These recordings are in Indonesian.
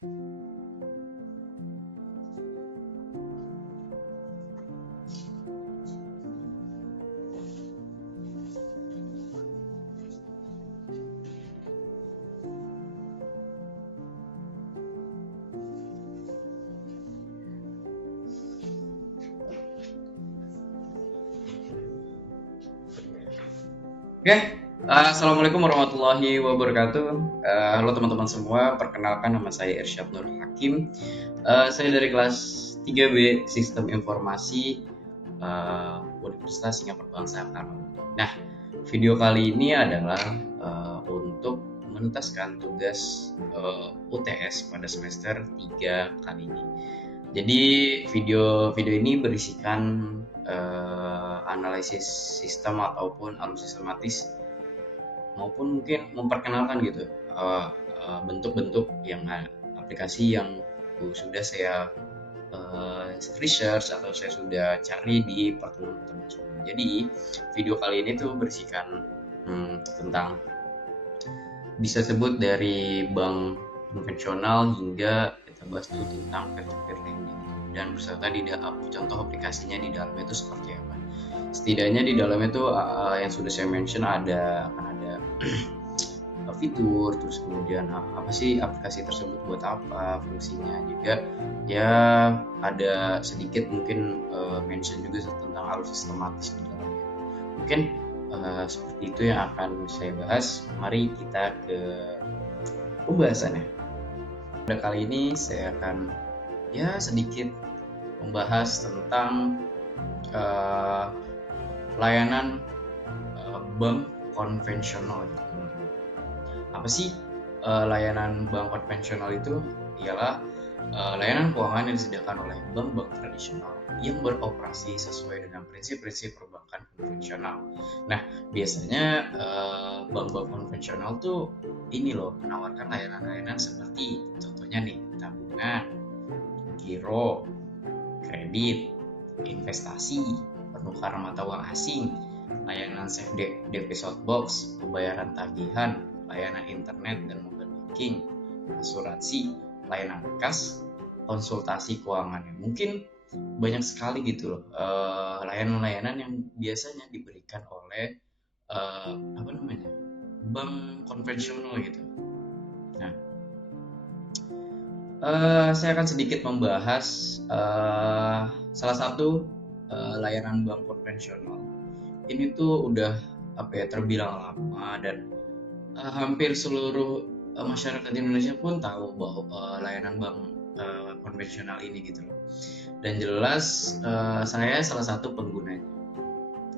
Oke, Assalamualaikum warahmatullahi wabarakatuh. Halo teman-teman semua, perkenalkan nama saya Irsyad Nur Hakim. Saya dari kelas 3B Sistem Informasi Universitas Singapura Bangsa Akarman. Nah, video kali ini adalah untuk menuntaskan tugas UTS pada semester 3 kali ini. Jadi video ini berisikan analisis sistem ataupun alur sistematis, maupun mungkin memperkenalkan gitu bentuk-bentuk yang aplikasi yang sudah saya research atau saya sudah cari di pertemuan-pertemuan sebelumnya. Jadi video kali ini tuh berisikan tentang, bisa sebut dari bank konvensional hingga kita bahas tuh tentang peer-to-peer lending dan beserta di contoh aplikasinya di dalamnya itu seperti apa. Setidaknya di dalamnya itu yang sudah saya mention akan ada fitur, terus kemudian apa sih aplikasi tersebut buat apa, fungsinya juga ya, ada sedikit mungkin mention juga tentang alur sistematis di dalamnya. Mungkin seperti itu yang akan saya bahas. Mari kita ke pembahasannya. Pada kali ini saya akan sedikit membahas tentang layanan bank konvensional. Apa sih layanan bank konvensional itu? Ialah layanan keuangan yang disediakan oleh bank-bank tradisional yang beroperasi sesuai dengan prinsip-prinsip perbankan konvensional. Nah, biasanya bank-bank konvensional tuh ini loh, menawarkan layanan-layanan seperti contohnya nih, tabungan, giro, kredit, investasi, penukaran mata uang asing, layanan save DP Softbox, pembayaran tagihan, layanan internet dan mobile banking, asuransi, layanan kas, konsultasi keuangan. Mungkin banyak sekali gitu loh layanan-layanan yang biasanya diberikan oleh bank konvensional gitu. Nah, saya akan sedikit membahas salah satu layanan bank konvensional. Ini tuh udah terbilang lama dan hampir seluruh masyarakat Indonesia pun tahu bahwa layanan bank konvensional ini gitu loh. Dan jelas saya salah satu penggunanya.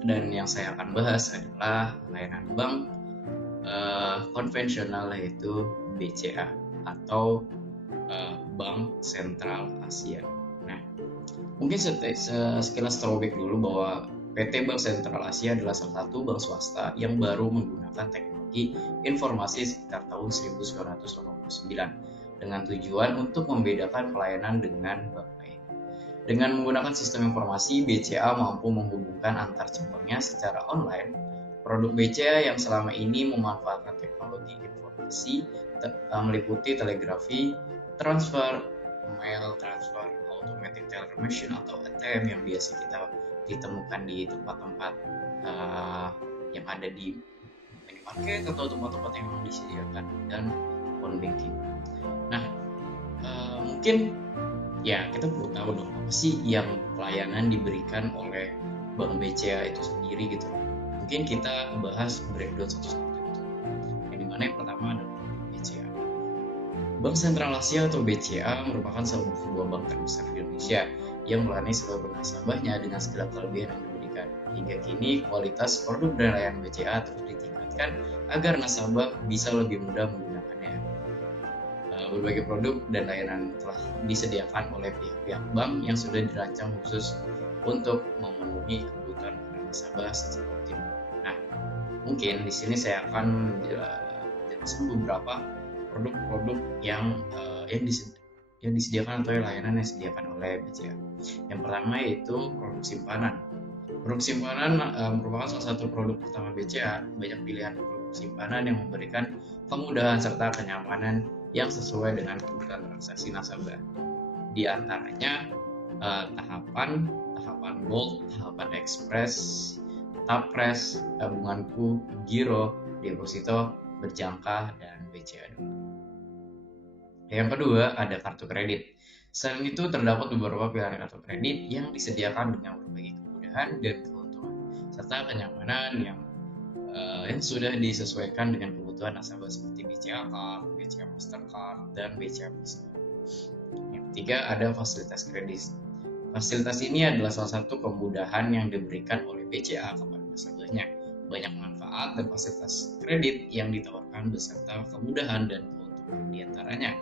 Dan yang saya akan bahas adalah layanan bank konvensional, yaitu BCA atau Bank Sentral Asia. Nah, mungkin sekilas throwback dulu bahwa PT Bank Sentral Asia adalah salah satu bank swasta yang baru menggunakan teknologi informasi sekitar tahun 1989 dengan tujuan untuk membedakan pelayanan dengan bank lain. Dengan menggunakan sistem informasi, BCA mampu menghubungkan antar cabangnya secara online. Produk BCA yang selama ini memanfaatkan teknologi informasi meliputi telegrafi, transfer, mail transfer, automatic teller machine atau ATM yang biasa kita ditemukan di tempat-tempat yang ada di minimarket atau tempat-tempat yang memang disediakan, dan phone banking. Nah, mungkin kita perlu tahu dong apa sih yang pelayanan diberikan oleh Bank BCA itu sendiri gitu. Mungkin kita bahas breakdown satu-satu gitu. Yang dimana yang pertama adalah BCA. Bank Sentral Asia atau BCA merupakan sebuah bank terbesar di Indonesia yang melayani seluruh nasabahnya dengan segala kelebihan yang diberikan. Hingga kini kualitas produk dan layanan BCA terus ditingkatkan agar nasabah bisa lebih mudah menggunakannya. Berbagai produk dan layanan telah disediakan oleh pihak-pihak bank yang sudah dirancang khusus untuk memenuhi kebutuhan para nasabah secara optimal. Nah, mungkin di sini saya akan menjelaskan beberapa produk-produk yang disediakan atau layanan yang disediakan oleh BCA. Yang pertama yaitu produk simpanan. Produk simpanan merupakan salah satu produk utama BCA. Banyak pilihan produk simpanan yang memberikan kemudahan serta kenyamanan yang sesuai dengan kebutuhan transaksi nasabah. Di antaranya tahapan gold, tahapan express, tapres, tabunganku, giro, deposito, berjangka, dan BCA. Yang kedua ada kartu kredit. Selain itu terdapat beberapa pilihan kartu kredit yang disediakan dengan berbagai kemudahan dan keuntungan serta kenyamanan yang sudah disesuaikan dengan kebutuhan nasabah seperti BCA Card, BCA Mastercard, dan BCA Visa. Yang ketiga ada fasilitas kredit. Fasilitas ini adalah salah satu kemudahan yang diberikan oleh BCA kepada nasabahnya. Banyak manfaat dan fasilitas kredit yang ditawarkan beserta kemudahan dan keuntungan, di antaranya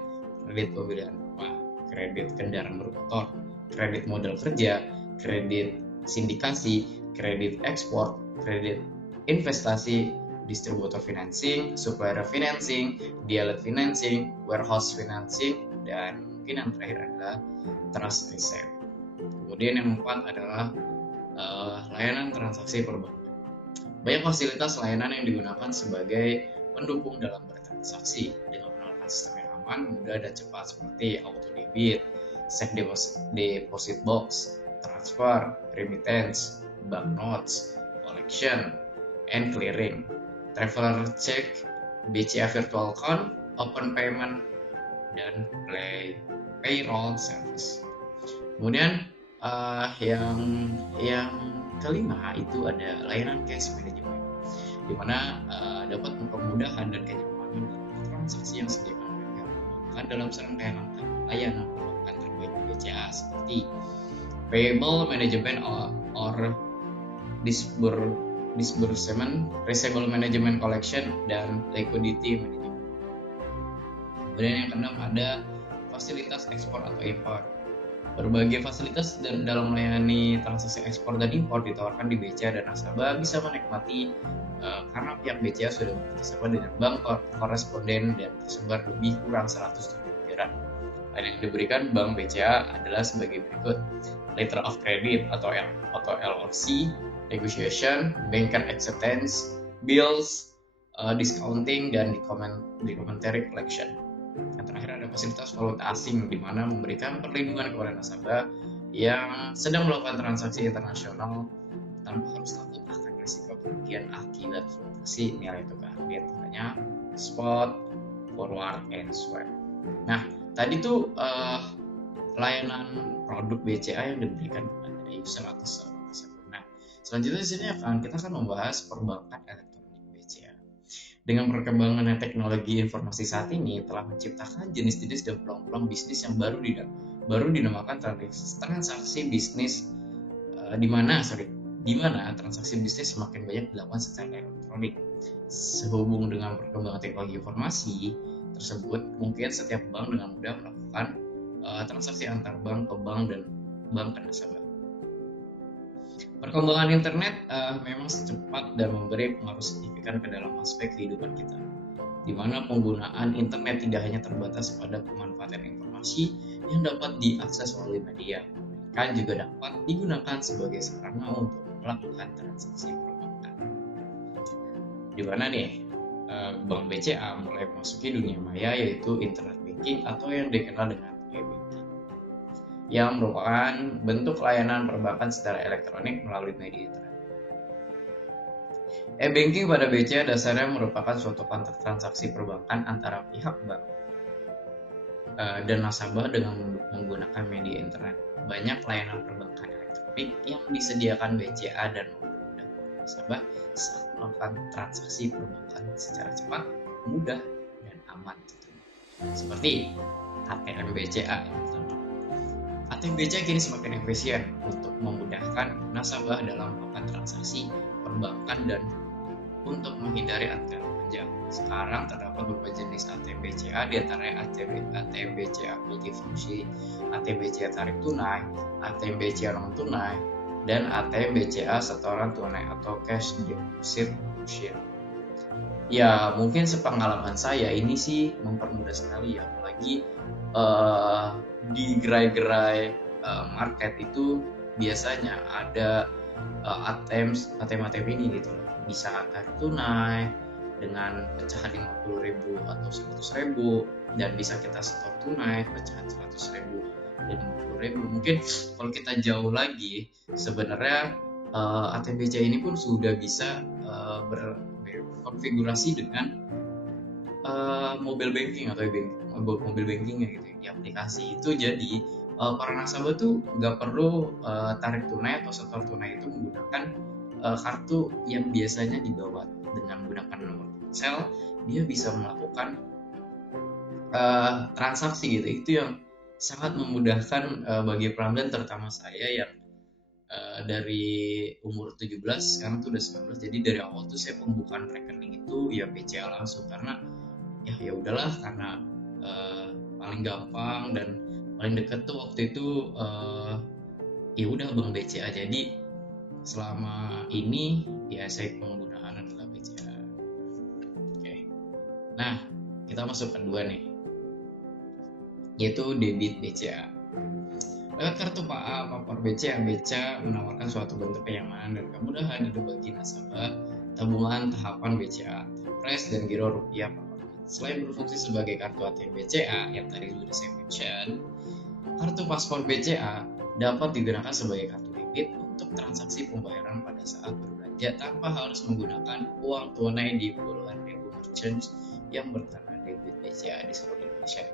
kredit pembelian rumah, kredit kendaraan bermotor, kredit modal kerja, kredit sindikasi, kredit ekspor, kredit investasi, distributor financing, supplier financing, dealer financing, warehouse financing, dan mungkin yang terakhir adalah trust resale. Kemudian yang keempat adalah layanan transaksi perbankan. Banyak fasilitas layanan yang digunakan sebagai pendukung dalam bertransaksi dengan menawarkan sistem yang aman, mudah, dan cepat seperti auto debit, safe deposit box, transfer, remittance, banknotes, collection, and clearing, traveler check, BCA virtual account, open payment, dan payroll service. Kemudian yang kelima itu ada layanan cash management, di mana dapat mempermudahan dan kenyamanan transaksi yang disediakan oleh pihak perbankan dalam serangkaian layanan perbankan terbaik BCA seperti payable management or disbursement, receivable management collection, dan liquidity management. Kemudian yang keenam ada fasilitas ekspor atau impor. Berbagai fasilitas dalam melayani transaksi ekspor dan impor ditawarkan di BCA dan nasabah bisa menikmati karena pihak BCA sudah bekerjasama dengan bank koresponden dan tersebar lebih kurang 107 negara. Yang diberikan Bank BCA adalah sebagai berikut: letter of credit atau LOC, negotiation, banker acceptance, bills, discounting, dan documentary collection. Yang terakhir ada fasilitas valuta asing, di mana memberikan perlindungan kepada nasabah yang sedang melakukan transaksi internasional tanpa harus takut akan risiko kerugian akibat fluktuasi nilai tukar, di antaranya spot, forward, and swap. Nah, tadi tuh layanan produk BCA yang diberikan kepada user atau nasabah. Nah, selanjutnya di sini kita akan membahas perbankan elektronik BCA. Dengan perkembangan teknologi informasi saat ini telah menciptakan jenis-jenis dan peluang-peluang bisnis yang baru dinamakan transaksi bisnis, di mana transaksi bisnis semakin banyak dilakukan secara elektronik. Sehubung dengan perkembangan teknologi informasi tersebut, mungkin setiap bank dengan mudah melakukan transaksi antar bank ke bank dan bank ke nasabah. Perkembangan internet memang secepat dan memberi pengaruh signifikan ke dalam aspek kehidupan kita, di mana penggunaan internet tidak hanya terbatas pada pemanfaatan informasi yang dapat diakses melalui media, kan juga dapat digunakan sebagai sarana untuk melakukan transaksi perbankan. Di mana nih Bank BCA mulai memasuki dunia maya, yaitu internet banking atau yang dikenal dengan e-banking, yang merupakan bentuk layanan perbankan secara elektronik melalui media internet. E-banking pada BCA dasarnya merupakan suatu transaksi perbankan antara pihak bank dan nasabah dengan menggunakan media internet. Banyak layanan perbankan elektronik yang disediakan BCA dan memudahkan nasabah saat melakukan transaksi perbankan secara cepat, mudah, dan aman. Seperti ATM BCA yang pertama. ATM BCA kini semakin efisien untuk memudahkan nasabah dalam melakukan transaksi perbankan dan untuk menghindari antrian panjang. Sekarang terdapat beberapa jenis ATM BCA, di antaranya ATM BCA multifungsi, ATM BCA tarik tunai, ATM BCA non tunai, dan ATM BCA setoran tunai atau cash deposit machine. Ya, mungkin sepengalaman saya ini sih mempermudah sekali ya, apalagi di gerai-gerai market itu biasanya ada ATM ini gitu, bisa tarik tunai, dengan pecahan 50.000 atau 100.000, dan bisa kita setor tunai pecahan 100.000 dan 50.000. Mungkin kalau kita jauh lagi, sebenarnya ATM BCA ini pun sudah bisa berkonfigurasi dengan mobile banking atau mobile bankingnya gitu di aplikasi itu. Jadi para nasabah tuh nggak perlu tarik tunai atau setor tunai itu menggunakan kartu yang biasanya dibawa. Dengan menggunakan nomor ponsel, dia bisa melakukan transaksi gitu. Itu yang sangat memudahkan bagi pelanggan, terutama saya yang dari umur 17 sekarang tuh udah 19. Jadi dari awal tuh saya pembukaan rekening itu ya BCA langsung, karena ya udahlah, karena paling gampang dan paling deket tuh waktu itu ya udah Bank BCA. Jadi selama ini ya saya penggunaan adalah BCA. Oke. Nah, kita masuk kedua nih, yaitu debit BCA. Lewat kartu Papar BCA, BCA menawarkan suatu bentuk kenyamanan dan kemudahan hidup bagi nasabah tabungan tahapan BCA, Fresh dan Giro Rupiah Papar. Selain berfungsi sebagai kartu ATM BCA yang tadi sudah saya mention, kartu paspor BCA dapat digunakan sebagai kartu debit untuk transaksi pembayaran pada saat berbelanja tanpa harus menggunakan uang tunai di puluhan ribu merchant yang bertanda debit BCA di seluruh Indonesia.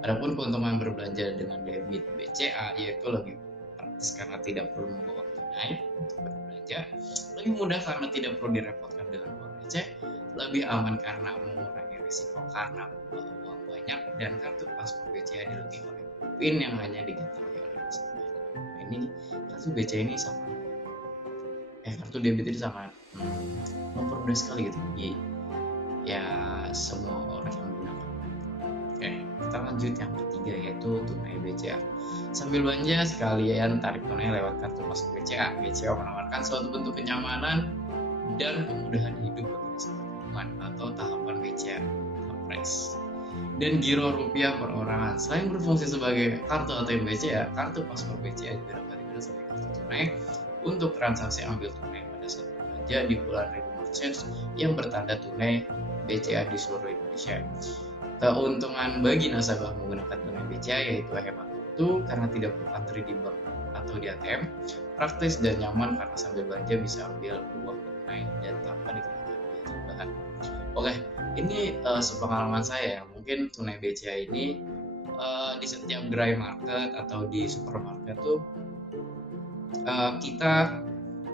Adapun keuntungan berbelanja dengan debit BCA yaitu lebih praktis karena tidak perlu membawa tunai untuk berbelanja, lebih mudah karena tidak perlu direpotkan dengan uang receh, lebih aman karena mengurangi risiko karena membawa uang banyak, dan kartu paspor BCA dilengkapi oleh PIN yang hanya diketahui oleh nasabah. Nah, ini kartu BCA ini sangat kartu debit ini sangat mempermudah sekali gitu ya semua orang yang menggunakan. Oke, kita lanjut yang ketiga, yaitu tunai BCA. Sambil belanja sekalian tarik tunai lewat kartu paspor BCA. BCA menawarkan suatu bentuk kenyamanan dan kemudahan hidup bagi nasabah tabungan atau tahapan BCA, Fresh dan Giro Rupiah perorangan. Selain berfungsi sebagai kartu ATM BCA, kartu paspor BCA juga dapat digunakan sebagai kartu tunai untuk transaksi ambil tunai pada saat belanja di puluhan ribu merchant yang bertanda tunai BCA di seluruh Indonesia. Keuntungan bagi nasabah menggunakan tunai BCA yaitu hemat waktu karena tidak perlu antri di bank atau di ATM, praktis dan nyaman karena sambil belanja bisa ambil uang tunai dan tanpa dikenakan biaya tambahan. Oke, ini sepengalaman saya. Mungkin tunai BCA ini di setiap gerai market atau di supermarket tuh kita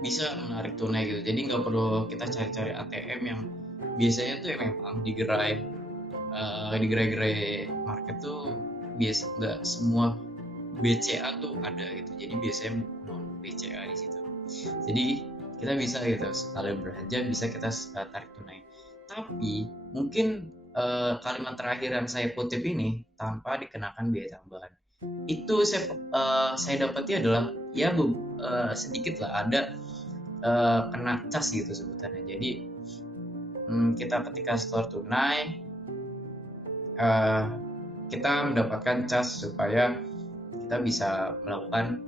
bisa menarik tunai gitu. Jadi nggak perlu kita cari-cari ATM yang biasanya tuh memang di gerai-gerai market tuh biasa nggak semua BCA tuh ada gitu. Jadi biasanya non BCA di situ. Jadi kita bisa gitu sekali belanja bisa kita tarik tunai. Tapi mungkin kalimat terakhir yang saya kutip ini tanpa dikenakan biaya tambahan. Itu saya dapati adalah ya sedikit lah ada kena cas gitu sebutannya. Jadi kita ketika store tunai kita mendapatkan cas supaya kita bisa melakukan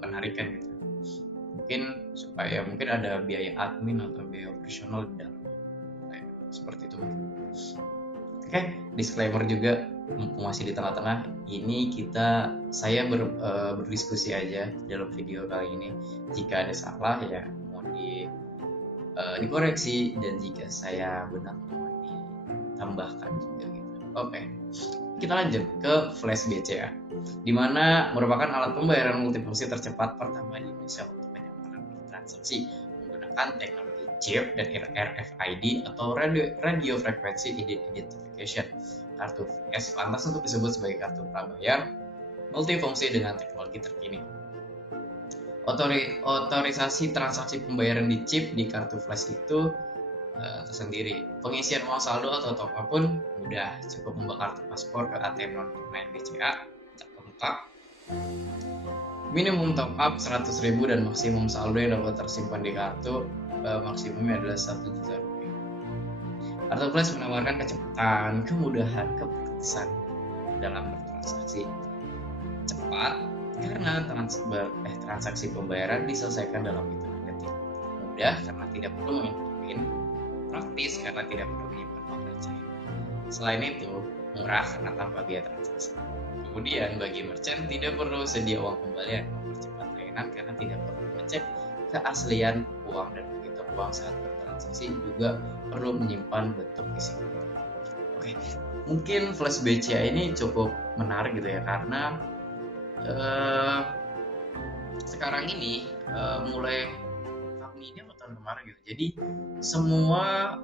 penarikan gitu. Mungkin ada biaya admin atau biaya operasional di dalam seperti itu. Oke, disclaimer juga masih di tengah-tengah ini saya berdiskusi aja dalam video kali ini. Jika ada salah ya mohon dikoreksi, dan jika saya benar mohon ditambahkan juga gitu. Oke, kita lanjut ke Flash BCA, di mana merupakan alat pembayaran multifungsi tercepat pertama di Indonesia untuk kenyamanan bertransaksi menggunakan teknologi chip dan RFID atau radio frequency identification. Kartu Flash pantas untuk disebut sebagai kartu prabayar multifungsi dengan teknologi terkini. Otorisasi transaksi pembayaran di chip di kartu Flash itu tersendiri. Pengisian uang saldo atau top up pun mudah, cukup membawa kartu paspor ke ATM non tunai BCA, lengkap. Minimum top up 100.000 dan maksimum saldo yang dapat tersimpan di kartu maksimumnya adalah 1 juta rupiah. Kartu Flash menawarkan kecepatan, kemudahan, kepraktisan dalam bertransaksi. Cepat karena transaksi pembayaran diselesaikan dalam hitungan detik. Mudah karena tidak perlu menginput PIN. praktis karena tidak perlu menyimpan uang receh. Selain itu, murah karena tanpa biaya transaksi. Kemudian bagi merchant tidak perlu sedia uang kembalian, mempercepat layanan karena tidak perlu mengecek keaslian uang, dan begitu uang saat bertransaksi juga perlu menyimpan bentuk fisik. Oke, mungkin Flash BCA ini cukup menarik gitu ya, karena sekarang ini mulai tahun ini atau tahun kemarin gitu, jadi semua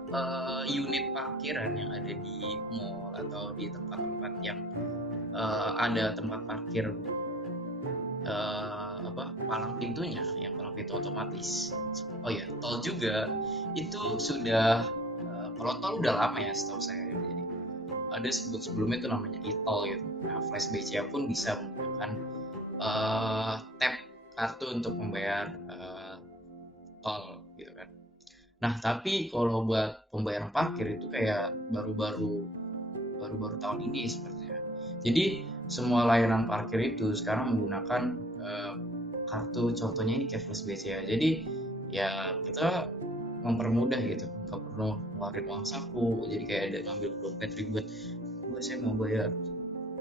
unit parkiran yang ada di mall atau di tempat-tempat yang ada tempat parkir palang pintunya, yang palang pintu otomatis, oh ya tol juga, itu sudah kalau tol udah lama ya setahu saya, jadi ada sebelumnya itu namanya e-tol gitu. Nah, Flash BCA pun bisa menggunakan tap kartu untuk membayar tol gitu kan. Nah, tapi kalau buat pembayaran parkir itu kayak baru-baru tahun ini sepertinya. Jadi semua layanan parkir itu sekarang menggunakan kartu, contohnya ini kayak Flash BCA. Jadi ya kita mempermudah gitu, nggak perlu ngeluarin uang saku, jadi kayak ada ngambil dompet ribet, saya mau bayar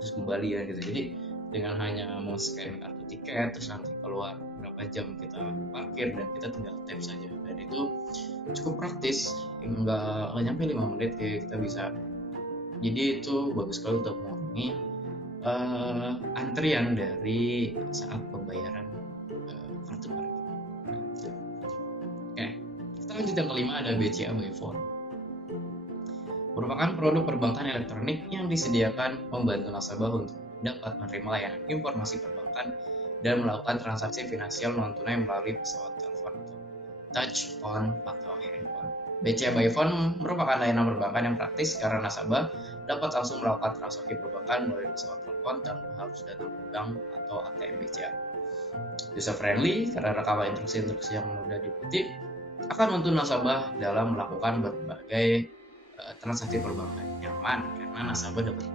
terus kembali ya gitu. Jadi dengan hanya scan kartu tiket, terus nanti keluar berapa jam kita parkir dan kita tinggal tap saja, dan itu cukup praktis, nggak nyampe 5 menit kayak kita bisa. Jadi itu bagus sekali untuk mengurangi antrian dari saat pembayaran kartu parkir. Oke, kita lanjut yang kelima, ada BCA by Phone. Merupakan produk perbankan elektronik yang disediakan membantu nasabah untuk dapat menerima layanan informasi perbankan dan melakukan transaksi finansial non-tunai melalui pesawat telepon atau touch phone atau handphone. BCA by Phone merupakan layanan perbankan yang praktis karena nasabah dapat langsung melakukan transaksi perbankan melalui pesawat telepon tanpa harus datang ke bank atau ATM BCA. User friendly karena rekaman instruksi-instruksi yang mudah diikuti akan membantu nasabah dalam melakukan berbagai transaksi perbankan. Nyaman karena nasabah dapat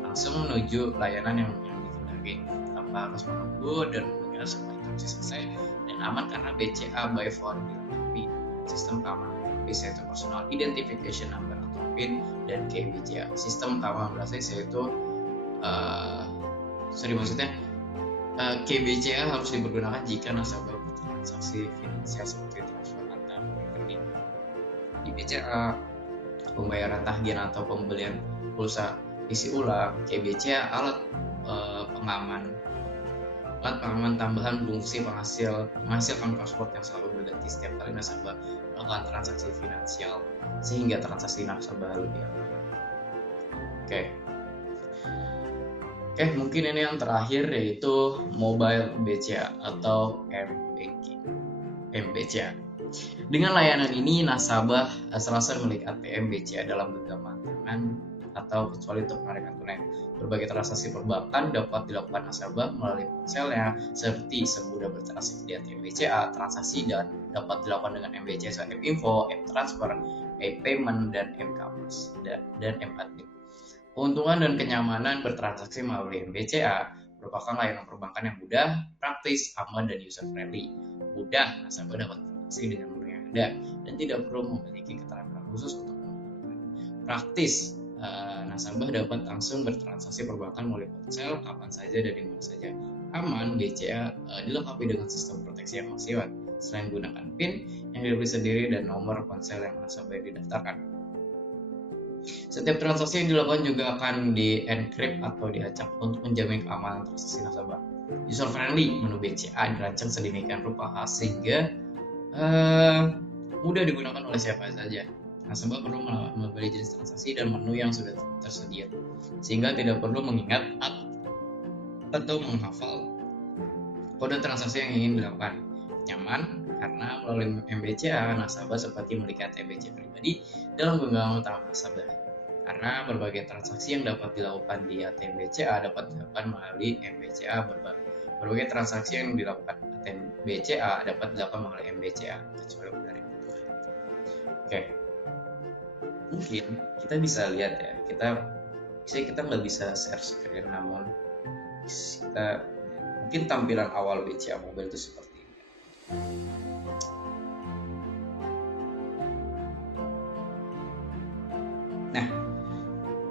langsung menuju layanan yang dikehendaki tanpa harus menunggu dan menunggu semua instruksi selesai, dan aman karena BCA by Phone dilengkapi sistem keamanan berlapis yaitu Personal Identification Number atau PIN dan KBCA. Sistem keamanan berlapis yaitu KBCA harus dipergunakan jika nasabah bertransaksi finansial seperti transfer antar rekening. Di BCA, pembayaran tagihan atau pembelian pulsa isi ulang, KBCA alat pengaman tambahan fungsi menghasilkan password yang selalu berganti setiap kali nasabah melakukan transaksi finansial, sehingga transaksi nasabah lebih aman. Oke, mungkin ini yang terakhir, yaitu Mobile BCA atau MBCA. Dengan layanan ini, nasabah serasa memiliki ATM BCA dalam genggaman tangan atau kecuali untuk penarikan tunai. Berbagai transaksi perbankan dapat dilakukan nasabah melalui ponselnya, seperti semudah bertransaksi di ATM BCA. Transaksi dan dapat dilakukan dengan MBCA, M-Info, M-Transfer, E-Payment, dan M-Commerce, dan M-Admin. Keuntungan dan kenyamanan bertransaksi melalui MBCA merupakan layanan perbankan yang mudah, praktis, aman, dan user friendly. Mudah, nasabah dapat bertransaksi dengan menu yang ada dan tidak perlu memiliki keterampilan khusus untuk menggunakan. Praktis, nasabah dapat langsung bertransaksi perbankan melalui ponsel kapan saja dan di mana saja. Aman, BCA dilengkapi dengan sistem proteksi yang maksimal. Selain menggunakan PIN yang diberi sendiri dan nomor ponsel yang nasabah didaftarkan. Setiap transaksi yang dilakukan juga akan di-encrypt atau diacak untuk menjamin keamanan transaksi nasabah. User friendly, menu BCA dirancang sedemikian rupa sehingga mudah digunakan oleh siapa saja. Nasabah perlu membeli jenis transaksi dan menu yang sudah tersedia, sehingga tidak perlu mengingat atau menghafal kode transaksi yang ingin dilakukan. Nyaman karena melalui MBCA, nasabah seperti memiliki ATM BCA pribadi dalam genggaman utama nasabah. Karena berbagai transaksi yang dapat dilakukan di ATM BCA dapat dilakukan melalui MBCA. Berbagai transaksi yang dilakukan ATM BCA dapat dilakukan melalui MBCA kecuali dari Oke, mungkin kita bisa lihat ya, kita nggak bisa share screen, namun kita mungkin tampilan awal BCA Mobile itu seperti ini.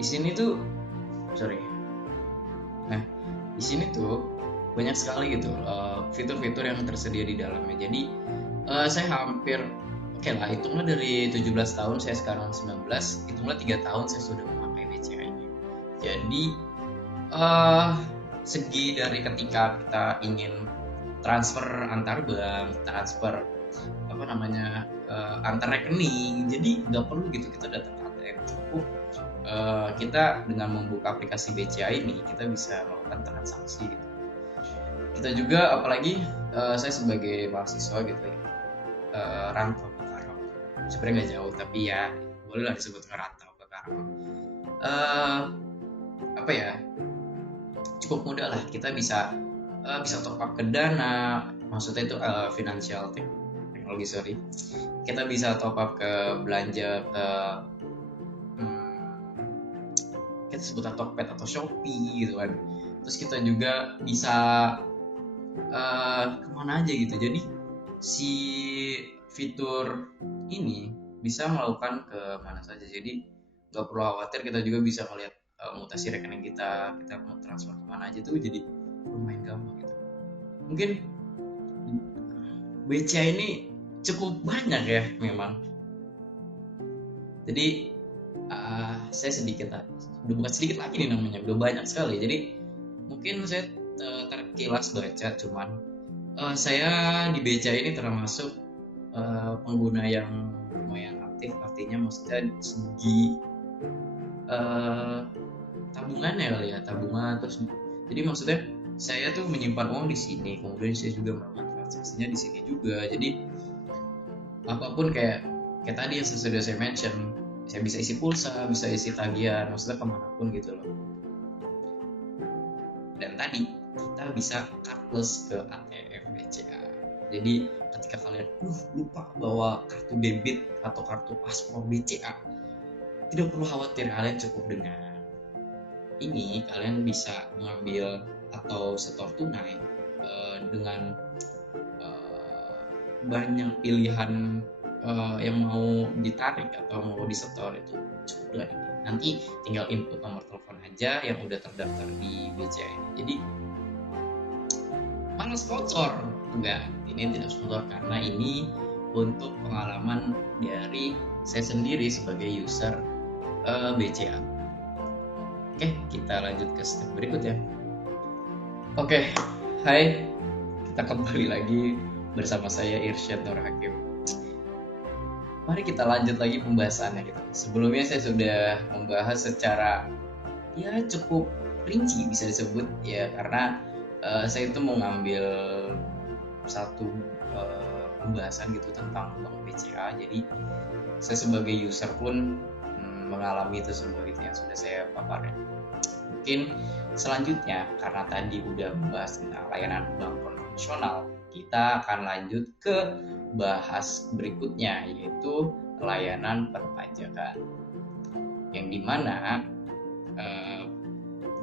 di sini tuh sorry. Nah, di sini tuh banyak sekali gitu fitur-fitur yang tersedia di dalamnya. Jadi saya hampir oke lah, hitunglah dari 17 tahun, saya sekarang 19, hitunglah 3 tahun saya sudah memakai BCA ini. Jadi segi dari ketika kita ingin transfer antar bank, transfer antar rekening, jadi nggak perlu gitu kita datang ke ATM, cukup kita dengan membuka aplikasi BCA ini kita bisa melakukan transaksi gitu. Kita juga apalagi saya sebagai mahasiswa gitu ya, rantau ke Karawang, sebenarnya nggak jauh tapi ya bolehlah disebut ngerantau ke Karawang. Apa ya, cukup mudah lah, kita bisa top up ke Dana, maksudnya itu financial teknologi, sorry. Kita bisa top up ke belanja ke kita sebut Tokped atau Shopee gitu kan. Terus kita juga bisa kemana aja gitu. Jadi si fitur ini bisa melakukan ke mana saja. Jadi nggak perlu khawatir, kita juga bisa melihat mutasi rekening kita mau transfer kemana aja tuh jadi lumayan gampang gitu. Mungkin BCA ini cukup banyak ya memang. Jadi saya sedikit, udah bukan sedikit lagi nih namanya, udah banyak sekali. Jadi mungkin saya terkilas baca, cuman saya di BCA ini termasuk pengguna yang lumayan aktif, artinya maksudnya segi tabungannya kali ya, tabungan. Terus jadi maksudnya saya tuh menyimpan uang di sini, kemudian saya juga melakukan transaksinya di sini juga. Jadi apapun kayak tadi yang sudah saya mention, saya bisa isi pulsa, bisa isi tagihan, maksudnya kemanapun gitu loh. Dan tadi kita bisa cardless ke ATM BCA. Jadi ketika kalian lupa bawa kartu debit atau kartu paspor BCA, tidak perlu khawatir, kalian cukup dengan ini kalian bisa mengambil atau setor tunai dengan banyak pilihan yang mau ditarik atau mau disetor, itu cukup dengan ini. Nanti tinggal input nomor telepon aja yang udah terdaftar di BCA ini. Jadi mana sponsor? Enggak, ini tidak sponsor karena ini untuk pengalaman dari saya sendiri sebagai user BCA. Oke, kita lanjut ke step berikutnya. Oke, hai, kita kembali lagi bersama saya Irsyad Nur Hakim. Mari kita lanjut lagi pembahasannya gitu. Sebelumnya saya sudah membahas secara ya cukup rinci bisa disebut ya, karena saya itu mau ngambil satu pembahasan gitu tentang bank BCA. Jadi saya sebagai user pun mengalami itu semua gitu yang sudah saya paparkan. Mungkin selanjutnya, karena tadi udah membahas tentang layanan bank konvensional, kita akan lanjut ke bahas berikutnya, yaitu layanan perpajakan, yang dimana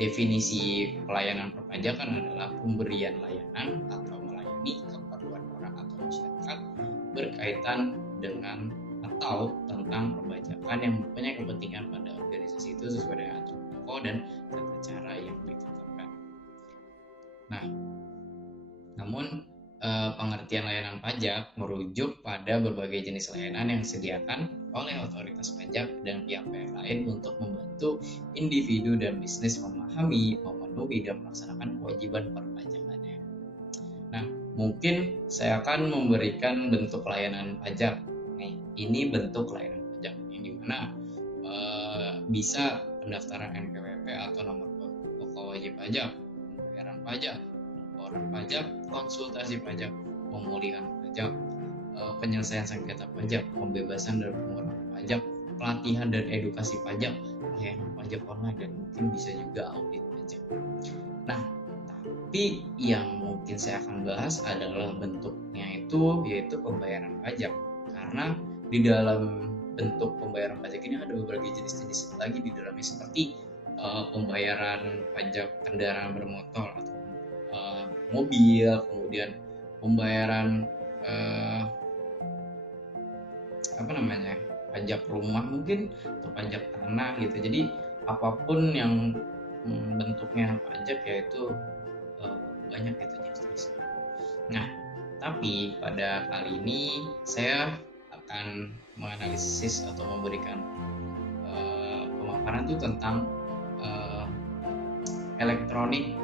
definisi pelayanan perpajakan adalah pemberian layanan atau melayani keperluan orang atau masyarakat berkaitan dengan atau tentang perpajakan yang mempunyai kepentingan pada organisasi itu sesuai dengan aturan pokok dan tata cara yang ditetapkan. Nah, namun pengertian layanan pajak merujuk pada berbagai jenis layanan yang disediakan oleh otoritas pajak dan pihak-pihak lain untuk membantu individu dan bisnis memahami, memenuhi, dan melaksanakan kewajiban perpajakannya. Nah, mungkin saya akan memberikan bentuk layanan pajak. Nih, ini bentuk layanan pajak yang dimana bisa pendaftaran NPWP atau nomor pokok wajib pajak, pembayaran pajak, laporan pajak, konsultasi pajak, pemulihan pajak, penyelesaian sengketa pajak, pembebasan dan pengurangan pajak, pelatihan dan edukasi pajak, layanan pajak online, dan mungkin bisa juga audit pajak. Nah, tapi yang mungkin saya akan bahas adalah bentuknya itu, yaitu pembayaran pajak, karena di dalam bentuk pembayaran pajak ini ada berbagai jenis-jenis lagi di dalamnya, seperti pembayaran pajak kendaraan bermotor atau mobil, kemudian pembayaran pajak rumah mungkin, atau pajak tanah gitu. Jadi apapun yang bentuknya pajak yaitu banyak itu jenis-jenisnya. Nah, tapi pada kali ini saya akan menganalisis atau memberikan pemaparan itu tentang elektronik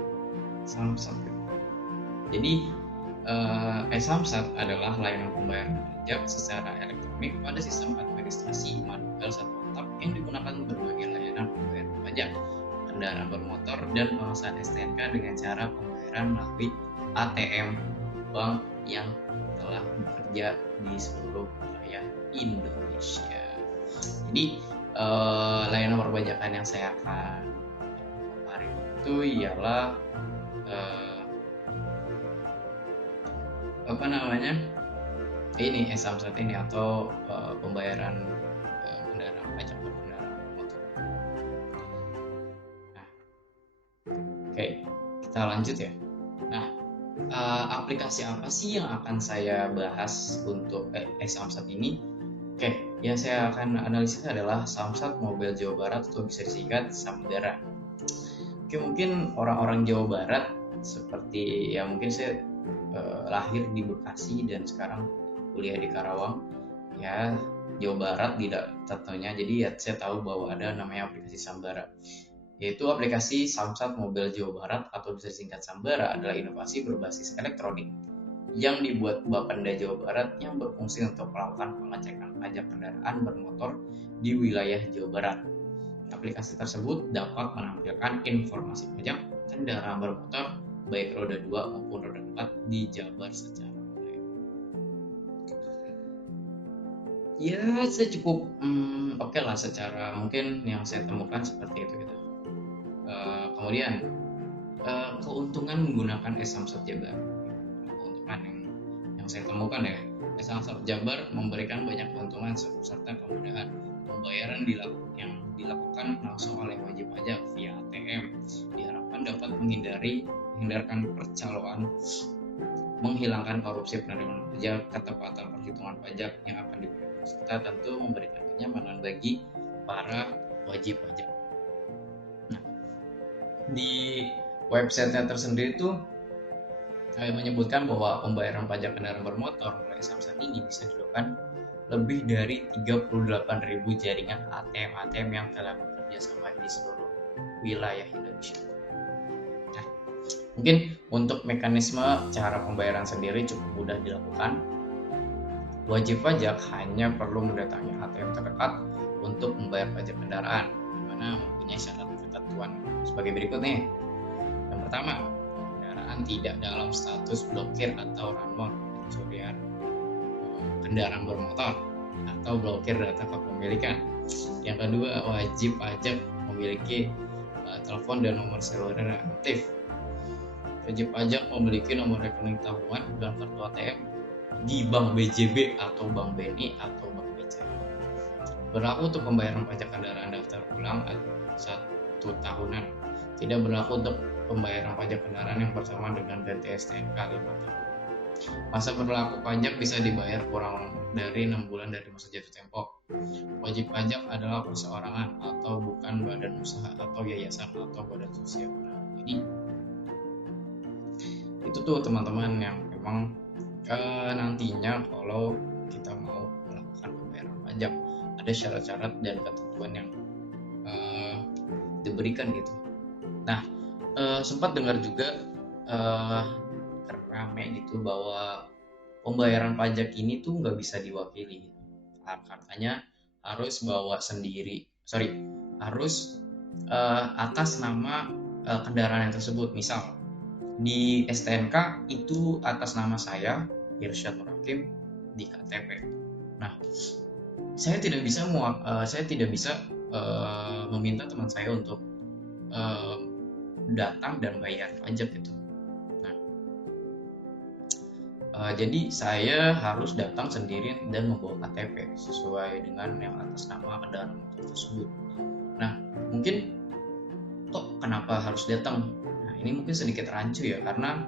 samsat. Jadi e-samsat adalah layanan pembayaran pajak secara elektronik pada sistem administrasi manual satu atap yang digunakan berbagai layanan pembayaran pajak kendaraan bermotor dan pengesahan STNK dengan cara pembayaran melalui ATM bank yang telah bekerja di seluruh wilayah Indonesia. Jadi layanan perpajakan yang saya akan paparin itu ialah ini e-samsat ini atau pembayaran kendaraan pajak berkendaraan bermotor. Nah, oke, kita lanjut ya. Nah, aplikasi apa sih yang akan saya bahas untuk e-samsat ini? Oke, yang saya akan analisis adalah Samsat Mobil Jawa Barat atau bisa disingkat Samdara. Oke, mungkin orang-orang Jawa Barat seperti ya mungkin saya lahir di Bekasi dan sekarang kuliah di Karawang, ya Jawa Barat tidak tentunya. Jadi ya saya tahu bahwa ada namanya aplikasi Samdara, yaitu aplikasi Samsat Mobil Jawa Barat atau bisa disingkat Sambara adalah inovasi berbasis elektronik yang dibuat Bapenda Jawa Barat yang berfungsi untuk melakukan pengecekan pajak kendaraan bermotor di wilayah Jawa Barat. Aplikasi tersebut dapat menampilkan informasi pajak kendaraan bermotor baik roda 2 maupun roda 4 di Jabar secara online. Ya, saya cukup oke lah secara mungkin yang saya temukan seperti itu gitu. Kemudian keuntungan menggunakan e-samsat Jabar. Keuntungan yang saya temukan ya, e-samsat Jabar memberikan banyak keuntungan serta kemudahan pembayaran yang dilakukan langsung oleh wajib pajak via ATM. Diharapkan dapat menghindarkan percaloan, menghilangkan korupsi penerimaan pajak, ketepatan perhitungan pajak yang akan diberikan, serta tentu memberikan kenyamanan bagi para wajib pajak. Nah, di websitenya tersendiri itu menyebutkan bahwa pembayaran pajak kendaraan bermotor melalui Samsat ini bisa dilakukan lebih dari 38.000 jaringan ATM yang telah bekerja sama di seluruh wilayah Indonesia. Nah, mungkin untuk mekanisme cara pembayaran sendiri cukup mudah dilakukan. Wajib pajak hanya perlu mendatangi ATM terdekat untuk membayar pajak kendaraan, di mana mempunyai syarat ketentuan sebagai berikut nih. Yang pertama, kendaraan tidak dalam status blokir atau runmode pencurian kendaraan bermotor atau blokir data kepemilikan. Yang kedua, wajib pajak memiliki telepon dan nomor seluler yang aktif. Wajib pajak memiliki nomor rekening tabungan dan kartu ATM di Bank BJB atau Bank BNI atau Bank BCA. Berlaku untuk pembayaran pajak kendaraan daftar ulang 1 tahunan. Tidak berlaku untuk pembayaran pajak kendaraan yang bersamaan dengan ganti STNK 5 tahun. Masa berlaku pajak bisa dibayar kurang dari 6 bulan dari masa jatuh tempo. Wajib pajak adalah perseorangan atau bukan badan usaha atau yayasan atau badan sosial. Nah, jadi itu tuh teman-teman yang memang nantinya kalau kita mau melakukan pembayaran pajak ada syarat-syarat dan ketentuan yang diberikan gitu. Nah, sempat dengar juga rame gitu bahwa pembayaran pajak ini tuh nggak bisa diwakili. Katanya harus bawa sendiri, harus atas nama kendaraan yang tersebut. Misal di STNK itu atas nama saya Irsyad Nur Hakim di KTP. Nah, saya tidak bisa meminta teman saya untuk datang dan bayar pajak gitu. Nah, jadi saya harus datang sendiri dan membawa KTP sesuai dengan yang atas nama kendaraan tersebut. Nah, mungkin kok kenapa harus datang? Nah, ini mungkin sedikit rancu ya, karena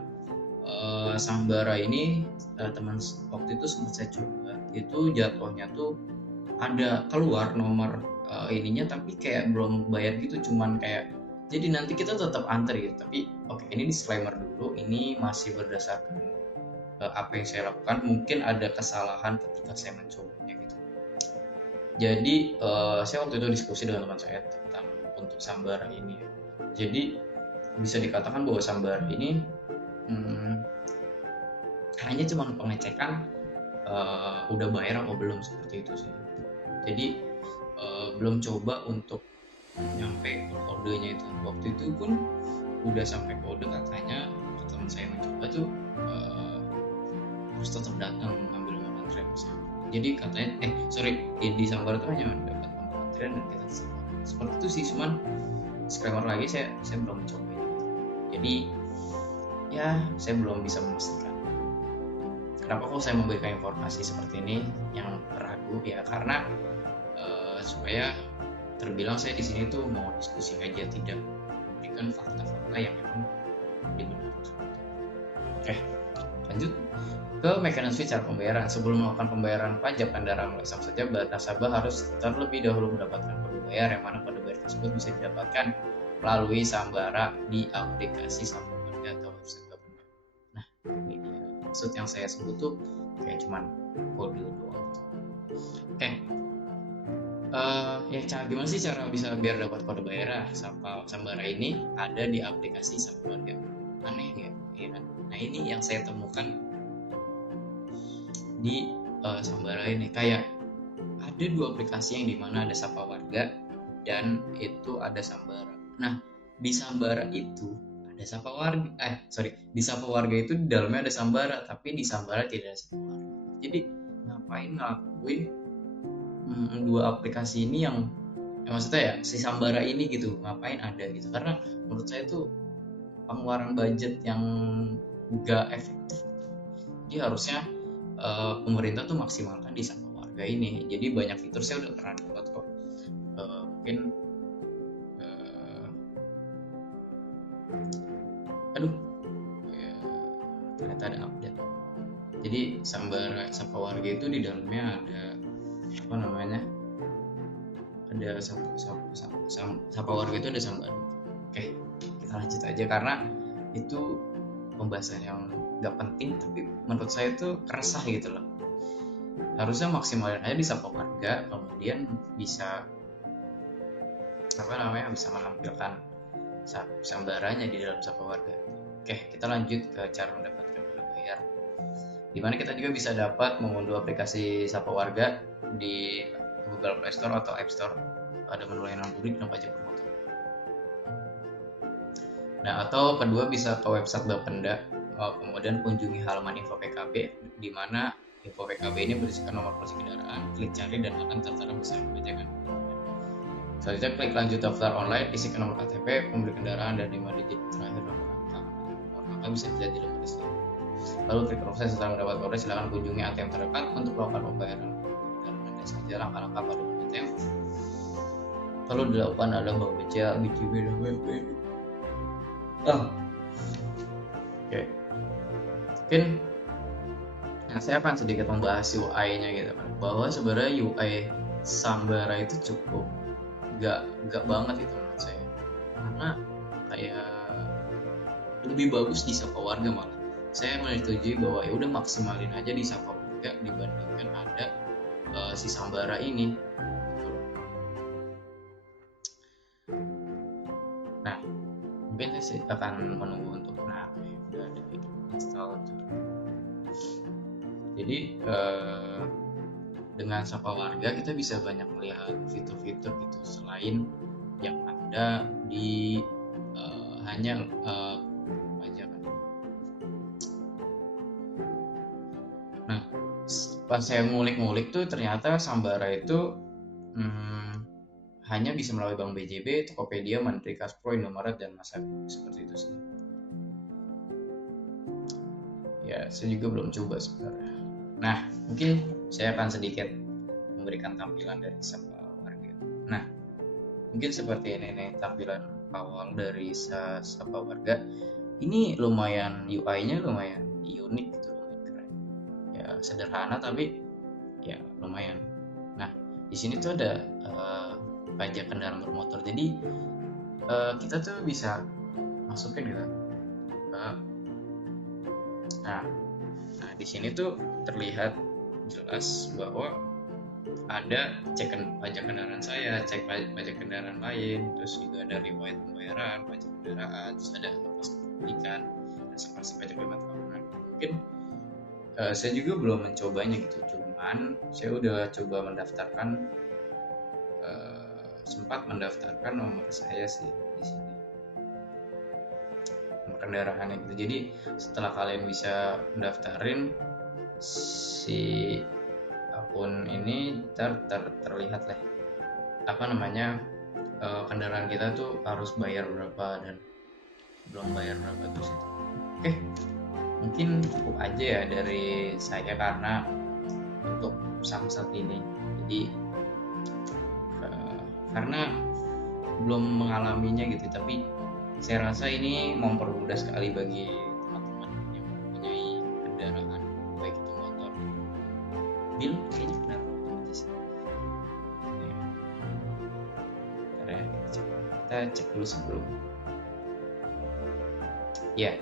Sambara ini teman waktu itu sempat saya coba, itu jadwalnya tuh ada keluar nomor ininya, tapi kayak belum bayar gitu, cuman kayak jadi nanti kita tetap antri gitu. Tapi oke, ini disclaimer dulu, ini masih berdasarkan apa yang saya lakukan, mungkin ada kesalahan ketika saya mencobanya gitu. Jadi saya waktu itu diskusi dengan teman saya tentang untuk Sambara ini. Jadi bisa dikatakan bahwa Sambara ini hanya cuma pengecekan udah bayar apa belum, seperti itu sih. Jadi belum coba untuk nyampe ke kodenya itu. Waktu itu pun udah sampai kode, katanya teman saya mencoba tuh harus tetap datang ngambil nomor antrian misalnya. Jadi katanya di Sambara tuh hanya dapat nomor antrian dan kita seperti itu sih. Cuman disclaimer lagi, saya belum mencoba gitu. Jadi ya saya belum bisa memastikan. Kenapa kok saya memberikan informasi seperti ini yang ragu ya, karena supaya terbilang saya di sini tuh mau diskusi aja, tidak memberikan fakta-fakta yang memang dibenarkan. Oke, lanjut ke mekanisme cara pembayaran. Sebelum melakukan pembayaran pajak kendaraan oleh sang pejabat, nasabah harus terlebih dahulu mendapatkan kode bayar, yang mana kode bayar tersebut bisa didapatkan melalui Sambara di aplikasi Sambara Warga atau website Bapenda. Nah, ini dia maksud yang saya sebut tuh kayak cuman kode doang. Oke. Ya gimana sih cara bisa biar dapat kode bayar Sambara ini ada di aplikasi Sapa Warga? Aneh nggak? Ya kan? Nah, ini yang saya temukan di Sambara ini. Kayak ada 2 aplikasi yang dimana ada Sapa Warga dan itu ada Sambara. Nah, di Sambara itu ada Sapa Warga. Di Sapa Warga itu di dalamnya ada Sambara, tapi di Sambara tidak ada Sapa Warga. Jadi ngapain ngelakuin 2 aplikasi ini yang maksudnya ya si Sambara ini gitu, ngapain ada gitu. Karena menurut saya itu pengeluaran budget yang gak efektif. Jadi harusnya pemerintah tuh maksimalkan di Sapa Warga ini. Jadi banyak fitur saya udah pernah dapat kok. Mungkin ternyata ada update. Jadi Sapa Warga itu di dalamnya ada apa namanya, ada Sapa Warga itu ada Sambara. Oke, kita lanjut aja karena itu pembahasan yang gak penting, tapi menurut saya itu keresah gitu loh. Harusnya maksimalin aja di Sapa Warga, kemudian bisa bisa menampilkan Sambaranya di dalam Sapa Warga. Oke, kita lanjut ke cara mendapatkan kode bayar, dimana kita juga bisa dapat mengunduh aplikasi Sapa Warga di Google Play Store atau App Store. Ada menu layanan publik dan pajak bermotor. Nah, atau kedua bisa ke website Bapenda, kemudian kunjungi halaman info PKB, di mana info PKB ini berisikan nomor polisi kendaraan. Klik cari dan akan tertera besaran pajakan. Selanjutnya klik lanjut daftar online, isikan nomor KTP, pemilik kendaraan, dan 5 digit terakhir nomor angka. Nomor angka bisa dilihat di lembar listrik. Lalu klik proses. Setelah mendapat kode, silakan kunjungi ATM terdekat untuk melakukan pembayaran. Dan ada saja langkah-langkah pada ATM. Lalu dilakukan adalah membaca BCB dan WP. Oke. Mungkin saya akan sedikit membahas UI-nya gitu kan. Bahwa sebenarnya UI Sambara itu cukup gak banget itu menurut saya. Karena kayak lebih bagus di Sapa Warga malah. Saya menyetujui bahwa ya udah maksimalin aja di Sapa Warga dibandingkan ada si Sambara ini. Nah, mungkin saya akan menunggu untuk udah ada install. Jadi dengan Sapa Warga kita bisa banyak melihat fitur-fitur gitu selain yang ada di hanya pajakan. Nah, pas saya ngulik-ngulik tuh ternyata Sambara itu hanya bisa melalui Bank BJB, Tokopedia, Mandiri Kaspro, Indomaret, dan Masak, seperti itu sih. Ya, saya juga belum coba sebenarnya. Nah, mungkin saya akan sedikit memberikan tampilan dari Sapa Warga. Nah, mungkin seperti ini nih tampilan awal dari Sapa Warga. Ini lumayan UI-nya lumayan unik gitu, lumayan keren. Ya sederhana tapi ya lumayan. Nah, di sini tuh ada pajak kendaraan bermotor. Jadi kita tuh bisa masukin gitu. Nah, di sini tuh terlihat jelas bahwa ada pajak kendaraan saya, cek pajak kendaraan lain, terus juga ada riwayat pembayaran pajak kendaraan, terus ada ongkos kepemilikan, dan seperti pajak 5 tahunan. Mungkin saya juga belum mencobanya gitu, cuman saya udah coba mendaftarkan, sempat mendaftarkan nomor saya sih di sini, nomor kendaraannya gitu. Jadi setelah kalian bisa mendaftarin si akun ini, terlihat lah apa namanya, kendaraan kita tuh harus bayar berapa dan belum bayar berapa tuh sih. Oke, mungkin cukup aja ya dari saya karena untuk Samsat ini. Jadi karena belum mengalaminya gitu, tapi saya rasa ini mempermudah sekali bagi teman-teman yang mempunyai kendaraan, baik itu motor, mobil, kayaknya kendaraan otomatis. Ya, kita cek dulu sebelum. Ya,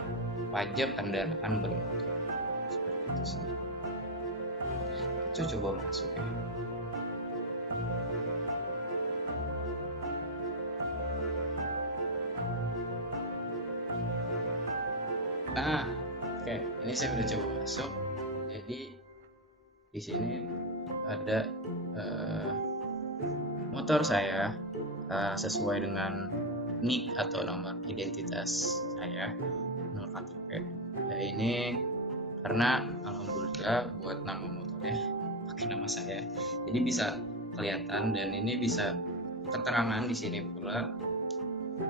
pajak kendaraan bermotor seperti itu sih. Kita coba masuk ya. Oke, ini saya udah coba masuk. Jadi di sini ada motor saya sesuai dengan NIK atau nomor identitas saya, nomor KTP. Ya ini karena alhamdulillah buat nama motornya pakai nama saya, jadi bisa kelihatan, dan ini bisa keterangan di sini pula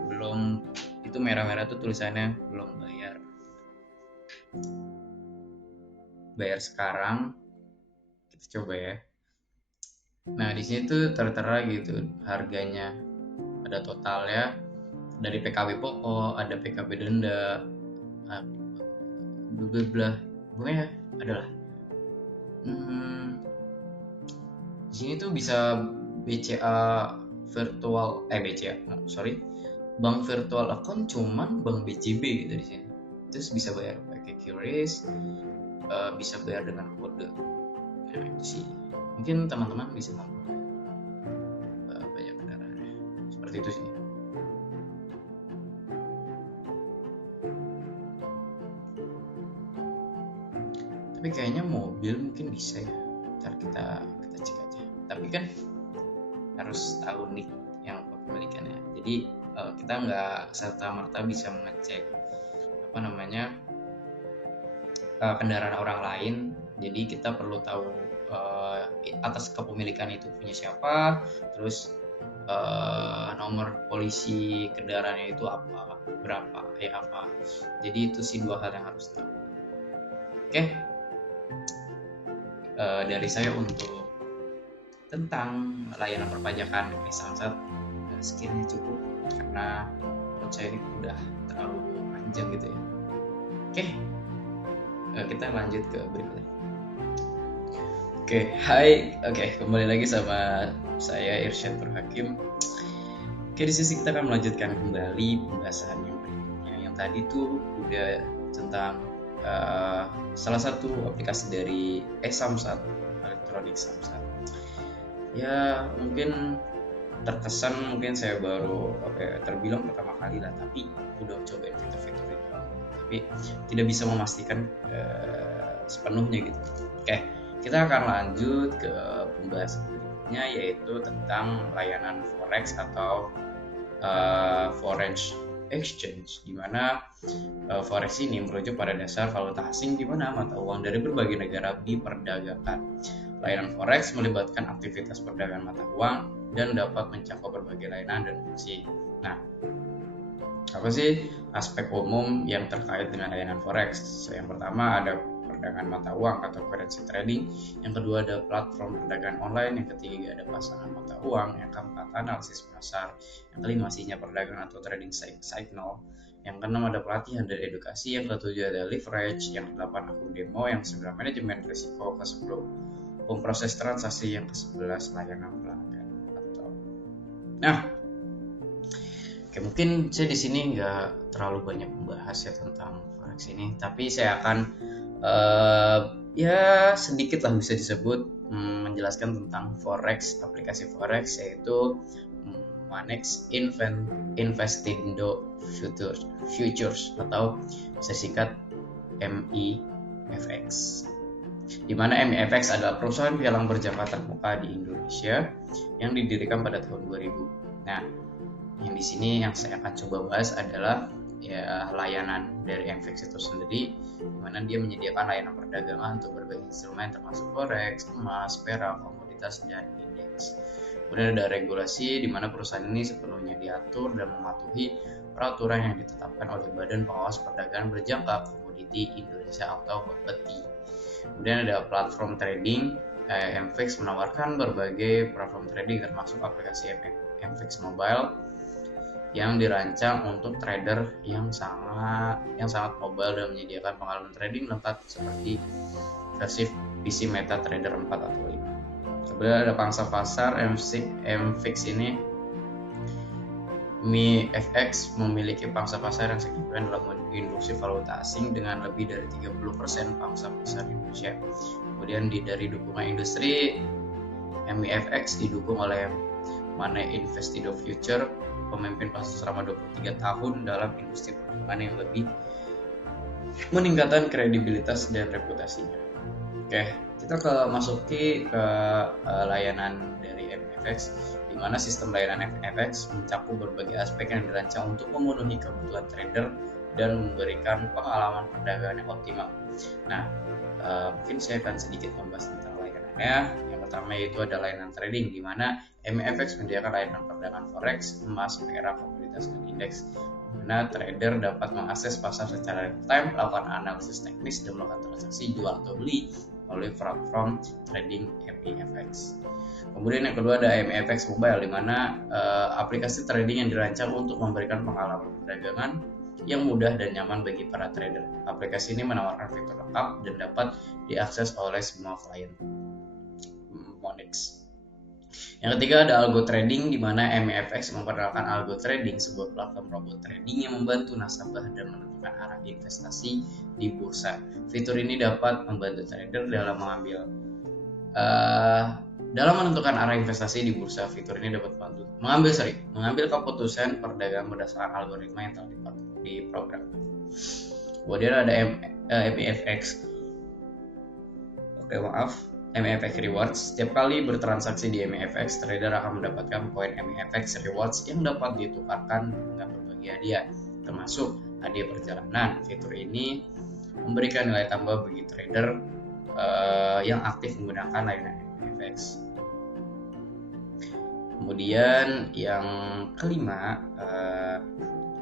belum, itu merah-merah tuh tulisannya belum bayar sekarang. Kita coba ya. Nah di sini tuh tertera gitu harganya, ada totalnya dari PKB pokok, ada PKB denda, bla pokoknya adalah. Di sini tuh bisa BCA virtual, bank virtual account cuman bank BCB gitu di sini. Terus bisa bayar pakai QRIS, bisa bayar dengan kode. Nah itu sih, mungkin teman-teman bisa membuat banyak kendaraannya seperti itu sih. Tapi kayaknya mobil mungkin bisa ya, ntar kita cek aja. Tapi kan harus tahu nih yang kepemilikannya. Jadi kita nggak serta merta bisa mengecek apa namanya kendaraan orang lain. Jadi kita perlu tahu atas kepemilikan itu punya siapa, terus nomor polisi kendaraannya itu apa, berapa, apa. Jadi itu sih dua hal yang harus tahu. Oke. Dari saya untuk tentang layanan perpajakan Samsat, sekian cukup karena menurut saya ini udah terlalu panjang gitu ya. Oke, kita lanjut ke berikutnya. Oke, kembali lagi sama saya Irsyad Hakim. Oke, di sisi kita akan melanjutkan kembali pembahasan yang berikutnya. Yang tadi tuh udah tentang salah satu aplikasi dari Samsat, elektronik Samsat. Ya mungkin terkesan mungkin saya baru terbilang pertama kali lah, tapi udah cobain fitur-fitur itu, tapi tidak bisa memastikan sepenuhnya gitu. Oke, kita akan lanjut ke pembahasan berikutnya, yaitu tentang layanan forex atau foreign exchange, di mana forex ini merujuk pada dasar valuta asing di mana mata uang dari berbagai negara diperdagangkan. Layanan forex melibatkan aktivitas perdagangan mata uang dan dapat mencakup berbagai layanan dan fungsi. Nah, apa sih aspek umum yang terkait dengan layanan forex? Yang pertama ada perdagangan mata uang atau currency trading, yang kedua ada platform perdagangan online, yang ketiga ada pasangan mata uang, yang keempat analisis pasar, yang kelima sinyal perdagangan atau trading signal, yang keenam ada pelatihan dan edukasi, yang ketujuh ada leverage, yang kedelapan akun demo, yang kesembilan manajemen risiko, ke-10 memproses transaksi yang ke-11 layanan pelanggan. Nah, oke, mungkin saya di sini nggak terlalu banyak membahas ya tentang forex ini, tapi saya akan ya sedikit lah bisa disebut menjelaskan tentang forex, aplikasi forex, yaitu Monex Investindo Futures atau bisa singkat MIFX. Di mana MIFX adalah perusahaan pialang berjangka terbuka di Indonesia yang didirikan pada tahun 2000. Nah, yang di sini yang saya akan coba bahas adalah ya layanan dari MIFX itu sendiri, di mana dia menyediakan layanan perdagangan untuk berbagai instrumen termasuk forex, emas, perak, komoditas, dan indeks. Kemudian ada regulasi di mana perusahaan ini sepenuhnya diatur dan mematuhi peraturan yang ditetapkan oleh Badan Pengawas Perdagangan Berjangka Komoditi Indonesia atau BAPETI. Kemudian ada platform trading. MIFX menawarkan berbagai platform trading termasuk aplikasi MIFX Mobile yang dirancang untuk trader yang sangat mobile dan menyediakan pengalaman trading lengkap seperti versi PC MetaTrader 4 atau 5. Kemudian ada pangsa pasar MIFX ini. MIFX memiliki pangsa pasar yang signifikan dalam industri valuta asing dengan lebih dari 30% pangsa pasar Indonesia. Kemudian dari dukungan industri, MIFX didukung oleh Monex Investindo Futures, pemimpin pasar selama 23 tahun dalam industri perbankan yang lebih meningkatkan kredibilitas dan reputasinya. Oke, kita masuki ke layanan dari MIFX, di mana sistem layanan MIFX mencakup berbagai aspek yang dirancang untuk memenuhi kebutuhan trader dan memberikan pengalaman perdagangan yang optimal. Nah, mungkin saya akan sedikit membahas tentang layanannya. Yang pertama yaitu ada layanan trading, di mana MIFX menyediakan layanan perdagangan forex, emas, perak, komoditas, dan indeks, di mana trader dapat mengakses pasar secara real time, melakukan analisis teknis, dan melakukan transaksi jual atau beli melalui platform trading MIFX. Kemudian yang kedua ada MIFX Mobile, di mana aplikasi trading yang dirancang untuk memberikan pengalaman perdagangan yang mudah dan nyaman bagi para trader. Aplikasi ini menawarkan fitur lengkap dan dapat diakses oleh semua klien Monex. Yang ketiga ada Algo Trading, di mana MIFX memperkenalkan Algo Trading, sebuah platform robot trading yang membantu nasabah dan menentukan arah investasi di bursa. Fitur ini dapat membantu trader dalam menentukan arah investasi di bursa. Fitur ini dapat mengambil keputusan perdagangan berdasarkan algoritma yang telah diprogram. Kemudian ada MIFX MIFX Rewards. Setiap kali bertransaksi di MIFX, trader akan mendapatkan poin MIFX Rewards yang dapat ditukarkan dengan berbagai hadiah, termasuk hadiah perjalanan. Fitur ini memberikan nilai tambah bagi trader yang aktif menggunakan layanan MIFX. Kemudian yang kelima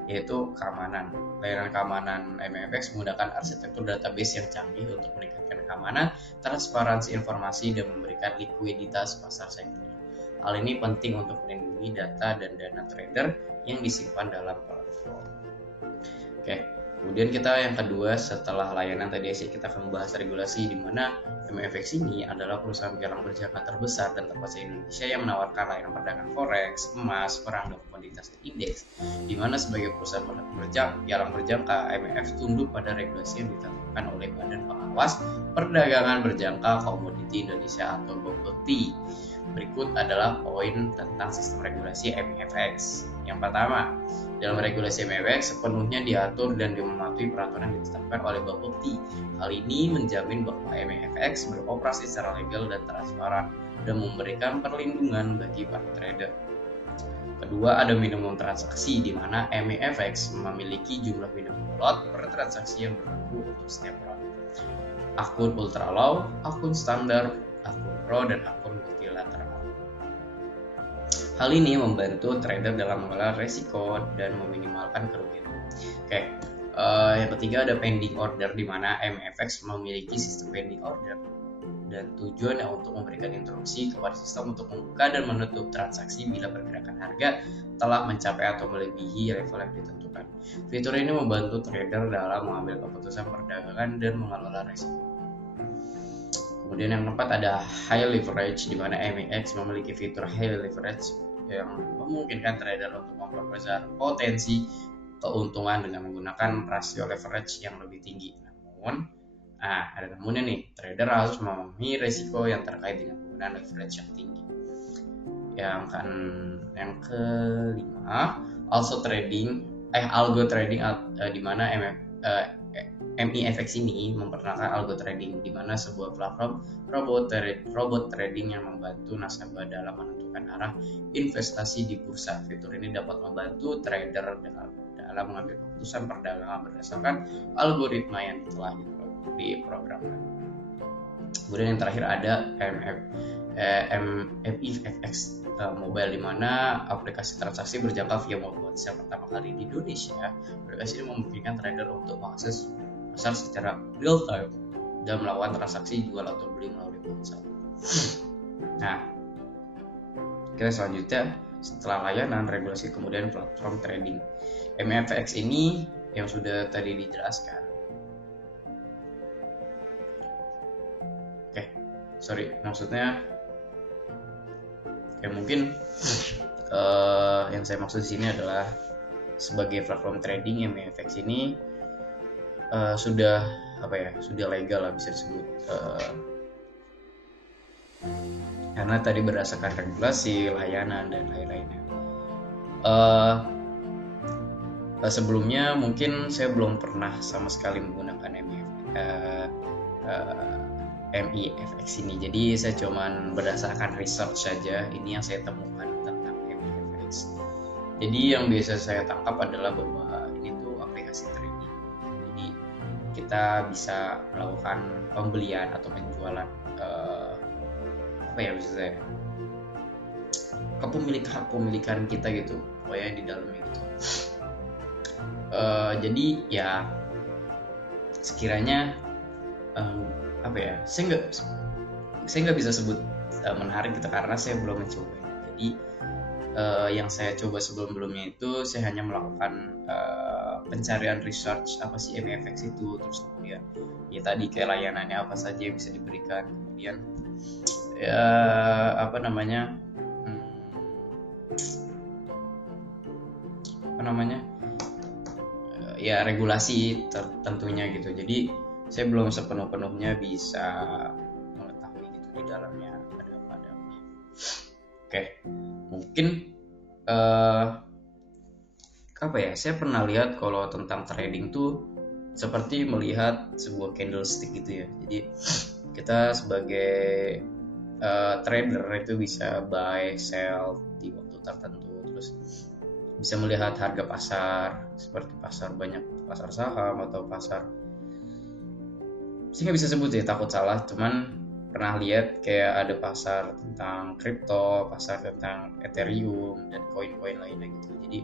yaitu keamanan. Layanan keamanan MIFX menggunakan arsitektur database yang canggih untuk meningkatkan keamanan, transparansi informasi, dan memberikan likuiditas pasar sekunder. Hal ini penting untuk melindungi data dan dana trader yang disimpan dalam platform. Oke, kemudian kita yang kedua setelah layanan tadi kita akan membahas regulasi, di mana MIFX ini adalah perusahaan pialang berjangka terbesar dan terbesar di Indonesia yang menawarkan layanan perdagangan forex, emas, perang, dan komoditas dan indeks. Di mana sebagai perusahaan pialang berjangka, MIFX tunduk pada regulasi yang ditetapkan oleh Badan Pengawas Perdagangan Berjangka Komoditi Indonesia atau BAPETI. Berikut adalah poin tentang sistem regulasi MIFX. Yang pertama, dalam regulasi MIFX sepenuhnya diatur dan mematuhi peraturan yang ditetapkan oleh BAPETI. Hal ini menjamin bahwa MIFX beroperasi secara legal dan transparan dan memberikan perlindungan bagi para trader. Kedua, ada minimum transaksi, di mana MIFX memiliki jumlah minimum lot per transaksi yang berlaku untuk setiap produk. Akun ultra low, akun standar, akun pro, dan akun multilateral. Hal ini membantu trader dalam mengelola resiko dan meminimalkan kerugian. Oke, yang ketiga ada pending order, di mana MIFX memiliki sistem pending order dan tujuannya untuk memberikan instruksi kepada sistem untuk membuka dan menutup transaksi bila pergerakan harga telah mencapai atau melebihi level yang ditentukan. Fitur ini membantu trader dalam mengambil keputusan perdagangan dan mengelola risiko. Kemudian yang keempat ada high leverage, di mana MEX memiliki fitur high leverage yang memungkinkan trader untuk memperbesar potensi keuntungan dengan menggunakan rasio leverage yang lebih tinggi. Namun, ada namunnya nih, trader harus memahami risiko yang terkait dengan penggunaan leverage yang tinggi. Yang kelima, algo trading, di mana MEFX ini memperkenalkan algo trading, di mana sebuah platform robot trading yang membantu nasabah dalam menentukan arah investasi di bursa. Fitur ini dapat membantu trader dalam mengambil keputusan perdagangan berdasarkan algoritma yang telah diprogramkan. Kemudian yang terakhir ada MEFX mobile, di mana aplikasi transaksi berjangka via mobile yang pertama kali di Indonesia. Aplikasi ini memungkinkan trader untuk mengakses pasar secara real time dan melakukan transaksi jual atau beli melalui ponsel. Nah, kita selanjutnya setelah layanan, regulasi, kemudian platform trading. MEFX ini yang sudah tadi dijelaskan. Maksudnya mungkin yang saya maksud di sini adalah sebagai platform trading, MEFX ini sudah legal lah bisa disebut, karena tadi berdasarkan regulasi, layanan dan lain-lainnya. Sebelumnya mungkin saya belum pernah sama sekali menggunakan MEFX ini, jadi saya cuman berdasarkan research saja ini yang saya temukan tentang MEFX. Jadi yang biasa saya tangkap adalah bahwa ini tuh aplikasi trading, jadi kita bisa melakukan pembelian atau penjualan kepemilikan kita gitu, pokoknya di dalamnya gitu. Jadi ya sekiranya saya nggak bisa sebut menarik gitu karena saya belum mencoba. Jadi yang saya coba sebelumnya itu saya hanya melakukan pencarian research apa sih MEFX itu, terus kemudian ya tadi kayak layanannya apa saja yang bisa diberikan, kemudian ya regulasi tentunya gitu. Jadi saya belum sepenuhnya bisa mengetahui gitu di dalamnya ada apa. Oke, mungkin saya pernah lihat kalau tentang trading tuh seperti melihat sebuah candlestick gitu ya. Jadi kita sebagai trader itu bisa buy, sell di waktu tertentu, terus bisa melihat harga pasar seperti pasar saham atau pasar, saya nggak bisa sebut ya, takut salah, cuman pernah lihat kayak ada pasar tentang kripto, pasar tentang Ethereum dan koin-koin lainnya gitu. Jadi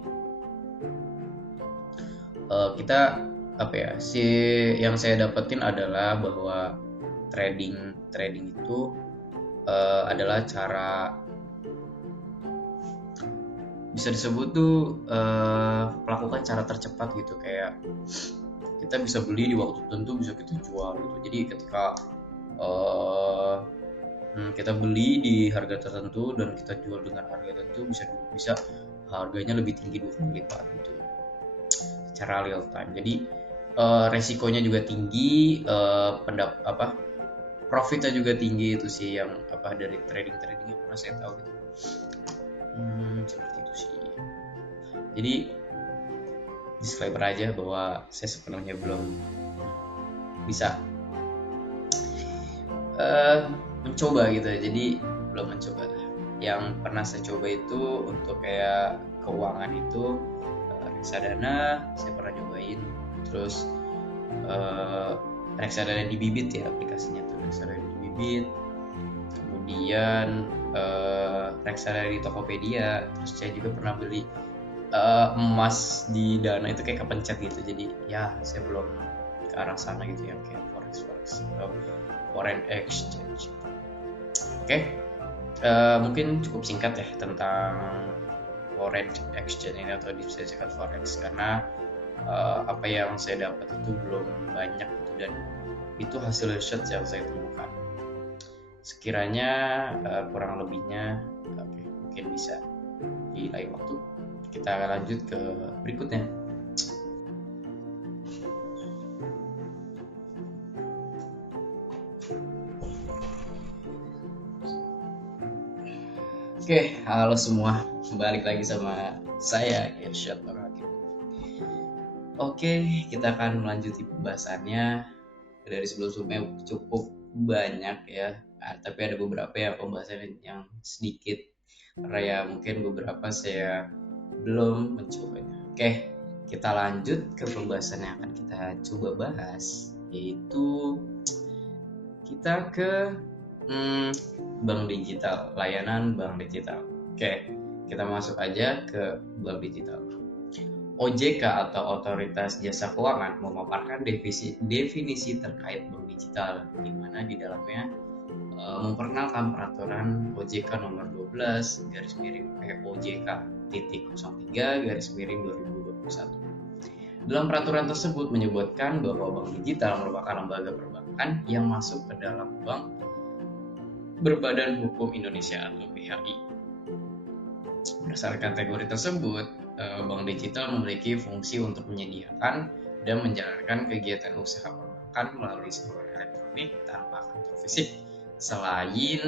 yang saya dapetin adalah bahwa trading itu adalah cara, bisa disebut tuh melakukan cara tercepat gitu, kayak kita bisa beli di waktu tertentu, bisa kita jual gitu. Jadi ketika kita beli di harga tertentu dan kita jual dengan harga tertentu, bisa harganya lebih tinggi 2 kali lipat gitu secara real time. Jadi resikonya juga tinggi, profitnya juga tinggi. Itu sih yang dari trading yang pernah saya tahu gitu. Seperti itu sih. Jadi disclaimer aja bahwa saya sepenuhnya belum bisa mencoba gitu, jadi belum mencoba. Yang pernah saya coba itu untuk kayak keuangan itu reksadana saya pernah cobain, terus reksadana di Bibit ya aplikasinya tuh, reksadana di Bibit, kemudian reksadana di Tokopedia, terus saya juga pernah beli emas di Dana, itu kayak kepencet gitu. Jadi ya saya belum ke arah sana gitu ya, kayak forex atau foreign exchange. Oke. Mungkin cukup singkat ya tentang foreign exchange ini atau disebut forex, karena apa yang saya dapat itu belum banyak gitu, dan itu hasil research yang saya temukan. sekiranya kurang lebihnya mungkin bisa di lain waktu. Kita lanjut ke berikutnya. Oke, halo semua, balik lagi sama saya Irsyad Nur Hakim. Oke, kita akan melanjuti pembahasannya. Dari sebelumnya cukup banyak ya, tapi ada beberapa ya pembahasan yang sedikit, karena ya mungkin beberapa saya belum mencobanya. Oke, kita lanjut ke pembahasan yang akan kita coba bahas, yaitu kita ke bank digital, layanan bank digital. Oke, kita masuk aja ke bank digital. OJK atau Otoritas Jasa Keuangan memaparkan definisi terkait bank digital, di mana di dalamnya memperkenalkan peraturan OJK nomor 12 garis miring POJK titik 03 garis miring 2021. Dalam peraturan tersebut menyebutkan bahwa bank digital merupakan lembaga perbankan yang masuk ke dalam bank berbadan hukum Indonesia atau BHI. Berdasarkan kategori tersebut, bank digital memiliki fungsi untuk menyediakan dan menjalankan kegiatan usaha perbankan melalui saluran elektronik tanpa kantor fisik, selain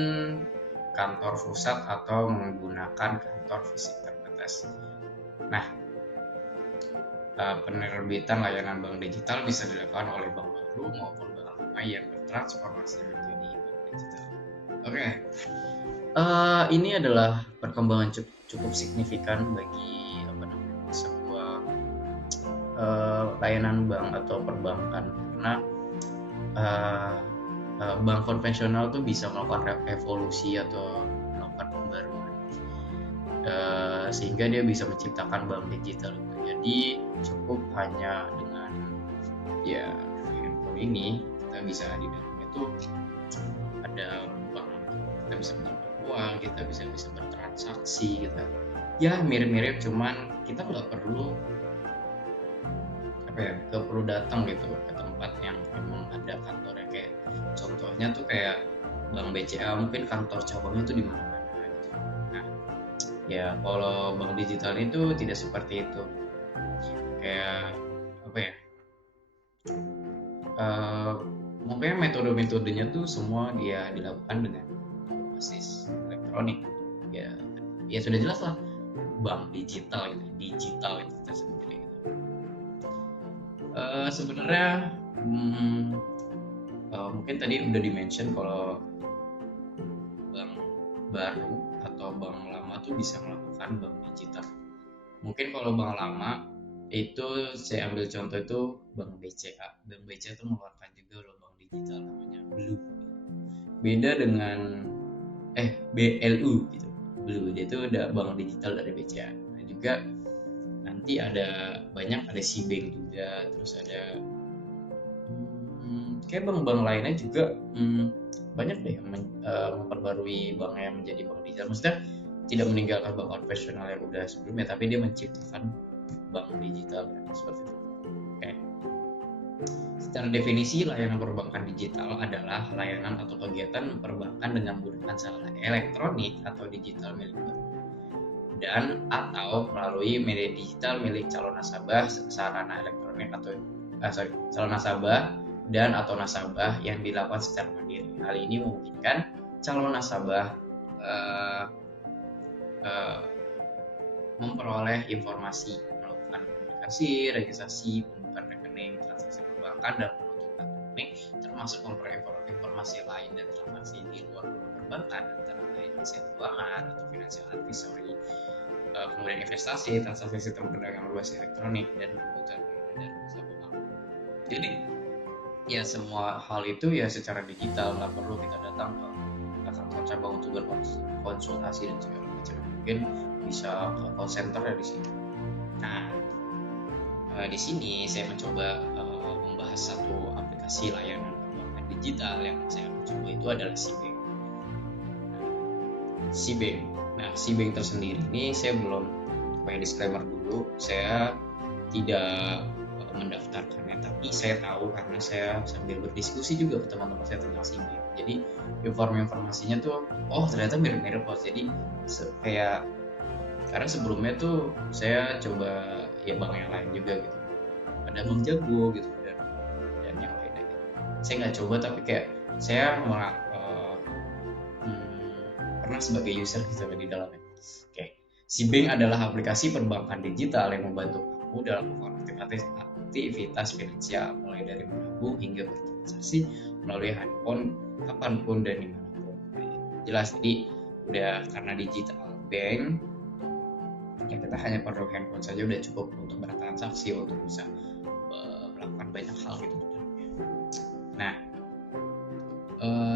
kantor pusat atau menggunakan kantor fisik terbatas. Nah, penerbitan layanan bank digital bisa dilakukan oleh bank baru maupun bank lama yang bertransformasi menjadi bank digital. Oke. Ini adalah perkembangan cukup signifikan bagi sebuah layanan bank atau perbankan, karena bank konvensional tuh bisa melakukan evolusi atau melakukan pembaruan, sehingga dia bisa menciptakan bank digital. Jadi cukup hanya dengan ya handphone ini kita bisa di dalamnya tuh ada bank, kita bisa menyimpan uang, kita bisa bertransaksi gitu. Ya mirip-mirip, cuman kita nggak perlu datang gitu ke tempat yang memang ada kantornya. Kayak contohnya tuh kayak bank BCA mungkin kantor cabangnya tuh di mana-mana gitu. Nah, ya kalau bank digital itu tidak seperti itu. Kayak mungkin metode-metodenya tuh semua dia dilakukan dengan basis elektronik. Ya sudah jelas lah, bank digital itu tersebut gitu. Sebenarnya mungkin tadi udah di-mention kalau bank baru atau bank lama tuh bisa melakukan bank digital. Mungkin kalau bank lama itu saya ambil contoh itu bank BCA. Bank BCA itu mengeluarkan juga loh bank digital namanya Blue. Beda dengan BLU gitu. Blue dia itu udah bank digital dari BCA. Nah, juga nanti ada Cbank juga, terus ada kayak bank-bank lainnya juga banyak deh yang memperbarui banknya menjadi bank digital. Maksudnya tidak meninggalkan bank konvensional yang udah sebelumnya, tapi dia menciptakan bank digital seperti itu. Oke. Secara definisi, layanan perbankan digital adalah layanan atau kegiatan perbankan dengan menggunakan sarana elektronik atau digital milik bank dan atau melalui media digital milik calon nasabah, sarana elektronik atau calon nasabah dan atau nasabah yang dilakukan secara mandiri. Hal ini memungkinkan calon nasabah memperoleh informasi, melakukan komunikasi, registrasi, pembukaan rekening, transaksi perbankan dan penutupan rekening, termasuk memperoleh informasi lain dan transaksi di luar perbankan, antara lain aset keuangan atau financial advisory, kemudian investasi, transaksi sistem perdagangan berbasis elektronik, dan kebutuhan dari nasabah bank. Jadi ya semua hal itu ya secara digital, nggak perlu kita datang ke kantor cabang untuk berkonsultasi dan segala macam. Mungkin bisa ke call center ya di sini. Nah, di sini saya mencoba membahas satu aplikasi layanan perbankan digital yang saya mencoba itu adalah Cbank. Nah, Cbank tersendiri ini saya belum disclaimer dulu, saya tidak mendaftarkannya, tapi saya tahu karena saya sambil berdiskusi juga ke teman-teman saya tentang SIBING. Jadi informasinya tuh ternyata mirip-mirip kok. Jadi kayak karena sebelumnya tuh saya coba ya bank yang lain juga gitu, ada Bank Jago gitu dan yang lainnya gitu. Saya nggak coba, tapi kayak saya pernah sebagai user gitu di dalamnya. Oke. SIBING adalah aplikasi perbankan digital yang membantu kamu dalam melakukan aktivitas finansial, mulai dari menabung hingga bertransaksi melalui handphone kapanpun dan dimanapun. Jelas, jadi udah karena digital bank, ya kita hanya perlu handphone saja udah cukup untuk bertransaksi, untuk bisa melakukan banyak hal gitu. Nah,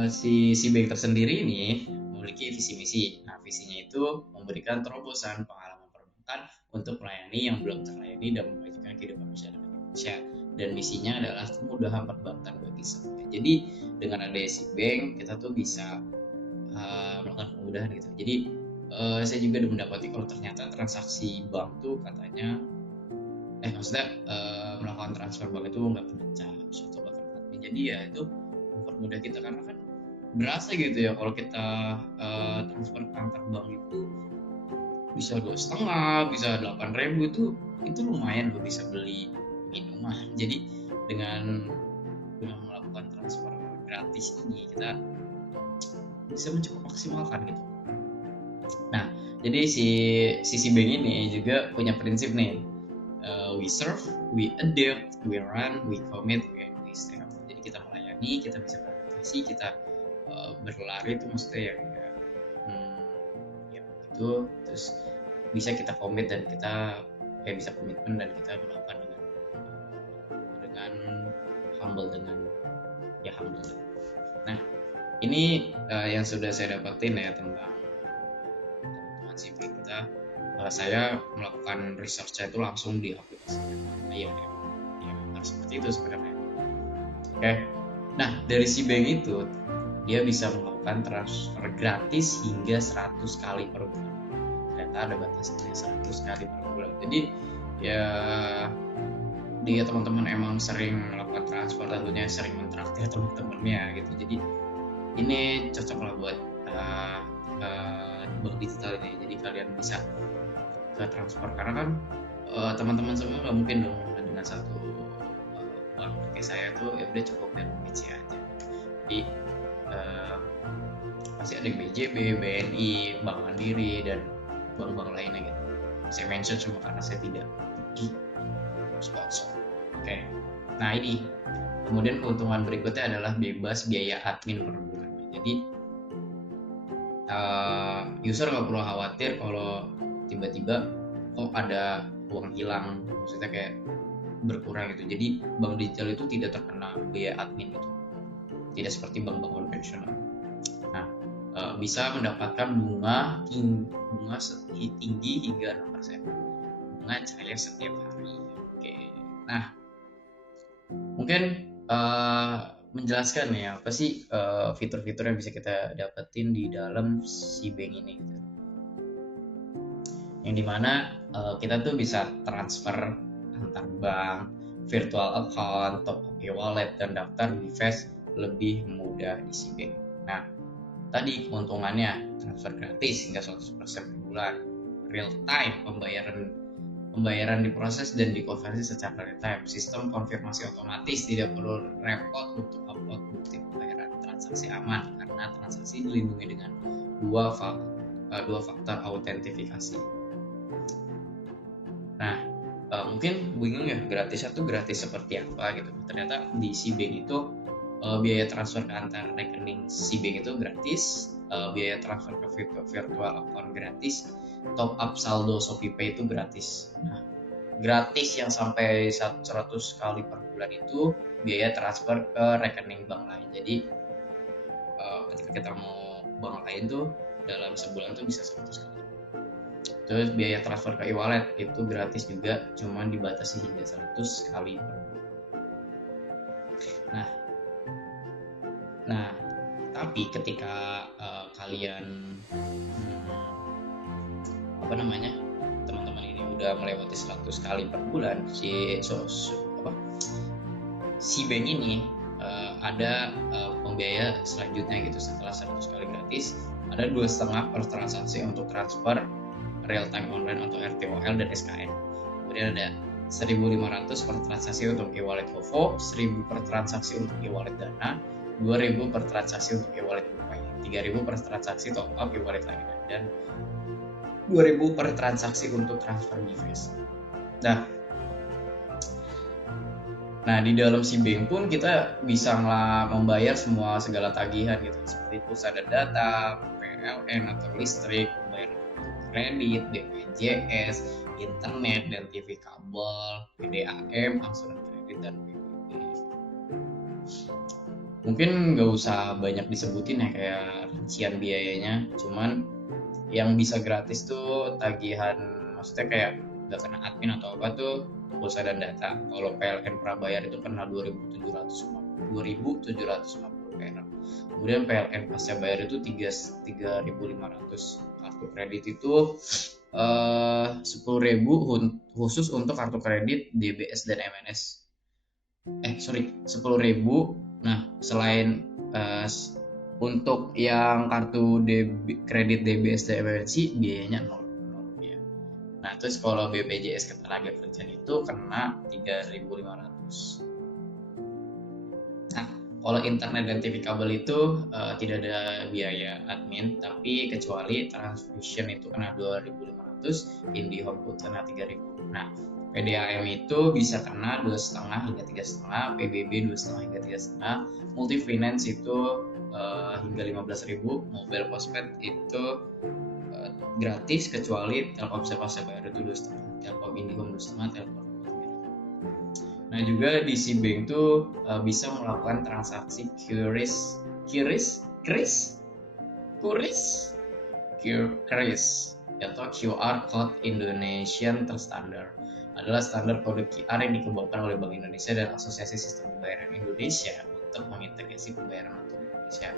si SIBING tersendiri ini memiliki visi misi. Nah, visinya itu memberikan terobosan pengalaman perbankan untuk melayani yang belum terlayani dan memajukan kehidupan masyarakat Indonesia. Dan misinya adalah kemudahan perbankan bagi semua. Jadi dengan adanya SIBING kita tuh bisa melakukan kemudahan gitu. Jadi saya juga udah mendapati kalau ternyata transaksi bank tuh katanya melakukan transfer bank itu nggak pernah charge atau bahkan admin. Jadi ya itu mempermudah kita, karena kan berasa gitu ya kalau kita transfer ke antar bank itu bisa 2,5, bisa 8.000, itu lumayan loh, bisa beli minuman. Jadi dengan melakukan transfer gratis ini kita bisa mencukup maksimalkan gitu. Nah, jadi si bank ini juga punya prinsip nih, we serve, we adapt, we run, we commit, we stay. Jadi kita melayani, kita bisa beradaptasi, kita berlari itu maksudnya ya itu, terus bisa kita komit dan kita bisa komitmen dan kita melakukan dengan humble, humble. Nah, ini yang sudah saya dapetin ya tentang SIBING kita. Saya melakukan research-nya itu langsung di aplikasi. Nah, ya harus seperti itu sebenarnya. Oke. Nah, dari SIBING itu dia bisa melakukan transfer gratis hingga 100 kali per bulan. Ternyata ada batasnya 100 kali per bulan. Jadi ya dia teman-teman emang sering melakukan transfer, tentunya sering mentraktir teman-temannya gitu. Jadi ini cocok lah buat bank digital ini. Jadi kalian bisa ke transfer, karena kan teman-teman semua nggak mungkin dong dengan satu bank kayak saya tuh ya udah cukup dan BCA aja. Jadi pasti ada BJB, BNI, Bank Mandiri dan bank-bank lainnya gitu. Saya mention cuma karena saya tidak sponsor. Oke. Nah, ini kemudian keuntungan berikutnya adalah bebas biaya admin per bulan. Jadi user nggak perlu khawatir kalau tiba-tiba ada uang hilang, maksudnya kayak berkurang gitu. Jadi bank digital itu tidak terkena biaya admin gitu, tidak seperti bank-bank konvensional. Nah, bisa mendapatkan bunga tinggi hingga 6%, bunga cair setiap hari. Oke. Nah, mungkin menjelaskan ya apa sih fitur-fitur yang bisa kita dapetin di dalam SIBING ini gitu. Yang dimana kita tuh bisa transfer antar bank, virtual account, top up e-wallet, dan daftar device lebih mudah di SIBING. Nah, tadi keuntungannya transfer gratis hingga 100% per bulan, real time pembayaran diproses dan dikonversi secara real time, sistem konfirmasi otomatis, tidak perlu repot untuk upload bukti pembayaran, transaksi aman karena transaksi dilindungi dengan dua faktor autentifikasi. Nah, mungkin bingung ya gratisnya tuh gratis seperti apa gitu. Ternyata di SIBING itu biaya transfer ke antar rekening SIBING itu gratis, biaya transfer ke virtual account gratis, top up saldo ShopeePay itu gratis. Nah, gratis yang sampai 100 kali per bulan itu biaya transfer ke rekening bank lain. Jadi ketika kita mau bank lain tuh dalam sebulan tuh bisa 100 kali. Terus biaya transfer ke e-wallet itu gratis juga, cuman dibatasi hingga 100 kali per bulan. Nah, tapi ketika kalian teman-teman ini udah melewati 100 kali per bulan, si bank ini ada pembiaya selanjutnya gitu. Setelah 100 kali gratis, ada 2,5 per transaksi untuk transfer real time online atau RTOL dan SKN. Kemudian ada 1.500 per transaksi untuk e-wallet OVO, 1.000 per transaksi untuk e-wallet Dana, 2.000 per transaksi untuk e-wallet GoPay, 3.000 per transaksi top up e-wallet lainnya, dan 2.000 per transaksi untuk transfer BVS. Nah, di dalam si bank pun kita bisa membayar segala tagihan gitu, seperti pulsa dan data, PLN atau listrik, bayar kredit, BPJS, internet dan TV kabel, PDAM, angsuran kredit dan PBB. Mungkin nggak usah banyak disebutin ya kayak rincian biayanya, cuman yang bisa gratis tuh tagihan, maksudnya kayak nggak kena admin atau apa tuh pulsa dan data. Kalau PLN prabayar itu kena 2.750 perak. Kemudian PLN pasca bayar itu 3.500. Kartu kredit itu 10.000 khusus untuk kartu kredit DBS dan MNS. 10.000. Nah, selain untuk yang kartu kredit DBS dan MNC biayanya 0 rupiah. Nah, terus kalau BPJS Ketenagakerjaan itu kena 3.500. Nah, kalau internet dan TV kabel itu tidak ada biaya admin, tapi kecuali transfusion itu kena 2.500, IndiHome kena 3.000. Nah, PDAM itu bisa kena 2,5 hingga 3,5, PBB 2,5 hingga 3,5, Multifinance itu hingga 15.000, Mobile Postpaid itu gratis kecuali Telkomsel pasca bayar itu 2,5, Telkom IndiHome 2,5, Telkom. Nah, juga di si bank tuh bisa melakukan transaksi QRIS atau QR Code Indonesian Terstandar, adalah standar kode QR yang dikembangkan oleh Bank Indonesia dan Asosiasi Sistem Pembayaran Indonesia untuk mengintegrasi pembayaran untuk Indonesia,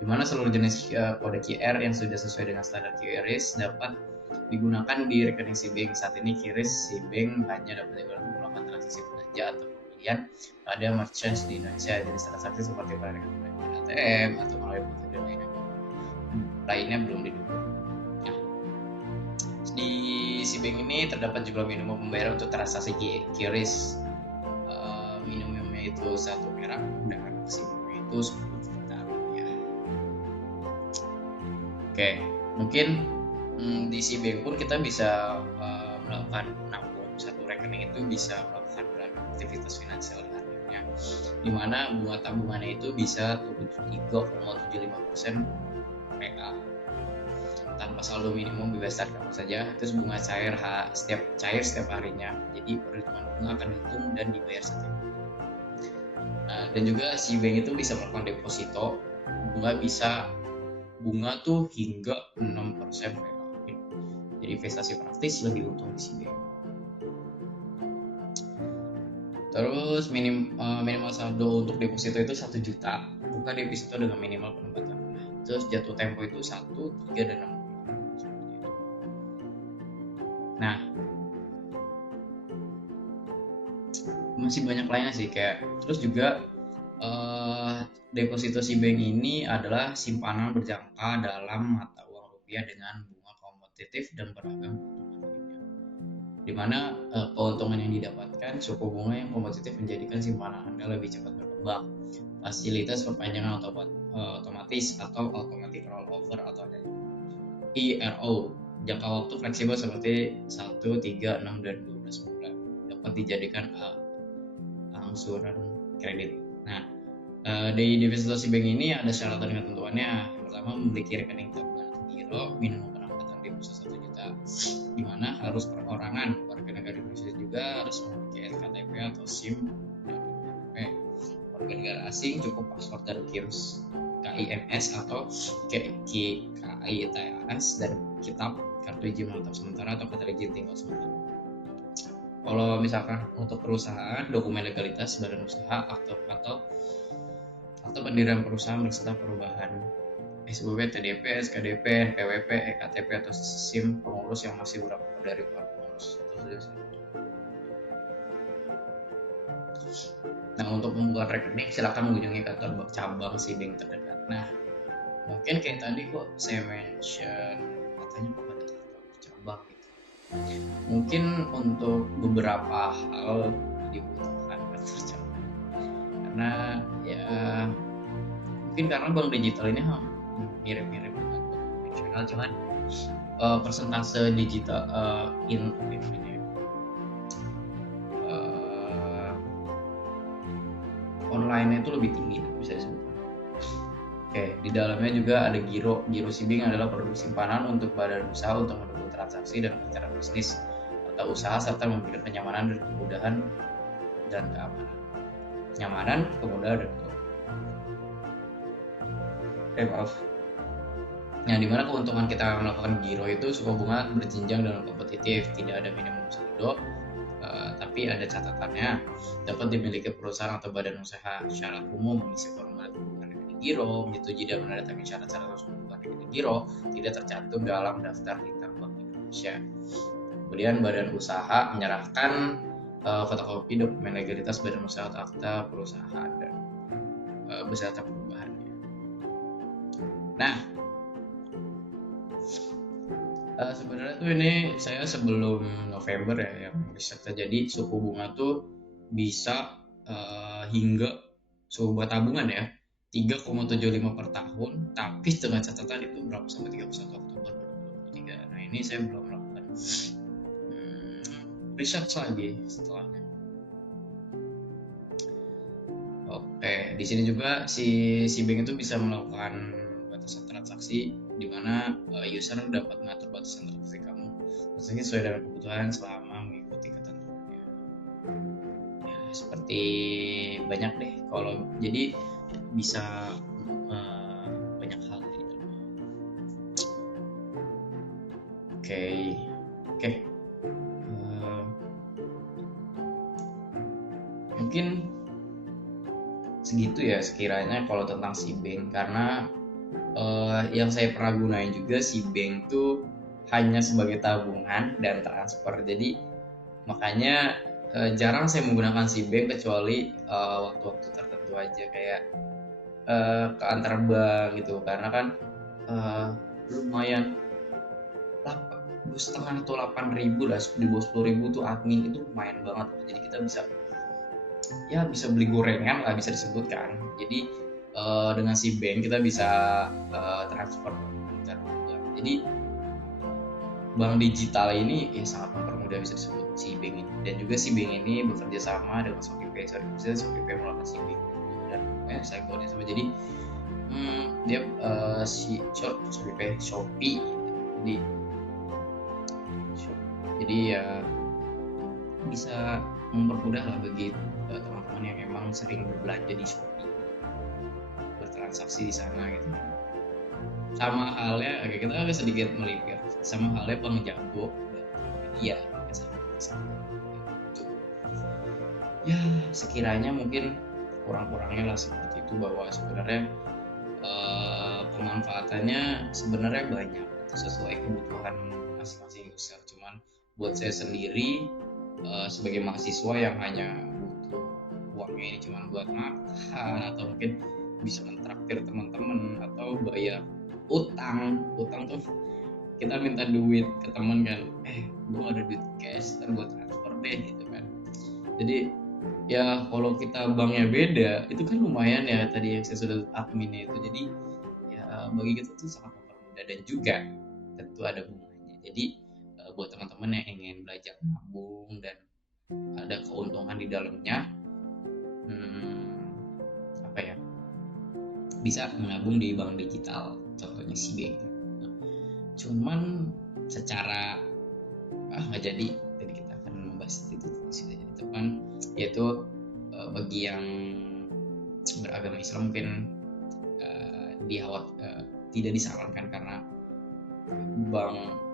di mana seluruh jenis kode QR yang sudah sesuai dengan standar QRIS dapat digunakan di rekening si bank. Saat ini QRIS si bank hanya dapat digunakan untuk melakukan transaksi belanja atau pembelian pada merchant di Indonesia. Jenis transaksi seperti pembayaran ATM atau melalui metode lainnya belum didukung. Nah, di si bank ini terdapat juga minimum pembayaran untuk transaksi QRIS. Minimumnya itu 1 perak dan maksimumnya itu 10 juta rupiah. Oke, mungkin di si bank pun kita bisa melakukan nabung. Satu rekening itu bisa melakukan beragam aktivitas finansial hariannya, di mana bunga tabungannya itu bisa turun 3,75% PA tanpa saldo minimum bebas tarik apa saja. Terus bunga cair setiap harinya, jadi perhitungan bunga akan dihitung dan dibayar setiap hari. Dan juga si bank itu bisa melakukan deposito, bunga tuh hingga 6% PA. Jadi investasi praktis lebih untung di sini. Terus minimal saldo untuk deposito itu 1 juta. Buka deposito dengan minimal penempatan. Terus jatuh tempo itu 1, 3, dan 6 bulan. Nah, masih banyak lainnya sih kayak. Terus juga deposito si bank ini adalah simpanan berjangka dalam mata uang rupiah dengan bunga kompetitif dan beragam keuntungan lainnya, di mana keuntungan yang didapatkan suku bunga yang kompetitif menjadikan simpanan Anda lebih cepat berkembang, fasilitas perpanjangan otomatis atau automatic rollover atau ERO, jangka waktu fleksibel seperti 1, 3, 6, dan 12 bulan, dapat dijadikan angsuran kredit. Nah, di deposito si bank ini ada syarat dan ketentuannya. Yang pertama, memiliki rekening tabungan atau giro, minimum penempatan deposito 1 juta, di mana harus perorangan. Warga negara Indonesia juga harus memiliki KTP atau SIM dan KTP. Warga negara asing cukup paspor dan KINS atau KITAS dan kitab kartu izin menetap sementara atau kartu izin tinggal sementara. Kalau misalkan untuk perusahaan, dokumen legalitas badan usaha atau pendirian perusahaan beserta perubahan SUB, TDP, SKDP, NPWP, EKTP atau SIM pengurus yang masih berapa dari pengurus. Nah, untuk membuka rekening silakan mengunjungi kantor cabang si bank terdekat. Nah, mungkin kayak tadi kok saya mention katanya pada kantor cabang gitu. Mungkin untuk beberapa hal dibutuhkan kantor cabang karena ya mungkin karena bank digital ini mirip-mirip dengan bank konvensional, cuman persentase digital online itu lebih tinggi bisa disebutkan. Oke, di dalamnya juga ada Giro. Giro Si-Bank adalah produk simpanan untuk badan usaha untuk mendukung transaksi dan perencanaan bisnis atau usaha serta memberikan kenyamanan dan kemudahan dan keamanan. Kenyamanan, kemudahan dan maaf. Nah, dimana keuntungan kita melakukan Giro itu suku bunga berjenjang dan kompetitif, tidak ada minimum saldo, tapi ada catatannya, dapat dimiliki perusahaan atau badan usaha. Syarat umum mengisi formulir pembukaan rekening Giro, menyetujui dan menandatangani syarat-syarat pembukaan rekening Giro, tidak tercantum dalam daftar bintang Bank Indonesia. Kemudian badan usaha menyerahkan fotokopi dokumen legalitas badan usaha atau akta perusahaan dan beserta perubahannya. Nah, sebenarnya tuh ini saya sebelum November ya yang riset terjadi suku bunga tuh bisa hingga suku bunga tabungan ya 3,75 per tahun, tapi dengan catatan itu berapa sampai 31 Oktober 2023. Nah, ini saya belum melakukan riset lagi setelahnya. Oke, di sini juga si bank itu bisa melakukan batasan transaksi di mana user dapat mengatur batasan transaksi kamu tentunya sesuai dengan kebutuhan selama mengikuti ketentuannya. Ya, seperti banyak deh kalau jadi bisa banyak hal gitu. Oke. Mungkin segitu ya sekiranya kalau tentang si bank, karena yang saya pernah gunain juga si bank tuh hanya sebagai tabungan dan transfer, jadi makanya jarang saya menggunakan si bank kecuali waktu-waktu tertentu aja kayak ke antar bank gitu, karena kan lumayan 7,5 atau 8.000 lah, di bawah 10.000 tuh admin itu lumayan banget, jadi kita bisa beli gorengan lah bisa disebutkan. Jadi dengan si bank kita bisa transfer antar bank. Jadi bank digital ini ya sangat mempermudah bisa disebut si bank ini, dan juga si bank ini bekerja sama dengan ShopeePay. ShopeePay melakukan si bank dan saya buatnya sama, jadi dia si ShopeePay Shopee, jadi ya bisa mempermudah lah bagi teman-teman yang memang sering berbelanja di Shopee, bertransaksi di sana gitu. Sama halnya, kita agak sedikit melipir, sama halnya Bank Jago, iya, ya sekiranya mungkin kurang-kurangnya lah seperti itu, bahwa sebenarnya pemanfaatannya sebenarnya banyak sesuai kebutuhan masing-masing user. Cuman buat saya sendiri sebagai mahasiswa yang hanya butuh uangnya ini cuma buat makan atau mungkin bisa mentraktir teman-teman atau bayar utang tuh kita minta duit ke teman kan, gue ada duit cash ntar gue transfer deh gitu kan. Jadi ya kalau kita banknya beda itu kan lumayan ya, tadi yang saya sudah adminnya itu, jadi ya bagi kita tuh sangat mempermudah dan juga tentu ada bunganya. Jadi buat teman-teman yang ingin belajar nabung dan ada keuntungan di dalamnya, bisa menabung di bank digital, contohnya si bank. Cuman secara nggak jadi kita akan membahas itu sudah jadi teman, yaitu bagi yang beragama Islam mungkin tidak disarankan, karena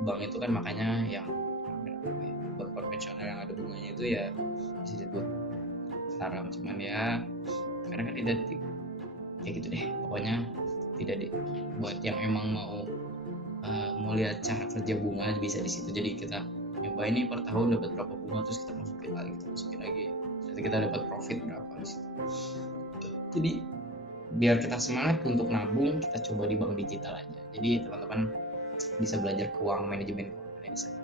bank itu kan makanya yang bank konvensional yang ada bunganya itu ya bisa disebut haram. Cuman ya karena kan tidak kayak gitu deh, pokoknya tidak buat yang emang mau lihat cara kerja bunga bisa di situ. Jadi kita nyobain nih per tahun dapat berapa bunga, terus kita masukin lagi Berarti kita dapat profit berapa di situ. Jadi biar kita semangat untuk nabung, kita coba di bank digital aja. Jadi teman-teman bisa belajar manajemen keuangan di sana.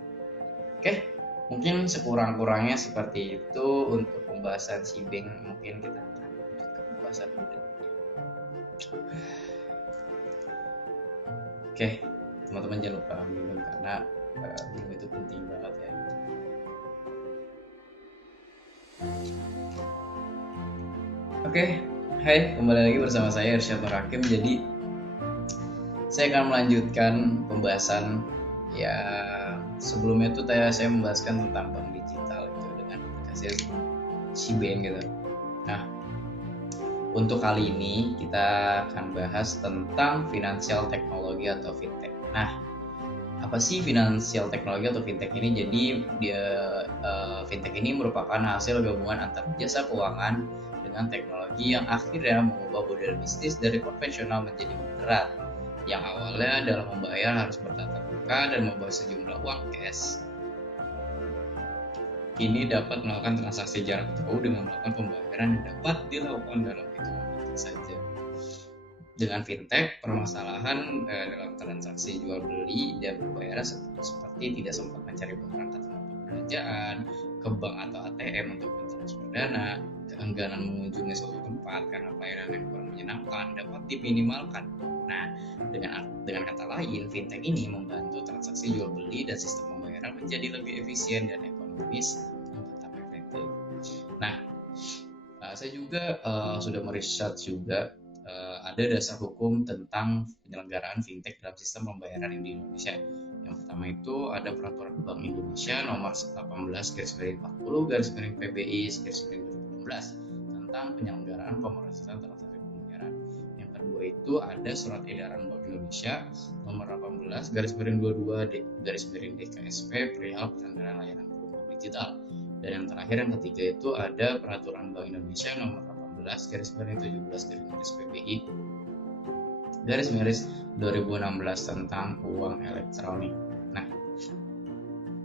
Oke, mungkin sekurang-kurangnya seperti itu untuk pembahasan si bank. Mungkin kita akan lanjut ke pembahasan berikutnya. Oke, teman-teman jangan lupa minum karena minum itu penting banget ya. Oke, hai, kembali lagi bersama saya Irsyad Nur Hakim. Jadi saya akan melanjutkan pembahasan ya sebelumnya itu saya membahaskan tentang bank digital itu dengan aplikasi Cbank gitu. Nah, untuk kali ini kita akan bahas tentang financial technology atau fintech. Nah, apa sih financial technology atau fintech ini? Jadi fintech ini merupakan hasil gabungan antara jasa keuangan dengan teknologi yang akhirnya mengubah model bisnis dari konvensional menjadi moderat. Yang awalnya dalam membayar harus bertatap muka dan membawa sejumlah uang cash, kini dapat melakukan transaksi jarak jauh dengan melakukan pembayaran yang dapat dilakukan dalam hitungan detik saja. Dengan fintech, permasalahan dalam transaksi jual beli dan pembayaran seperti tidak sempat mencari barang ke tempat perbelanjaan, ke bank atau ATM untuk mentransfer dana, keengganan mengunjungi suatu tempat karena pelayanan yang kurang menyenangkan dapat diminimalkan. Nah, dengan kata lain, fintech ini membantu transaksi jual beli dan sistem pembayaran menjadi lebih efisien dan ekonomis untuk tetap efektif. Nah, saya juga sudah meriset juga ada dasar hukum tentang penyelenggaraan fintech dalam sistem pembayaran di Indonesia. Yang pertama itu ada Peraturan Bank Indonesia nomor 18/PBI/2016 tentang penyelenggaraan pemrosesan transaksi pembayaran. Yang kedua itu ada Surat Edaran Bank Indonesia nomor 18/22/DKSP perihal penyelenggaraan layanan keuangan digital. Dan yang terakhir, yang ketiga itu ada Peraturan Bank Indonesia nomor 18/17/PBI/2016 tentang uang elektronik. Nah,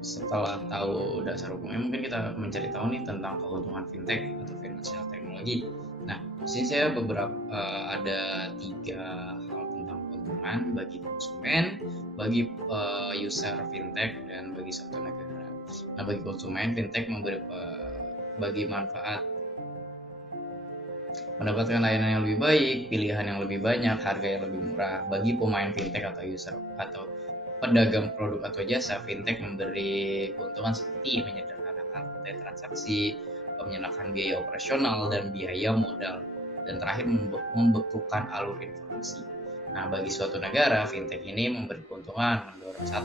setelah tahu dasar hukumnya, mungkin kita mencari tahu nih tentang keuntungan fintech atau financial technology. Nah, di sini saya ada 3 hal tentang keuntungan bagi konsumen, bagi user fintech, dan bagi suatu negara. Nah, bagi konsumen, fintech bagi manfaat mendapatkan layanan yang lebih baik, pilihan yang lebih banyak, harga yang lebih murah. Bagi pemain fintech atau user atau pedagang produk atau jasa, fintech memberi keuntungan seperti menyederhanakan rantai transaksi, menyenangkan biaya operasional dan biaya modal, dan terakhir membekukan alur informasi. Nah, bagi suatu negara, fintech ini memberi keuntungan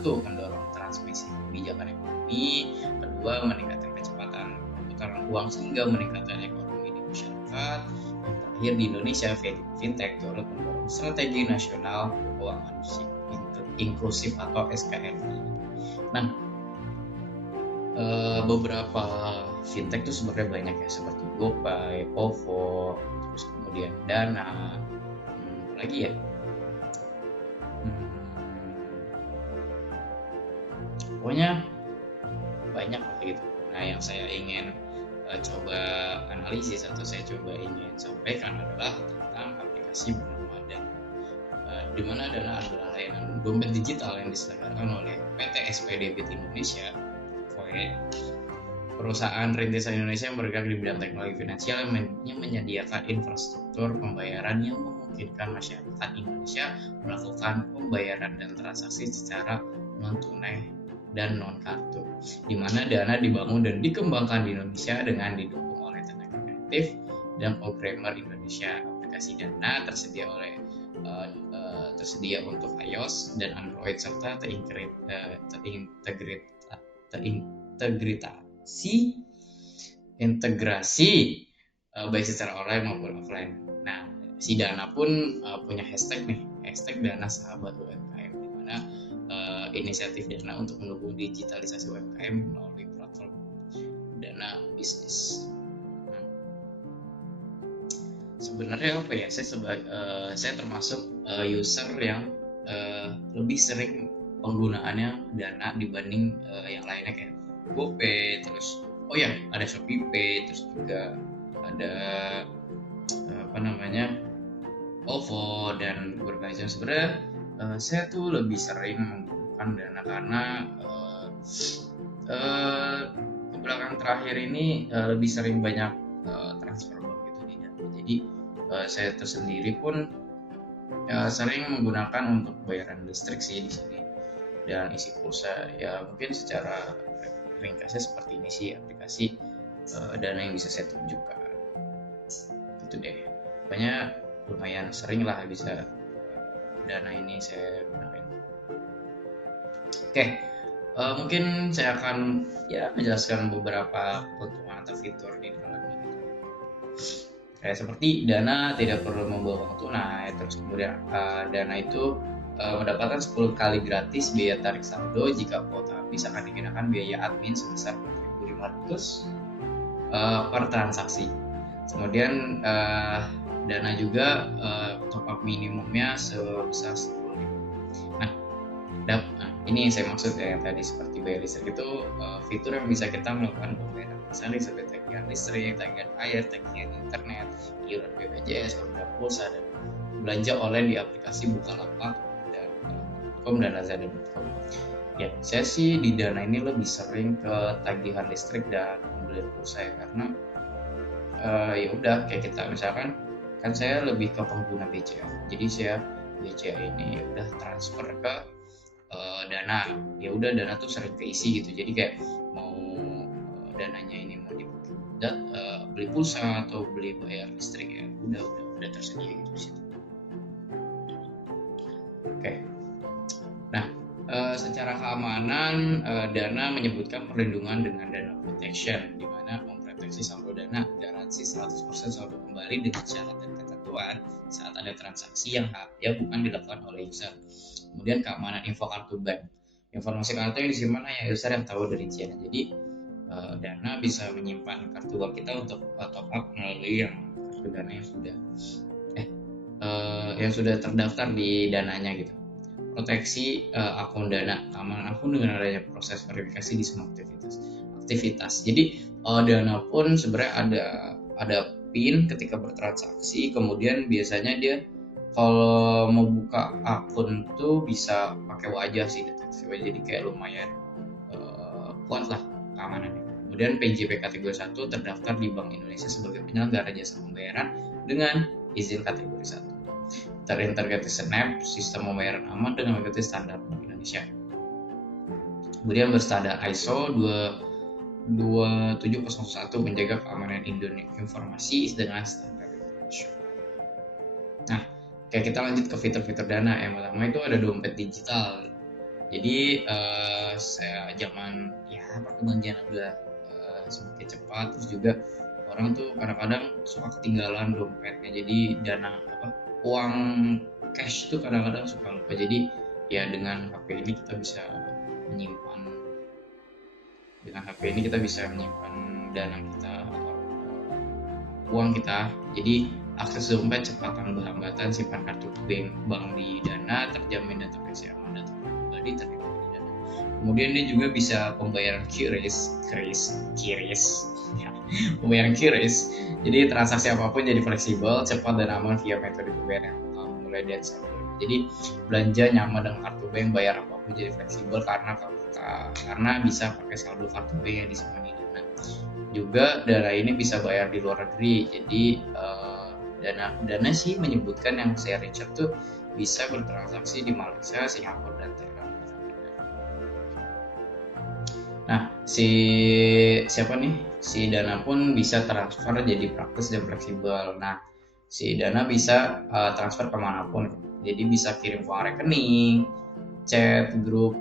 mendorong transmisi kebijakan ekonomi, kedua meningkatkan kecepatan perputaran uang sehingga meningkatkan ekonomi di masyarakat. Yang terakhir, di Indonesia, fintech turut mendorong strategi nasional keuangan inklusif atau SKNI. Nah, beberapa fintech itu sebenarnya banyak ya, seperti GoPay, OVO, terus kemudian Dana, lagi ya. Pokoknya banyak gitu. Nah, yang saya ingin coba analisis atau saya coba ingin sampaikan adalah tentang aplikasi bernama Dana. Di mana Dana adalah layanan dompet digital yang diselenggarakan oleh PT SPDB Indonesia, perusahaan rintisan Indonesia yang bergerak di bidang teknologi finansial yang menyediakan infrastruktur pembayaran yang memungkinkan masyarakat Indonesia melakukan pembayaran dan transaksi secara non tunai dan non kartu, di mana Dana dibangun dan dikembangkan di Indonesia dengan didukung oleh tenaga kreatif dan programmer Indonesia. Aplikasi Dana tersedia untuk iOS dan Android serta terintegrasi baik secara online maupun offline. Nah, si Dana pun punya hashtag Dana Sahabat UMKM, di mana inisiatif Dana untuk mendukung digitalisasi UMKM melalui platform Dana Bisnis. Nah, sebenarnya apa ya? Saya termasuk user yang lebih sering penggunaannya Dana dibanding yang lainnya kayak GoPay, terus oh ya, ada Shopee Pay, terus juga ada apa namanya, OVO dan berbagai macam. Sebenarnya saya tuh lebih sering menggunakan Dana karena eh, ke belakang terakhir ini lebih sering banyak transfer uang gitu di Dana. Jadi saya tersendiri pun sering menggunakan untuk bayaran listrik sih di sini dan isi pulsa. Ya mungkin secara ringkasnya seperti ini sih aplikasi Dana yang bisa saya tunjukkan. Gitu deh. Pokoknya lumayan sering lah bisa Dana ini saya gunakan. Oke, mungkin saya akan menjelaskan beberapa keuntungan atau fitur di dalamnya. Kayak seperti Dana tidak perlu membawa uang tunai, terus kemudian Dana itu mendapatkan 10 kali gratis biaya tarik saldo jika kuota habis akan dikenakan biaya admin sebesar 4.500 per transaksi. Kemudian Dana juga top up minimumnya sebesar 10.000. Nah, ini yang saya maksud ya, yang tadi seperti bayar listrik itu fitur yang bisa kita melakukan pembayaran misalnya seperti tagihan listrik, tagihan air, tagihan internet, iuran BPJS, pembayaran pulsa, dan belanja online di aplikasi Bukalapak dan .com dan Lazada.com. Ya, saya sih di Dana ini lebih sering ke tagihan listrik dan pembelian pulsa ya, karena ya udah kayak kita misalkan kan saya lebih ke pengguna BCA, jadi saya BCA ini udah transfer ke Dana, ya udah Dana tuh sering keisi gitu, jadi kayak mau dananya ini mau dipakai beli pulsa atau beli bayar listrik ya udah tersedia gitu di situ. Oke. Nah, secara keamanan Dana menyebutkan perlindungan dengan Dana Protection, di mana memproteksi saldo Dana garansi 100% saldo kembali dengan syarat dan ketentuan saat ada transaksi yang bukan dilakukan oleh user. Kemudian keamanan info kartu bank, informasi kartu yang disimpan hanya user yang tahu dari rinciannya. Jadi Dana bisa menyimpan kartu bank kita untuk top up melalui yang kartu Dana yang sudah terdaftar di Dananya gitu. Proteksi akun Dana, keamanan akun dengan adanya proses verifikasi di semua aktivitas. Jadi Dana pun sebenarnya ada PIN ketika bertransaksi, kemudian biasanya dia kalau mau buka akun tuh bisa pakai wajah sih, deteksi wajah, jadi kayak lumayan kuat lah keamanannya. Kemudian PJP kategori 1 terdaftar di Bank Indonesia sebagai penyelenggara jasa pembayaran dengan izin kategori 1. Terintegrasi Snap, sistem pembayaran aman dengan mengikuti standar Bank Indonesia. Kemudian berstandar ISO 27001 menjaga keamanan informasi dengan standar internasional. Nah, kayak kita lanjut ke fitur-fitur Dana. Yang pertama itu ada dompet digital. Jadi saya zaman perkembangan zaman udah semakin cepat, terus juga orang tuh kadang-kadang suka ketinggalan dompetnya. Jadi uang cash tuh kadang-kadang suka lupa. Jadi ya dengan HP ini kita bisa menyimpan Dana kita atau uang kita. Jadi akses dompet cepat tanpa hambatan, simpan kartu bank di Dana terjamin dan terkoneksi aman, data pribadi terlindungi di Dana. Kemudian dia juga bisa pembayaran QRIS pembayaran QRIS. Jadi transaksi apapun jadi fleksibel, cepat dan aman via metode pembayaran mulai dari saldo. Jadi belanja nyaman dengan kartu bank, bayar apapun jadi fleksibel karena bisa pakai saldo kartu bank yang disimpan di Dana. Juga Dana ini bisa bayar di luar negeri. Jadi Dana sih menyebutkan yang saya research tuh bisa bertransaksi di Malaysia, Singapura, dan Thailand. Nah, si Dana pun bisa transfer jadi praktis dan fleksibel. Nah, si Dana bisa transfer kemanapun. Jadi bisa kirim uang rekening, chat, grup,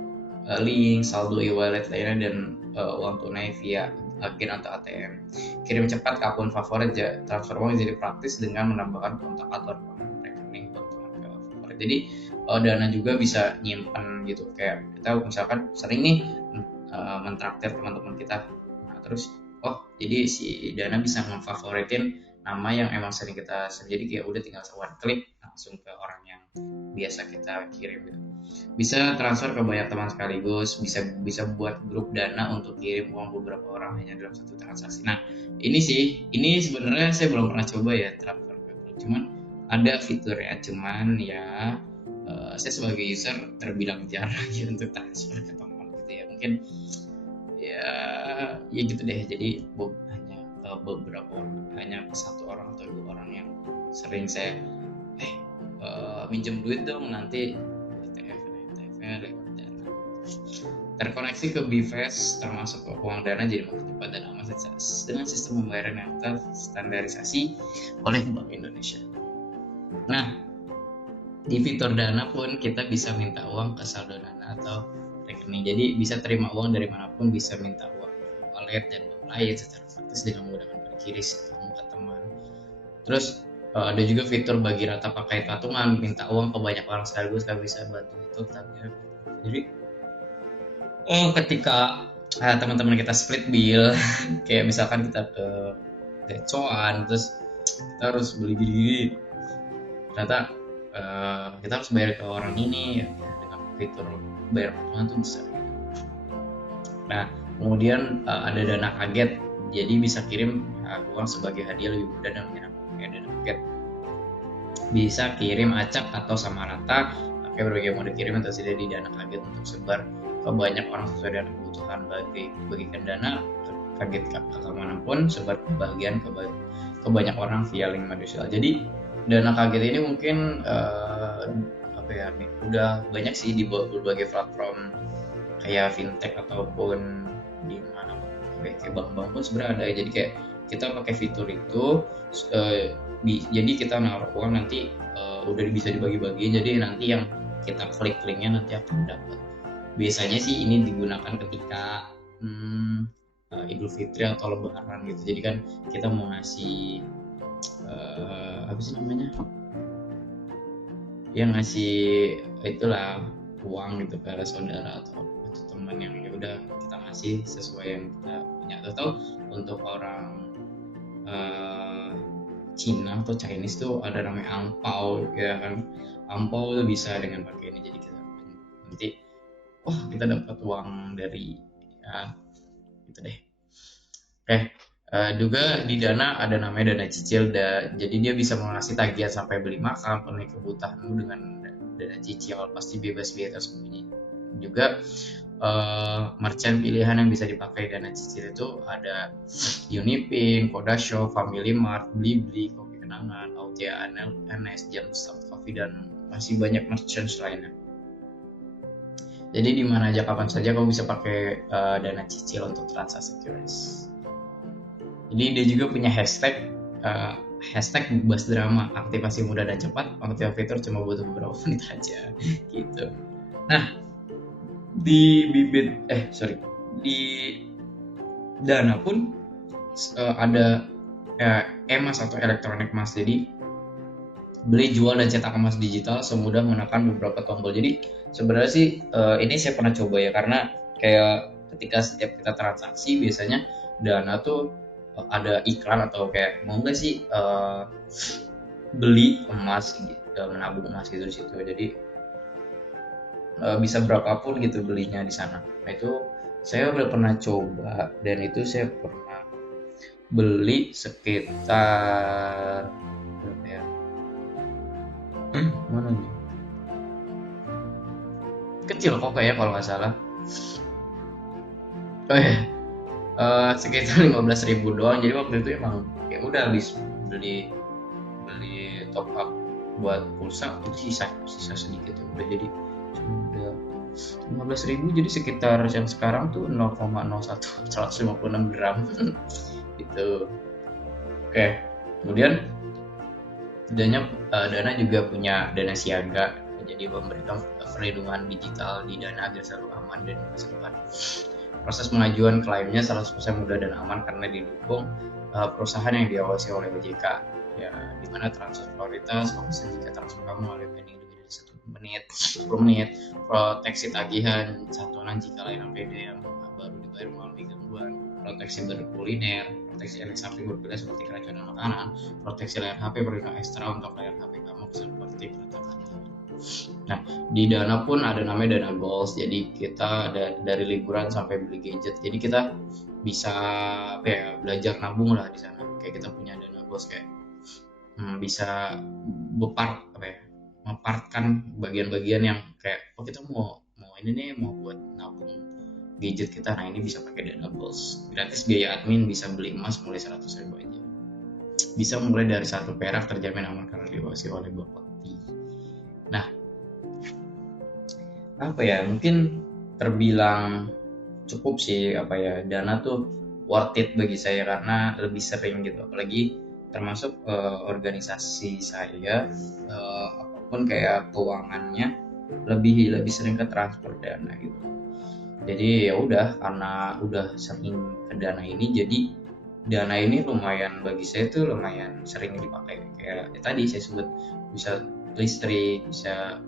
link, saldo e-wallet lainnya, dan uang tunai via agen atau ATM. Kirim cepat ke akun favorit, transfer uang jadi praktis dengan menambahkan kontak atau rekening ke favorit. Jadi Dana juga bisa nyimpan gitu, kayak kita misalkan sering nih mentraktir teman-teman kita. Nah, terus jadi si Dana bisa memfavoritin nama yang emang sering kita jadi kayak udah tinggal one klik langsung ke orang yang biasa kita kirim gitu. Bisa transfer ke banyak teman sekaligus, bisa buat grup Dana untuk kirim uang beberapa orang hanya dalam satu transaksi. Nah, ini sebenarnya saya belum pernah coba ya transfer ke grup, cuman ada fiturnya, cuman ya saya sebagai user terbilang jarang ya untuk transfer ke teman gitu ya. Mungkin ya gitu deh. Jadi hanya beberapa orang, hanya satu orang atau dua orang yang sering saya minjem duit dong, nanti ETF-nya lewat Dana. Terkoneksi ke BVAS termasuk uang Dana jadi makin cepat dan aman dengan sistem pembayaran yang terstandarisasi oleh Bank Indonesia. Nah, di fitur Dana pun kita bisa minta uang ke saldo Dana atau rekening. Jadi bisa terima uang dari manapun, bisa minta uang ke wallet dan bank lain secara gratis dengan menggunakan berkiris kamu ke teman. Terus ada juga fitur bagi rata pakai patungan, minta uang ke banyak orang sekaligus, kan bisa bantu itu. Jadi ketika teman-teman kita split bill kayak misalkan kita ke Decoan, terus kita harus beli gini, ternyata kita harus bayar ke orang ini ya, dengan fitur bayar patungan tuh bisa. Nah, kemudian ada Dana kaget, jadi bisa kirim uang sebagai hadiah lebih mudah dan menyenangkan. Dana kaget bisa kirim acak atau sama rata, pakai berbagai mode kirim yang tersedia di Dana kaget untuk sebar ke banyak orang sesuai dengan kebutuhan. Bagikan Dana kaget ke kemanapun, sebar kebahagiaan ke banyak orang via link media sosial. Jadi Dana kaget ini mungkin udah banyak sih di berbagai platform kayak fintech ataupun di mana kayak bank-bank pun sebenarnya ada. Jadi kayak kita pakai fitur itu, jadi kita naruh uang nanti udah bisa dibagi-bagi, jadi nanti yang kita klik linknya nanti akan dapat. Biasanya sih ini digunakan ketika Idul Fitri atau Lebaran gitu. Jadi kan kita mau ngasih apa sih namanya, yang ngasih itulah uang gitu ke saudara atau teman yang ya udah kita ngasih sesuai yang kita punya. Atau untuk orang Cina atau Chinese tuh ada namanya angpau ya kan, angpau tuh bisa dengan pakai ini. Jadi kita nanti kita dapat uang dari ya gitu deh. Juga di Dana ada namanya Dana Cicil, jadi dia bisa melunasi tagihan sampai beli makan, penuhi kebutuhanmu dengan Dana Cicil, pasti bebas biaya tersembunyi. Juga merchant pilihan yang bisa dipakai Dana Cicil itu ada Unipin, Kodashop, Family Mart, Blibli, Kopi Kenangan, Autia, NS, Jamstart Coffee, dan masih banyak merchant lainnya. Jadi di mana aja kapan saja kamu bisa pakai Dana Cicil untuk transaksi QRIS. Jadi dia juga punya hashtag Bebas Drama, aktivasi mudah dan cepat, aktifasi fitur cuma butuh beberapa menit aja gitu. Nah, di Dana pun ada emas atau elektronik emas. Jadi beli, jual, dan cetak emas digital semudah menekan beberapa tombol. Jadi sebenarnya sih ini saya pernah coba ya, karena kayak ketika setiap kita transaksi biasanya Dana tuh ada iklan atau kayak mau nggak sih beli emas gitu, menabung emas gitu di situ. Jadi bisa berapapun gitu belinya di sana. Nah itu saya udah pernah coba, dan itu saya pernah beli sekitar berapa ya? Mana nih? Kecil kok kayak kalau nggak salah. Sekitar 15.000 doang. Jadi waktu itu emang ya udah habis beli top up buat pulsa, itu sisa sedikit ya. Udah jadi udah 15.000, jadi sekitar yang sekarang tuh 0,01 156 gram gitu. Kemudian Dana juga punya Dana Siaga, jadi memberikan perlindungan digital di Dana agar selalu aman dan masa depan. Proses pengajuan klaimnya 100% mudah dan aman karena didukung perusahaan yang diawasi oleh OJK, ya, di mana transfer prioritas, komisi jika transfer kamu melalui pending lebih dari 10 menit, proteksi tagihan santunan jika layanan PD yang baru dibayar melalui gangguan, proteksi berkuliner, proteksi efek samping berbeda seperti keracunan makanan, proteksi layar HP, perlindungan ekstra untuk layar HP kamu seperti Di Dana pun ada namanya Dana Goals, jadi kita ada dari liburan sampai beli gadget, jadi kita bisa apa ya, belajar nabung lah di sana. Kayak kita punya Dana Goals, kayak bisa apa ya, mepartkan bagian-bagian yang kayak kita mau ini nih, mau buat nabung gadget kita, nah ini bisa pakai Dana Goals. Gratis biaya admin, bisa beli emas mulai 100.000 aja, bisa mulai dari 1 perak, terjamin aman karena diawasi oleh Bapakti. Nah, apa ya, mungkin terbilang cukup sih apa ya, Dana tuh worth it bagi saya karena lebih sering gitu, apalagi termasuk organisasi saya, apapun kayak keuangannya lebih sering ke transfer Dana gitu. Jadi ya udah, karena udah sering ke Dana ini, jadi Dana ini lumayan bagi saya tuh lumayan sering dipakai. Kayak tadi saya sebut, bisa listrik, bisa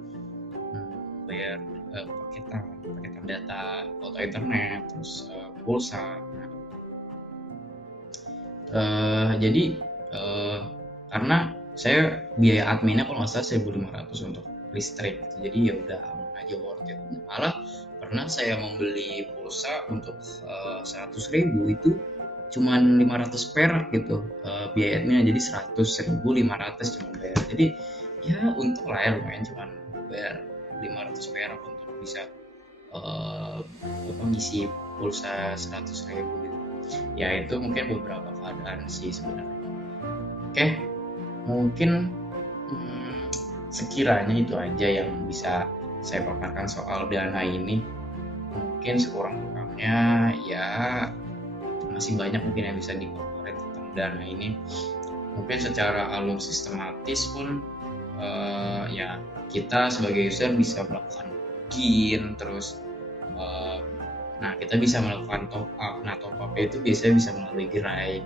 bayar paketan data atau internet, terus pulsa. Jadi karena saya biaya adminnya kalau nggak salah 1.500 untuk listrik gitu. Jadi ya udah aman aja, worth it. Malah pernah saya membeli pulsa untuk 100.000 itu cuman 500 perak gitu, biaya adminnya, jadi 100.500 cuma bayar. Jadi ya untung lah ya, lumayan cuman bayar 500 perak untuk bisa ngisi pulsa 100.000 gitu. Ya itu mungkin beberapa keadaan sih sebenarnya. Oke, mungkin sekiranya itu aja yang bisa saya paparkan soal Dana ini. Mungkin sekurang-kurangnya ya masih banyak mungkin yang bisa dipaparkan tentang Dana ini. Mungkin secara alur sistematis pun ya kita sebagai user bisa melakukan login, terus nah kita bisa melakukan top up. Nah top up itu biasanya bisa melalui gerai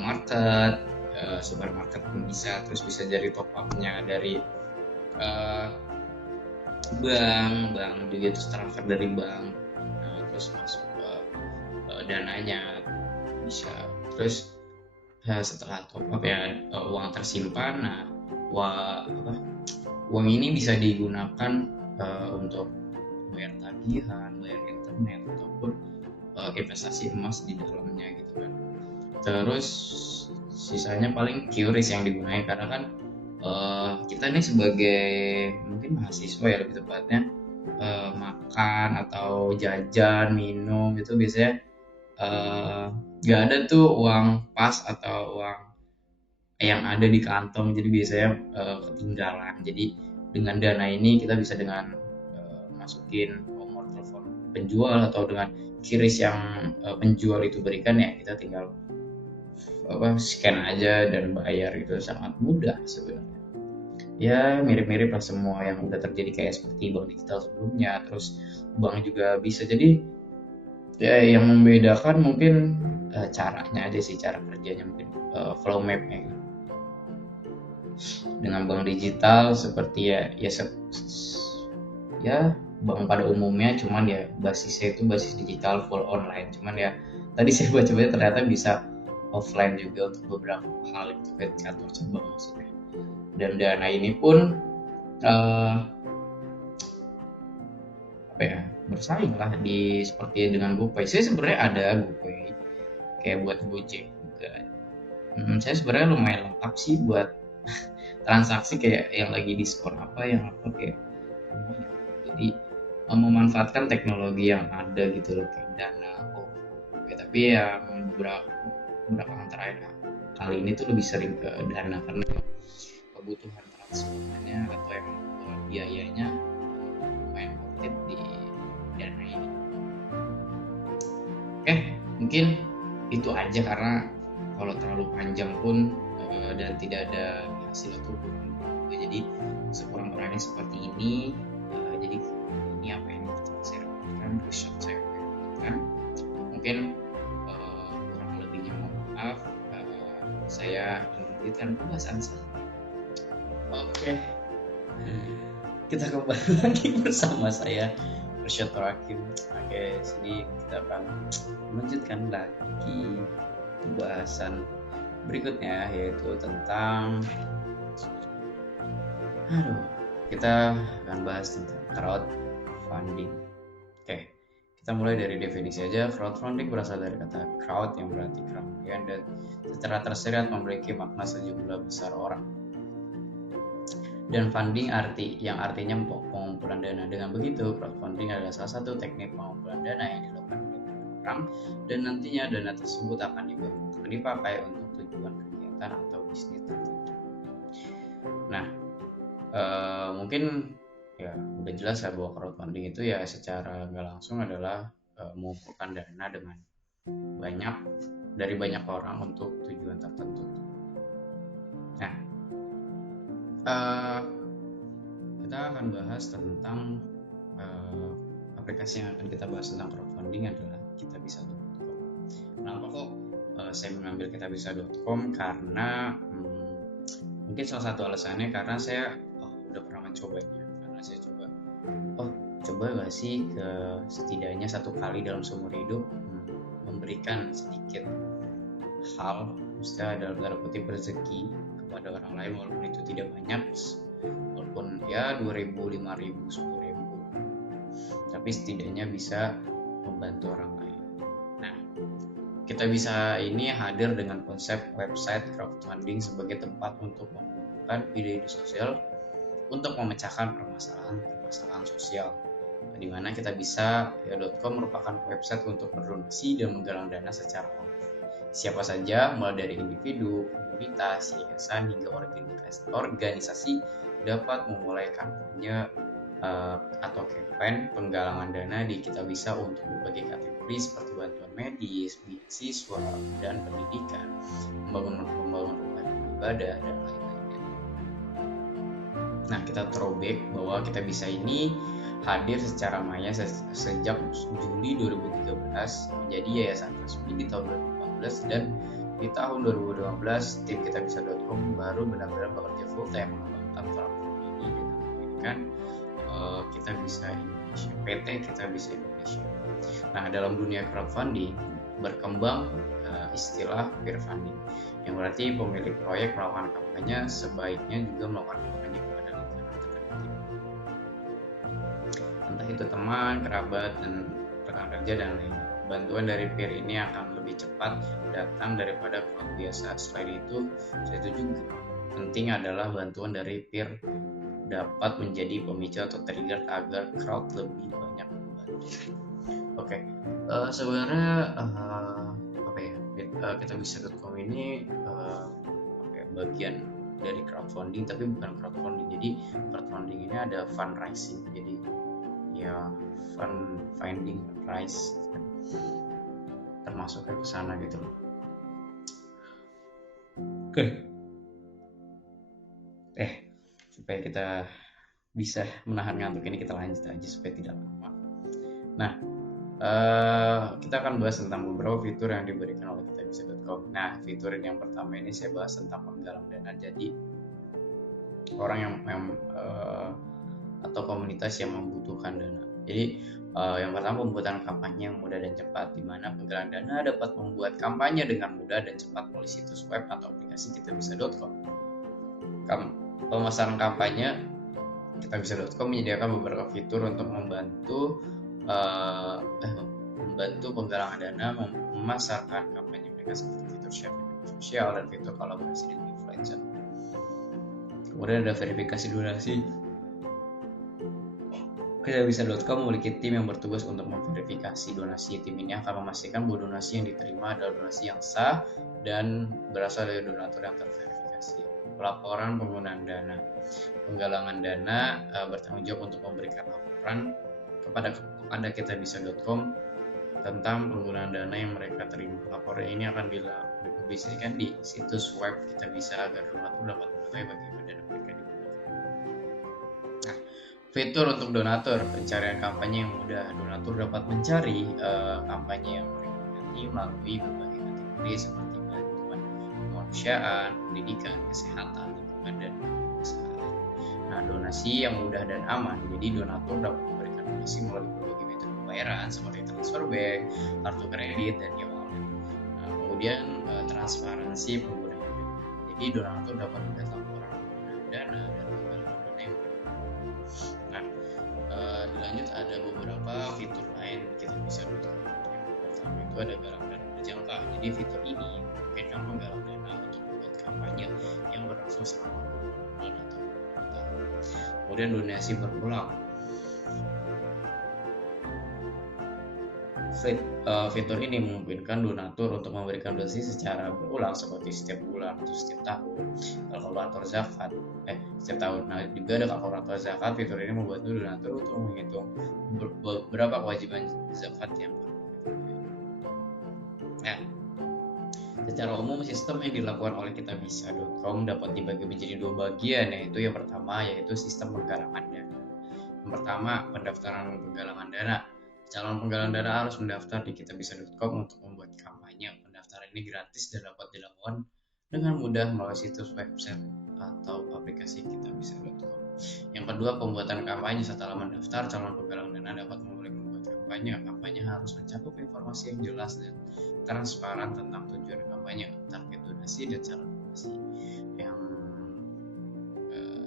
market, supermarket pun bisa, terus bisa jadi top upnya dari bank juga, terus transfer dari bank, terus masuk ke dananya bisa. Terus setelah top up ya uang tersimpan, nah uang ini bisa digunakan untuk bayar tagihan, bayar internet, ataupun investasi emas di dalamnya gitu kan. Terus sisanya paling QRIS yang digunakan, karena kan kita ini sebagai mungkin mahasiswa ya lebih tepatnya, makan atau jajan, minum itu biasanya gak ada tuh uang pas atau uang yang ada di kantong, jadi biasanya ketinggalan. Jadi dengan Dana ini kita bisa dengan masukin nomor telepon penjual atau dengan QRIS yang penjual itu berikan, ya kita tinggal scan aja dan bayar. Itu sangat mudah sebenarnya. Ya mirip-mirip lah semua yang udah terjadi kayak seperti bank digital sebelumnya. Terus bank juga bisa, jadi ya yang membedakan mungkin caranya aja sih, cara kerjanya mungkin, flow mapnya gitu. Dengan bank digital seperti ya bank pada umumnya, cuman ya basisnya itu basis digital full online. Cuman ya tadi saya baca-baca ternyata bisa offline juga untuk beberapa hal, itu kayak kantor cabang maksudnya. Dan Dana ini pun bersaing lah seperti dengan GoPay. Saya sebenarnya ada GoPay kayak buat Gojek juga. Saya sebenarnya lumayan lengkap sih buat transaksi, kayak yang lagi diskon yang kayak lumayan. Jadi memanfaatkan teknologi yang ada gitu loh, kayak Dana, tapi yang beberapa terakhir kali ini tuh lebih sering ke Dana karena kebutuhan transfernya atau yang biayanya lumayan worth it di Dana ini. Oke, mungkin itu aja, karena kalau terlalu panjang pun dan tidak ada hasil atau kurang. Jadi sekurang-kurangnya seperti ini. Jadi ini apa yang saya lakukan, research saya lakukan. Mungkin kurang lebihnya mohon maaf. Saya lanjutkan pembahasan saya. Oke. Kita kembali lagi bersama saya, Rashad Rakim. Oke, sini kita akan melanjutkan lagi pembahasan berikutnya, yaitu tentang kita akan bahas tentang crowdfunding. Oke, kita mulai dari definisi aja. Crowdfunding berasal dari kata crowd yang berarti keramaian dan secara tersirat memiliki makna sejumlah besar orang. Dan funding yang artinya pengumpulan dana. Dengan begitu, crowdfunding adalah salah satu teknik pengumpulan dana yang dilakukan oleh orang dan nantinya dana tersebut akan dipakai untuk tujuan kegiatan atau bisnis tertentu. Nah, mungkin ya udah jelas ya bahwa crowdfunding itu ya secara nggak langsung adalah mengumpulkan dana dengan dari banyak orang untuk tujuan tertentu. Nah, kita akan bahas tentang aplikasi yang akan kita bahas tentang crowdfunding adalah kitabisa.com. Kenapa kok saya mengambil kitabisa.com? Karena mungkin salah satu alasannya karena saya udah pernah mencobanya. Karena saya coba gak sih setidaknya satu kali dalam seumur hidup memberikan sedikit hal, misalnya dalam tanda kutip rezeki kepada orang lain, walaupun itu tidak banyak, walaupun ya 2.000, 5.000, 10.000, tapi setidaknya bisa membantu orang lain. Nah, kita bisa ini hadir dengan konsep website crowdfunding sebagai tempat untuk mengumpulkan ide-ide sosial untuk memecahkan permasalahan sosial, di mana kitabisa.com merupakan website untuk berdonasi dan menggalang dana secara online. Siapa saja, mulai dari individu, komunitas, yayasan, hingga organisasi dapat memulai kampanye atau campaign penggalangan dana di Kitabisa untuk berbagai kategori seperti bantuan medis, beasiswa, dan pendidikan, membangun rumah ibadah, dan lain-lainnya. Nah, kita throwback bahwa Kitabisa ini hadir secara maya sejak Juli 2013 menjadi yayasan resmi di tahun 2014, dan di tahun 2015 tim kitabisa.com baru benar-benar bekerja full time mengembangkan platform ini dengan mendirikan Kitabisa Indonesia, PT Kitabisa Indonesia. Nah, dalam dunia crowdfunding berkembang istilah peer funding, yang berarti pemilik proyek melakukan kampanye sebaiknya juga melakukan kampanye kepada lingkungan terdekat, entah itu teman, kerabat, dan rekan kerja dan lainnya. Bantuan dari peer ini akan lebih cepat datang daripada crowd biasa. Selain itu, saya setuju penting adalah bantuan dari peer dapat menjadi pemicu atau trigger agar crowd lebih banyak membantu. Oke, sebenarnya kitabisa.com ini bagian dari crowdfunding, tapi bukan crowdfunding. Jadi crowdfunding ini ada fundraising, jadi ya finding price termasuk ke sana gitu loh. Oke. Supaya kita bisa menahan ngantuk ini, kita lanjut aja supaya tidak lama. Nah, kita akan bahas tentang beberapa fitur yang diberikan oleh kitabisa.com. Nah, fitur yang pertama ini saya bahas tentang penggalang dana. Jadi orang yang atau komunitas yang membutuhkan dana. Jadi yang pertama, pembuatan kampanye yang mudah dan cepat, di mana penggalang dana dapat membuat kampanye dengan mudah dan cepat melalui situs web atau aplikasi kitabisa.com. Pemasaran kampanye, kitabisa.com menyediakan beberapa fitur untuk membantu penggalangan dana memasarkan kampanye mereka, seperti fitur sharing sosial dan fitur kolaborasi dengan influencer. Kemudian ada verifikasi donasi. Kitabisa.com memiliki tim yang bertugas untuk memverifikasi donasi. Tim ini akan memastikan bahwa donasi yang diterima adalah donasi yang sah dan berasal dari donatur yang terverifikasi. Pelaporan penggunaan dana. Penggalangan dana bertanggung jawab untuk memberikan laporan kepada kitabisa.com tentang penggunaan dana yang mereka terima. Laporan ini akan dipublikasikan di situs web Kitabisa agar donatur dapat mengetahui bagaimana dana mereka digunakan. Nah, fitur untuk donatur, pencarian kampanye yang mudah. Donatur dapat mencari kampanye yang mereka minati melalui berbagai kategori seperti bantuan kemanusiaan, pendidikan, kesehatan, lingkungan, dan usaha. Nah, donasi yang mudah dan aman. Jadi donatur dapat memberikan donasi melalui berbagai metode pembayaran seperti transfer bank, kartu kredit, dan e-wallet. Nah, kemudian transparansi penggunaan dana. Jadi donatur dapat melihat laporan penggunaan dana dan penggalangan dana yang lanjut ada beberapa fitur lain kita bisa dapatkan. Yang pertama itu ada galang dana berjangka. Jadi fitur ini memungkinkan menggalang dana untuk membuat kampanye yang berlangsung selama 2 bulan atau 2 tahun. Kemudian donasi berulang. Fitur ini memungkinkan donatur untuk memberikan donasi secara berulang seperti setiap bulan atau setiap tahun. Kalkulator zakat, setiap tahun. Nah, juga ada kalkulator zakat. Fitur ini membantu donatur untuk menghitung berapa kewajiban zakat yang perlu. Nah, secara umum sistem yang dilakukan oleh kitabisa.com dapat dibagi menjadi 2 bagian, yaitu yang pertama yaitu sistem penggalangan dana. Yang pertama, pendaftaran penggalangan dana. Calon penggalang dana harus mendaftar di kitabisa.com untuk membuat kampanye. Pendaftaran ini gratis dan dapat dilakukan dengan mudah melalui situs website atau aplikasi kitabisa.com. Yang kedua, pembuatan kampanye. Setelah mendaftar, calon penggalang dana dapat memulai membuat kampanye. Kampanye harus mencakup informasi yang jelas dan transparan tentang tujuan kampanye, target donasi, dan cara donasi. Yang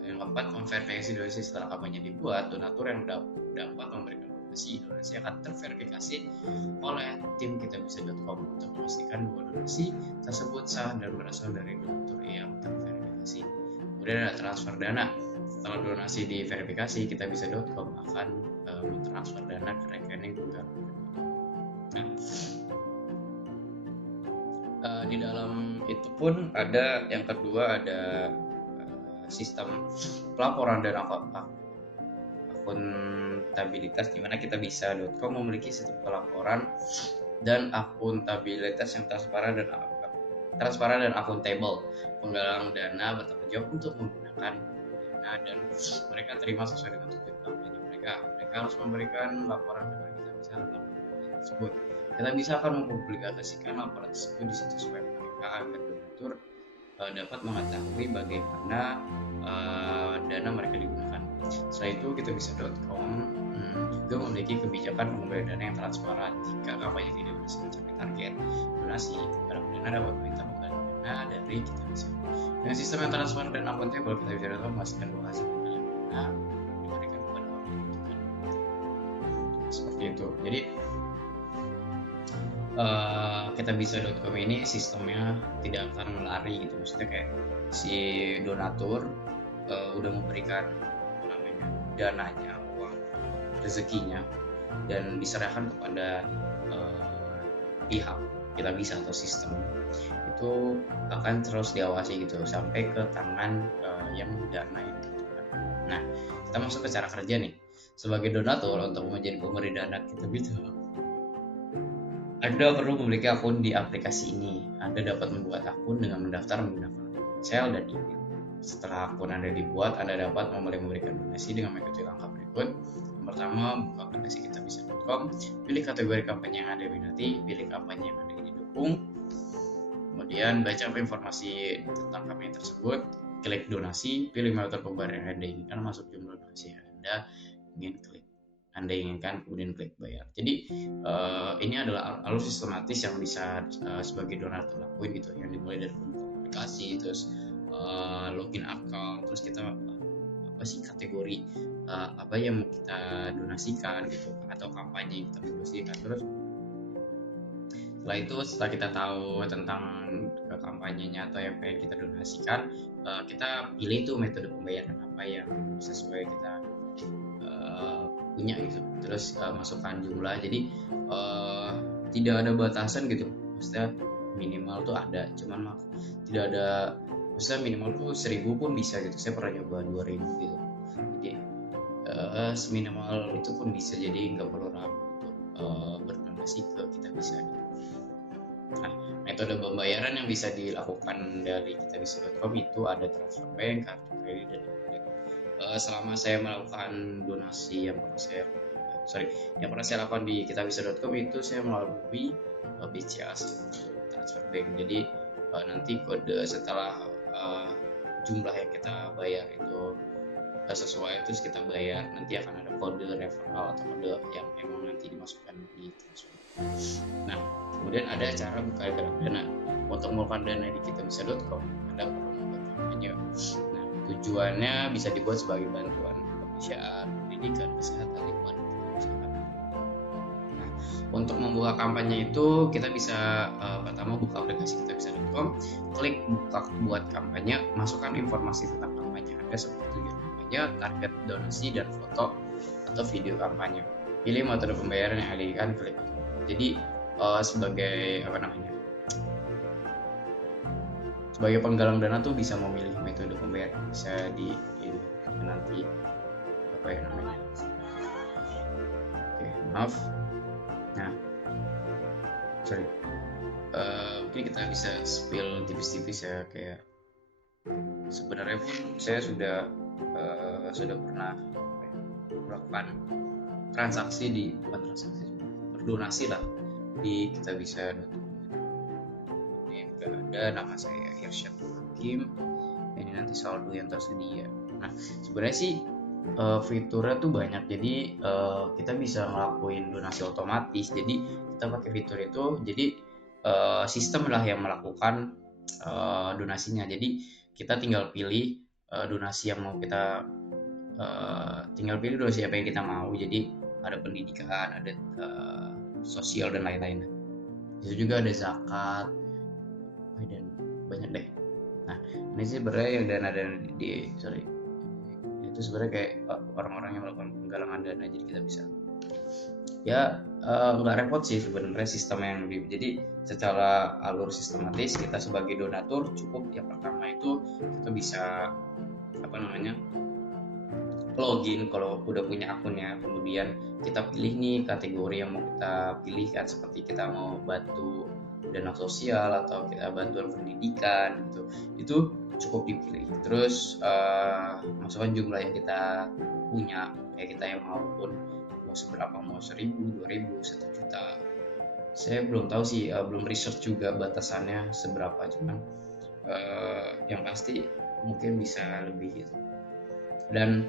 keempat, memverifikasi donasi. Setelah kampanye dibuat, donatur yang dapat memberikan donasi akan terverifikasi oleh tim kitabisa.com untuk memastikan bahwa donasi tersebut sah dan berasal dari donatur yang terverifikasi. Kemudian ada transfer dana. Setelah donasi diverifikasi, kitabisa.com akan mentransfer dana ke rekening penggalang dana. Nah, di dalam itu pun ada yang kedua, ada sistem pelaporan dan akuntabilitas, di mana kitabisa.com memiliki sistem pelaporan dan akuntabilitas yang transparan dan akuntabel. Penggalang dana bertanggung jawab untuk menggunakan dana dan mereka terima sesuai dengan tujuan kampanye mereka. Mereka harus memberikan laporan kepada kitabisa tentang kampanye tersebut. Kitabisa akan mempublikasikan laporan tersebut di situs web mereka agar donatur dapat mengetahui bagaimana dana mereka digunakan. Selain itu, kitabisa.com juga memiliki kebijakan pengumpulan dana yang transparan. Jika kampanye tidak berhasil mencapai target donasi, penggalang dana dapat meminta penggalang dana dari kitabisa. Dengan sistem yang transparan dan akuntabel, kitabisa.com memastikan bahwa hasil penggalang dana diberikan kepada orang yang membutuhkan. Seperti itu. Jadi kitabisa.com ini sistemnya tidak akan lari gitu. Maksudnya kayak si donatur udah memberikan dananya, uang rezekinya, dan diserahkan kepada pihak kitabisa atau sistem, itu akan terus diawasi gitu sampai ke tangan yang dana itu. Nah, kita masuk ke cara kerja nih. Sebagai donatur, untuk menjadi pemberi dana kitabisa, Anda perlu memiliki akun di aplikasi ini. Anda dapat membuat akun dengan mendaftar menggunakan ponsel dan email. Setelah akun Anda dibuat, Anda dapat memulai memberikan donasi dengan mengikuti langkah berikut. Yang pertama, buka aplikasi kitabisa.com, pilih kategori kampanye yang Anda minati, pilih kampanye yang Anda ingin didukung, kemudian baca informasi tentang kampanye tersebut, klik donasi, pilih metode pembayaran yang Anda inginkan, masuk jumlah donasi yang Anda inginkan, kemudian klik bayar. Jadi ini adalah alur sistematis yang bisa sebagai donatur lakuin gitu, yang dimulai dari pembukaan aplikasi, terus login account, terus kita kategori apa yang mau kita donasikan gitu, atau kampanye yang kita donasikan. Terus setelah itu, setelah kita tahu tentang kampanyenya atau yang pengen kita donasikan, kita pilih tuh metode pembayaran apa yang sesuai kita punya gitu. Terus masukkan jumlah. Jadi tidak ada batasan gitu, maksudnya minimal tuh ada, cuman tidak ada, maksudnya minimal tuh 1.000 pun bisa gitu. Saya pernah nyoba 2.000 gitu. Jadi seminimal itu pun bisa, jadi nggak perlu ragu untuk berdonasi ke kitabisa gitu. Nah, metode pembayaran yang bisa dilakukan dari kitabisa.com itu ada transfer bank, kartu kredit, dan internet. Selama saya melakukan donasi yang pernah saya lakukan di kitabisa.com itu saya melalui BCA transfer bank. Jadi nanti kode setelah jumlah yang kita bayar itu sesuai, terus kita bayar, nanti akan ada kode referral atau kode yang memang nanti dimasukkan di transfer. Nah, kemudian ada cara buka galang dana. Untuk membuka dana di kitabisa.com, Anda perlu membuat kampanye. Nah, tujuannya bisa dibuat sebagai bantuan kemanusiaan, pendidikan, kesehatan, lingkungan, untuk membuka kampanye itu kita bisa pertama buka aplikasi kitabisa.com, klik buka buat kampanye, masukkan informasi tentang kampanye Anda seperti tujuan kampanye, target donasi dan foto atau video kampanye. Pilih metode pembayaran yang dialihkan, klik. Jadi sebagai sebagai penggalang dana tuh bisa memilih metode pembayaran, bisa di nanti apa ya namanya. Oke, maaf. Nah, sorry. Mungkin kita bisa spill tipis-tipis ya, kayak sebenarnya pun saya sudah pernah melakukan berdonasi lah di kitabisa.com. Ini udah ada nama saya Irsyad Hakim. Ini nanti saldo yang tersedia. Nah, sebenarnya sih fiturnya tuh banyak. Jadi kita bisa ngelakuin donasi otomatis. Jadi kita pakai fitur itu. Jadi sistem lah yang melakukan donasinya. Jadi kita tinggal pilih donasi yang mau kita donasi apa yang kita mau. Jadi ada pendidikan, ada sosial dan lain-lain. Itu juga ada zakat dan banyak deh. Nah, ini sih sebenarnya yang dana itu sebenarnya kayak orang-orang yang melakukan penggalangan dana, jadi kita bisa nggak repot sih sebenarnya sistem yang jadi secara alur sistematis. Kita sebagai donatur cukup yang pertama itu kita bisa login kalau udah punya akunnya, kemudian kita pilih nih kategori yang mau kita pilih kan, seperti kita mau bantu dana sosial atau kita bantuan pendidikan gitu, itu cukup dipilih. Terus masukkan jumlah yang kita punya, kayak kita yang mau seberapa, mau 1.000, 2.000, 1 juta. Saya belum tahu sih, belum research juga batasannya seberapa, cuman yang pasti mungkin bisa lebih gitu. Dan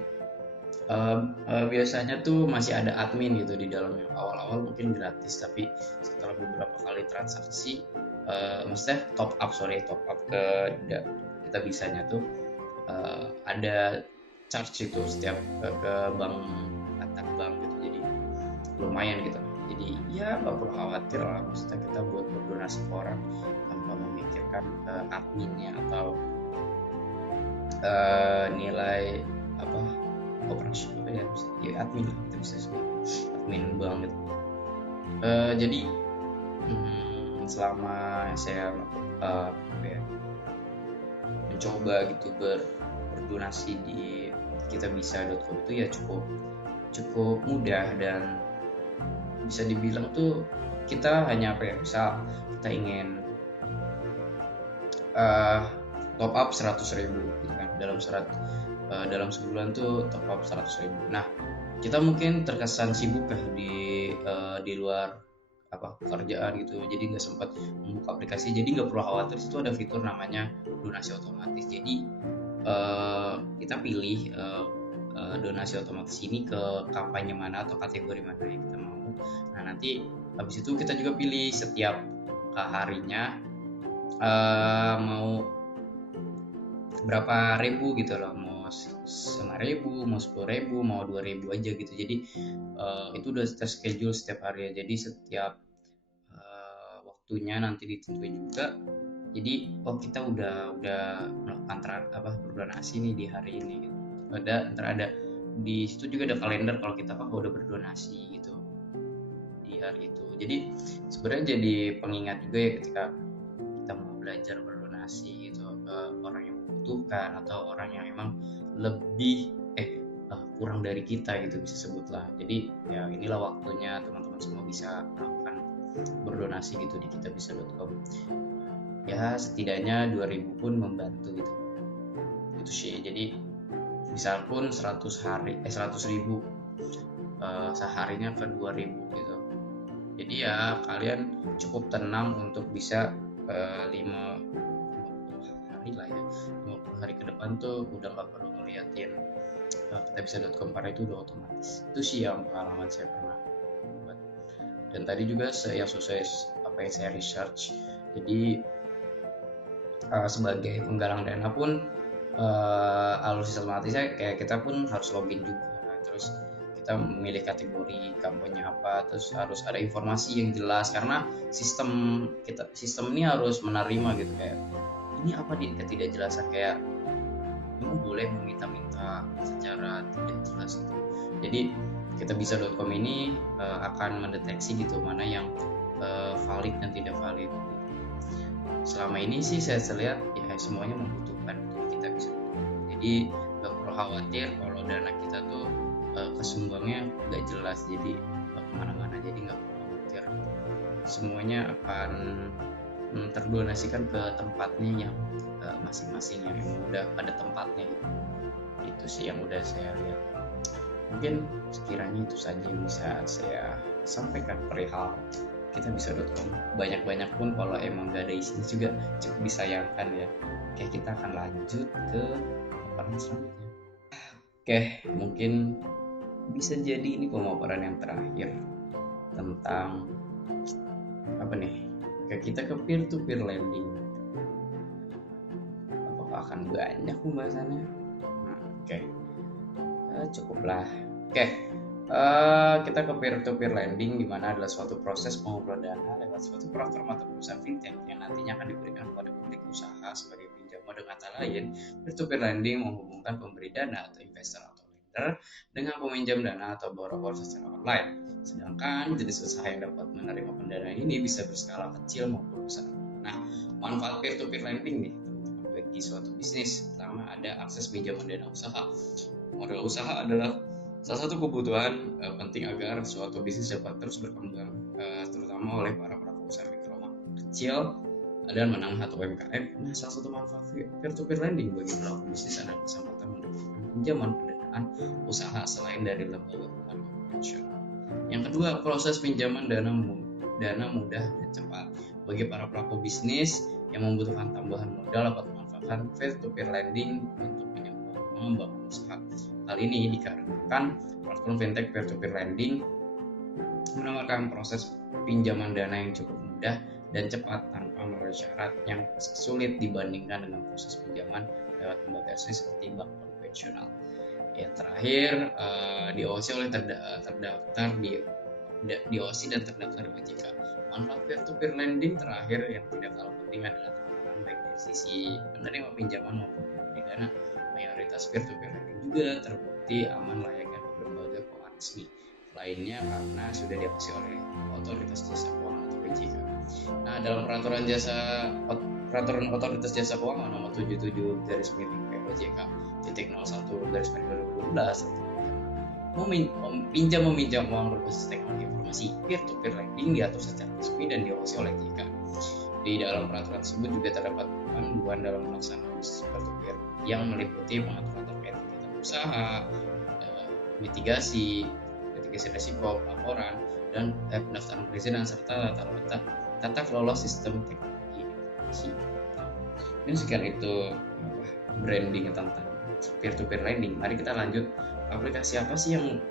biasanya tuh masih ada admin gitu di dalamnya. Awal-awal mungkin gratis, tapi setelah beberapa kali transaksi, maksudnya top up ke kita bisanya tuh ada charge itu setiap ke bank antar bank gitu. Jadi lumayan gitu. Jadi ya nggak perlu khawatir lah, maksudnya kita buat berdonasi ke orang tanpa memikirkan adminnya atau nilai operasi admin, kita bisa sebut admin banget. Jadi selama saya mencoba gitu berdonasi di kitabisa.com itu ya cukup mudah, dan bisa dibilang tuh kita hanya misal kita ingin top up 100.000 gitu kan, dalam sebulan tuh top up 100.000. Nah, kita mungkin terkesan sibuk di luar pekerjaan gitu, jadi nggak sempat membuka aplikasi. Jadi nggak perlu khawatir, itu ada fitur namanya donasi otomatis. Jadi kita pilih donasi otomatis ini ke kampanye mana atau kategori mana yang kita mau. Nah, nanti habis itu kita juga pilih setiap harinya mau berapa ribu gitu loh, mau 5.000, mau 10.000, mau 2.000 aja gitu. Jadi itu udah terschedule setiap hari ya. Jadi setiap waktunya nanti ditentuin juga. Jadi kita udah melakukan berdonasi nih di hari ini gitu. Ada di situ juga ada kalender kalau kita udah berdonasi gitu di hari itu. Jadi sebenarnya jadi pengingat juga ya ketika kita mau belajar berdonasi gitu ke orang yang membutuhkan atau orang yang emang lebih kurang dari kita gitu, bisa sebutlah. Jadi ya inilah waktunya teman-teman semua bisa melakukan berdonasi gitu di kitabisa.com. Ya setidaknya 2.000 pun membantu gitu. Itu sih. Jadi misal pun 100.000 seharinya ke 2.000 gitu. Jadi ya kalian cukup tenang untuk bisa 50 hari ke depan tuh udah gak perlu ngeliatin kitabisa.com karena itu udah otomatis. Itu sih yang pengalaman saya pernah buat. Dan tadi juga yang saya research. Jadi sebagai penggalang dana pun alur sistematisnya kayak kita pun harus login juga. Terus kita memilih kategori kampanye apa, terus harus ada informasi yang jelas karena sistem ini harus menerima gitu, kayak ini apa nih ketidakjelasan, kayak kamu boleh meminta-minta secara tidak jelas gitu. Jadi kitabisa.com ini akan mendeteksi gitu mana yang valid dan tidak valid. Selama ini sih saya lihat ya semuanya membutuhkan kita bisa. Jadi nggak perlu khawatir kalau dana kita tuh kesumbangnya nggak jelas, jadi kemana-mana. Jadi nggak perlu khawatir, semuanya akan terdonasikan ke tempatnya yang masing-masing yang udah pada tempatnya gitu. Itu sih yang udah saya lihat. Mungkin sekiranya itu saja yang bisa saya sampaikan perihal kitabisa.com. Banyak-banyak pun kalau emang gak ada isinya juga cukup disayangkan ya. Oke, kita akan lanjut ke paparan selanjutnya. Oke, mungkin bisa jadi ini pemaparan yang terakhir tentang apa nih? Kayak kita ke peer-to-peer lending. Apakah akan banyak pembahasannya? Oke. Cukuplah. Oke. Kita ke peer-to-peer lending, di mana adalah suatu proses pengumpulan dana lewat suatu platform atau perusahaan fintech yang nantinya akan diberikan kepada pemilik usaha sebagai pinjaman. Dengan kata lain, peer-to-peer lending menghubungkan pemberi dana atau investor atau lender dengan peminjam dana atau borrower secara online. Sedangkan jenis usaha yang dapat menerima pendanaan ini bisa berskala kecil maupun besar. Nah, manfaat peer-to-peer lending nih bagi suatu bisnis, pertama ada akses pinjaman dana usaha. Modal usaha adalah salah satu kebutuhan penting agar suatu bisnis dapat terus berkembang, terutama oleh para pelaku usaha mikro kecil dan menengah atau UMKM. Nah, salah satu manfaat peer-to-peer lending bagi pelaku bisnis adalah kesempatan mendapatkan pinjaman pendanaan usaha selain dari lembaga keuangan konvensional. Yang kedua, proses pinjaman dana mudah dan cepat. Bagi para pelaku bisnis yang membutuhkan tambahan modal dapat memanfaatkan peer-to-peer lending untuk membangun usaha. Hal ini dikarenakan platform fintech peer-to-peer lending menawarkan proses pinjaman dana yang cukup mudah dan cepat tanpa melalui syarat yang sulit dibandingkan dengan proses pinjaman lewat lembaga asing seperti bank konvensional. Yang terakhir, diawasi oleh terdaftar di OSI dan terdaftar di OJK. Manfaat peer-to-peer lending terakhir yang tidak kalah penting adalah keamanan baik dari sisi penerima pinjaman maupun pemberi dana. Mayoritas peer-to-peer lending juga terbukti aman layaknya lembaga keuangan resmi lainnya karena sudah diawasi oleh Otoritas Jasa Keuangan atau OJK. Nah, dalam peraturan Otoritas Jasa Keuangan nomor 77 garis miring POJK titik 01 garis miring 2012 meminjam uang berbasis teknologi informasi peer-to-peer lending diatur secara resmi dan diawasi oleh OJK. Di dalam peraturan tersebut juga terdapat panduan dalam pelaksanaan bisnis peer-to-peer yang meliputi pengaturan terkait kegiatan usaha, mitigasi risiko, laporan, dan pendaftaran perizinan serta tata kelola sistem teknologi informasi. Ini sekian itu branding tentang peer-to-peer lending. Mari kita lanjut, aplikasi apa sih yang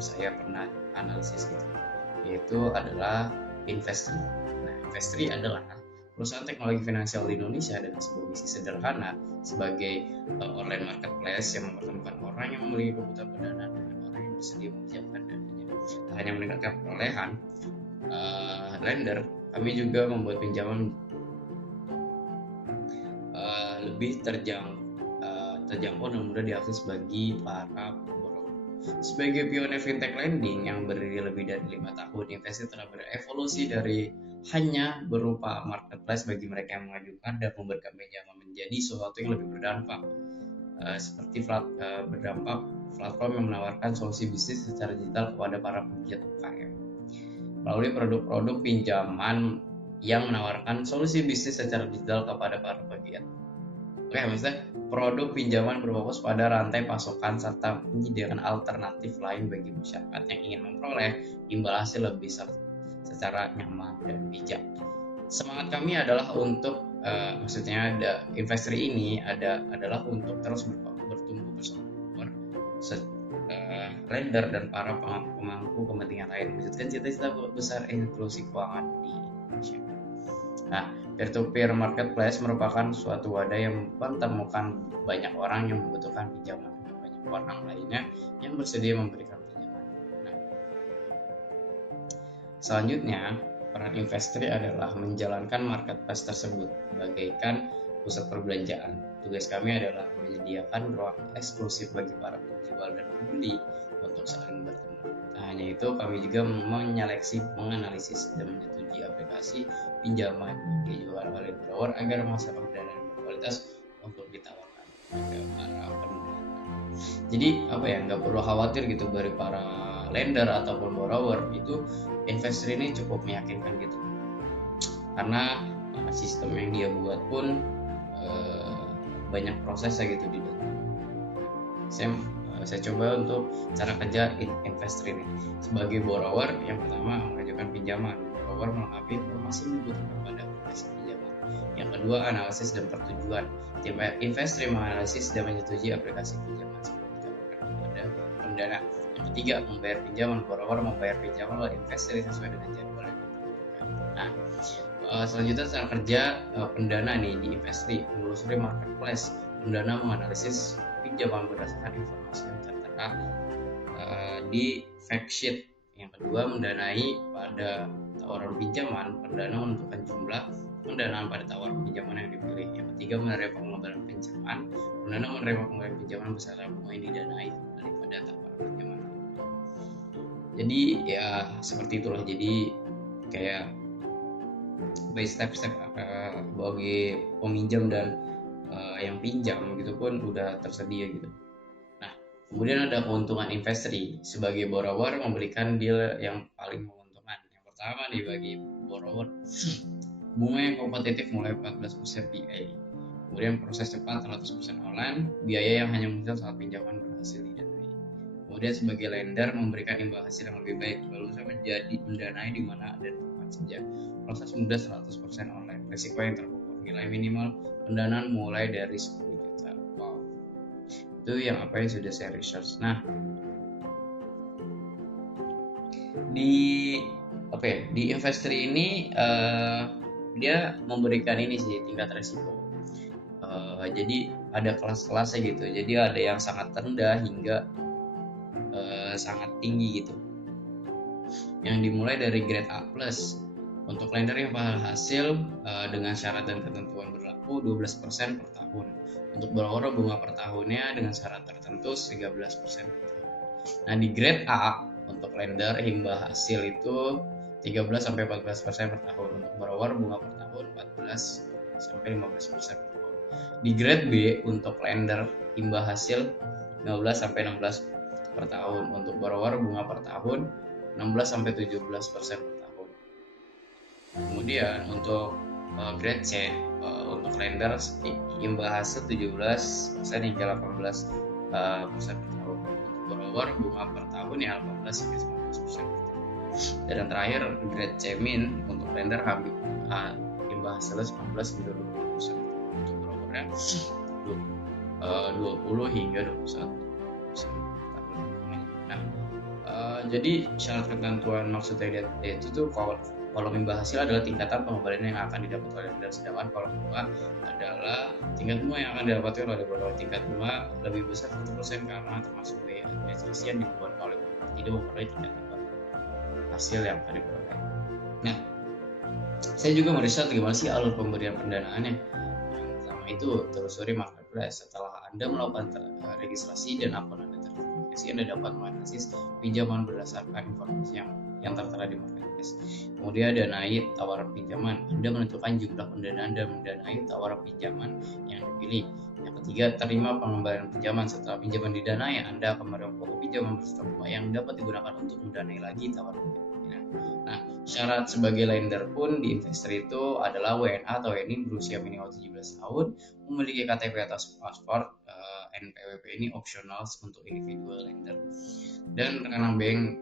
saya pernah analisis gitu, yaitu adalah Investri. Nah, Investri adalah perusahaan teknologi finansial di Indonesia dengan sebuah misi sederhana sebagai online marketplace yang mempertemukan orang yang memiliki kebutuhan pendanaan dengan orang yang bersedia meminjamkan dananya. Tak hanya meningkatkan perolehan lender, kami juga membuat pinjaman lebih terjangkau dan mudah diakses bagi para borrower. Sebagai pionir fintech lending yang berdiri lebih dari 5 tahun, Investri telah berevolusi dari hanya berupa marketplace bagi mereka yang mengajukan dan memberikan pinjaman menjadi sesuatu yang lebih berdampak, seperti platform yang menawarkan solusi bisnis secara digital kepada para pegiat UKM melalui produk-produk pinjaman yang menawarkan solusi bisnis secara digital kepada para pegiat. Oke, maksudnya produk pinjaman berfokus pada rantai pasokan serta menyediakan alternatif lain bagi masyarakat yang ingin memperoleh imbal hasil lebih secara nyaman dan bijak. Semangat kami adalah untuk maksudnya Investri ini adalah untuk terus bertumbuh bersama lender dan para pemangku kepentingan lain mewujudkan cita-cita besar inklusi keuangan di Indonesia. Nah, peer-to-peer marketplace merupakan suatu wadah yang mempertemukan banyak orang yang membutuhkan pinjaman dengan banyak orang lainnya yang bersedia memberikan pinjaman. Selanjutnya, peran investor adalah menjalankan marketplace tersebut bagaikan pusat perbelanjaan. Tugas kami adalah menyediakan ruang eksklusif bagi para penjual dan pembeli untuk saling bertemu. Tak hanya itu, kami juga menyeleksi, menganalisis, dan menyetujui aplikasi pinjaman yang dijual oleh borrower agar masa pendanaan berkualitas untuk ditawarkan kepada para pengguna. Jadi apa ya, nggak perlu khawatir gitu dari para lender ataupun borrower, itu investor ini cukup meyakinkan gitu, karena sistem yang dia buat pun banyak prosesnya gitu di dalam. Saya coba untuk cara kerja investor ini. Sebagai borrower, yang pertama mengajukan pinjaman. Borrower melengkapi informasi yang dibutuhkan pada aplikasi pinjaman. Yang kedua, analisis dan pertujuan. Tim investor menganalisis dan menyetujui aplikasi pinjaman sebelum ditawarkan kepada pendana. Yang ketiga, membayar pinjaman. Borrower membayar pinjaman oleh investor sesuai dengan jadwal yang ditentukan. Nah, selanjutnya cara kerja pendana nih di investri. Menelusuri marketplace. Pendana menganalisis pinjaman berdasarkan informasi yang tertera di fact sheet. Yang kedua, mendanai pada tawaran pinjaman. Pendana menentukan jumlah pendanaan pada tawaran pinjaman yang dipilih. Yang ketiga, menerima pengembalian pinjaman. Pendana menerima pengembalian pinjaman beserta bunga yang didanai kembali pada tawaran pinjaman. Jadi ya seperti itulah. Jadi kayak by step-step bagi peminjam dan yang pinjam gitu pun udah tersedia gitu. Nah, kemudian ada keuntungan investri. Sebagai borrower memberikan deal yang paling menguntungkan. Yang pertama nih bagi borrower, bunga yang kompetitif mulai 14% PI. Kemudian proses cepat 100% online, biaya yang hanya muncul saat pinjaman berhasil didanai. Kemudian sebagai lender memberikan imbal hasil yang lebih baik, lalu sama jadi mendanai di mana dan kapan saja. Proses mudah 100% online, risiko yang terukur, nilai minimal pendanaan mulai dari 10 juta. Wow, itu yang apa yang sudah saya research. Nah, di investor ini dia memberikan ini sih tingkat risiko. Jadi ada kelas-kelasnya gitu. Jadi ada yang sangat rendah hingga sangat tinggi gitu. Yang dimulai dari grade A+. Untuk lender yang berhasil dengan syarat dan ketentuan berlaku 12% per tahun. Untuk borrower bunga per tahunnya dengan syarat tertentu 13% per tahun. Nah, di grade A untuk lender imbal hasil itu 13-14% per tahun. Untuk borrower bunga per tahun 14-15% per tahun. Di grade B untuk lender imbal hasil 15-16% per tahun. Untuk borrower bunga per tahun 16-17% per tahun. Kemudian untuk grade C untuk lender imbal hasil 17% hingga 18% per tahun. Untuk borrower bunga per tahun ya 18-19% per tahun. Dan yang terakhir grade C min untuk lender imbal hasilnya 19 hingga 20%. Untuk borrowernya 20 hingga 21%. Nah, jadi syarat ketentuan maksudnya itu tuh kolom imbal hasil adalah tingkatan pengembalian yang akan didapat oleh lender, sedangkan kolom bunga adalah tingkat bunga yang akan didapatkan oleh borrower. Tingkat bunga lebih besar 1% karena termasuk biaya administrasi yang dibuat oleh borrower tidak memperoleh tingkat imbal hasil yang akan diperoleh. Nah, saya juga meriset gimana sih alur pemberian pendanaannya. Yang pertama itu telusuri marketplace. Setelah Anda melakukan registrasi dan akun Anda terverifikasi, Anda dapat menganalisis pinjaman berdasarkan informasi yang tertera di marketplace. Kemudian danai tawaran pinjaman. Anda menentukan jumlah pendanaan dan mendanai tawaran pinjaman yang dipilih. Yang ketiga, terima pengembalian pinjaman. Setelah pinjaman didanai, Anda akan menerima pokok pinjaman beserta bunga yang dapat digunakan untuk mendanai lagi tawaran pinjaman. Nah, syarat sebagai lender pun di investor itu adalah WNA atau WNI berusia minimal 17 tahun, memiliki KTP atau paspor. NPWP ini opsional untuk individual lender, dan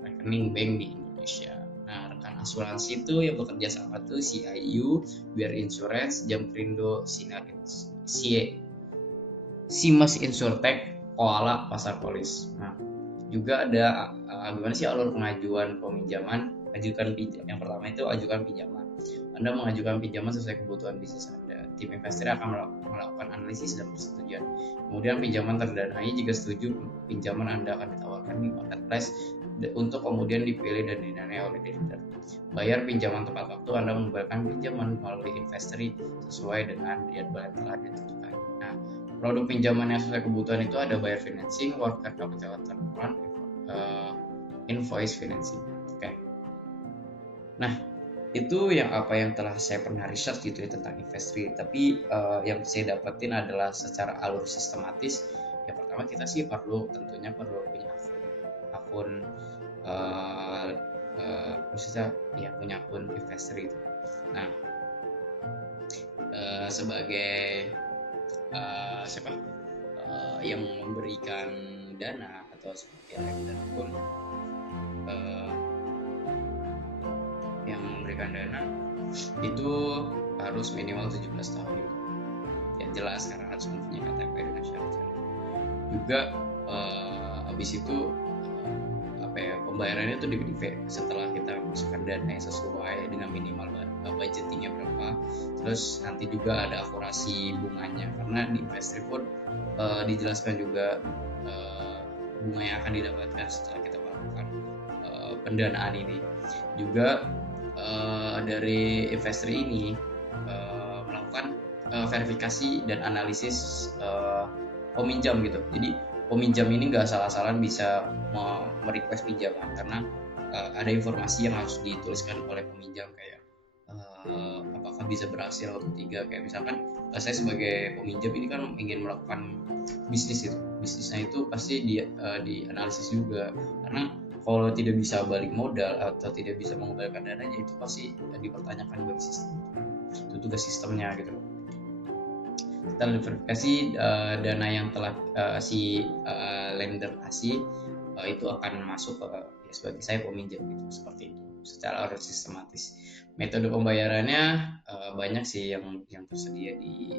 rekening bank di Indonesia. Nah, rekan asuransi itu yang bekerja sama tuh CIU, Biar Insurance, Jamprindo, Simas Insurtech, Koala, Pasar Polis. Nah, juga ada gimana sih alur pengajuan peminjaman? Yang pertama itu ajukan pinjaman. Anda mengajukan pinjaman sesuai kebutuhan bisnis Anda. Tim investor akan melakukan analisis dan persetujuan. Kemudian pinjaman terdanai jika setuju, pinjaman Anda akan ditawarkan di marketplace untuk kemudian dipilih dan didanai oleh lender. Bayar pinjaman tepat waktu, Anda mengembalikan pinjaman melalui investori sesuai dengan jadwal yang telah ditentukan. Nah, produk pinjaman yang sesuai kebutuhan itu ada buyer financing, working capital term loan, invoice financing. Oke. Nah, itu yang telah saya pernah research gitu ya tentang investori. Tapi yang saya dapetin adalah secara alur sistematis. Yang pertama kita sih tentunya perlu punya akun khususnya ya punya akun investori itu. Nah, sebagai yang memberikan dana atau sebagai lender pun yang memberikan dana itu harus minimal 17 tahun itu. Yang jelas karena harus mempunyai KTP dengan syarat. Juga habis itu pembayarannya itu di setelah kita masukkan dana yang sesuai dengan minimal budgetingnya berapa. Terus nanti juga ada akurasi bunganya, karena di investor pun dijelaskan juga bunga yang akan didapatkan setelah kita melakukan pendanaan ini. Juga dari investor ini melakukan verifikasi dan analisis peminjam gitu. Jadi peminjam ini nggak salah-salahan bisa merequest pinjaman, karena ada informasi yang harus dituliskan oleh peminjam kayak apakah bisa berhasil atau tidak. Kayak misalkan saya sebagai peminjam ini kan ingin melakukan bisnisnya itu pasti dianalisis juga, karena kalau tidak bisa balik modal atau tidak bisa mengembalikan dananya itu pasti dipertanyakan bagi sistem. Itu tugas sistemnya gitu. Kita verifikasi dana yang telah si lender kasih itu akan masuk sebagai saya peminjam gitu, seperti itu secara sistematis. Metode pembayarannya banyak sih yang tersedia di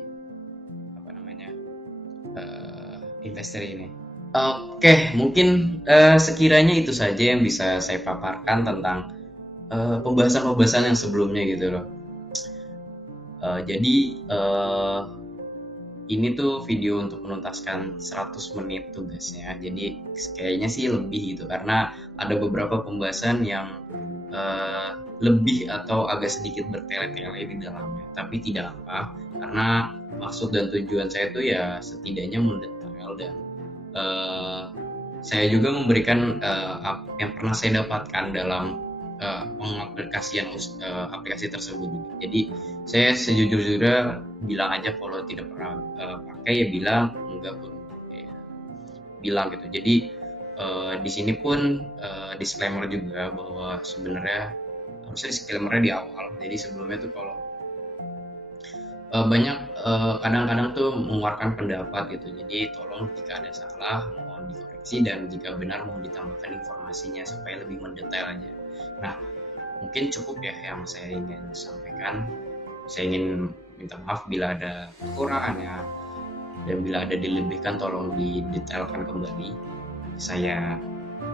investor ini. Oke, mungkin sekiranya itu saja yang bisa saya paparkan tentang pembahasan yang sebelumnya gitu loh. Jadi ini tuh video untuk menuntaskan 100 menit tugasnya. Jadi kayaknya sih lebih gitu, karena ada beberapa pembahasan yang lebih atau agak sedikit bertele-tele di dalamnya. Tapi tidak apa, karena maksud dan tujuan saya tuh ya setidaknya mendetail, dan saya juga memberikan yang pernah saya dapatkan dalam pengaplikasian aplikasi tersebut. Jadi saya sejujurnya bilang aja kalau tidak pernah pakai ya bilang, enggak pun ya, bilang gitu. Jadi di sini pun disclaimer juga bahwa sebenarnya harusnya disclaimernya di awal. Jadi sebelumnya tuh kalau banyak kadang-kadang tuh mengeluarkan pendapat gitu. Jadi tolong jika ada salah mohon dikoreksi, dan jika benar mohon ditambahkan informasinya supaya lebih mendetail aja. Nah, mungkin cukup ya yang saya ingin sampaikan. Saya ingin minta maaf bila ada kekurangannya, dan bila ada dilebihkan tolong didetailkan kembali. Saya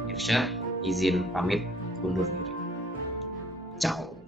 Irsyad, izin pamit undur diri. Ciao.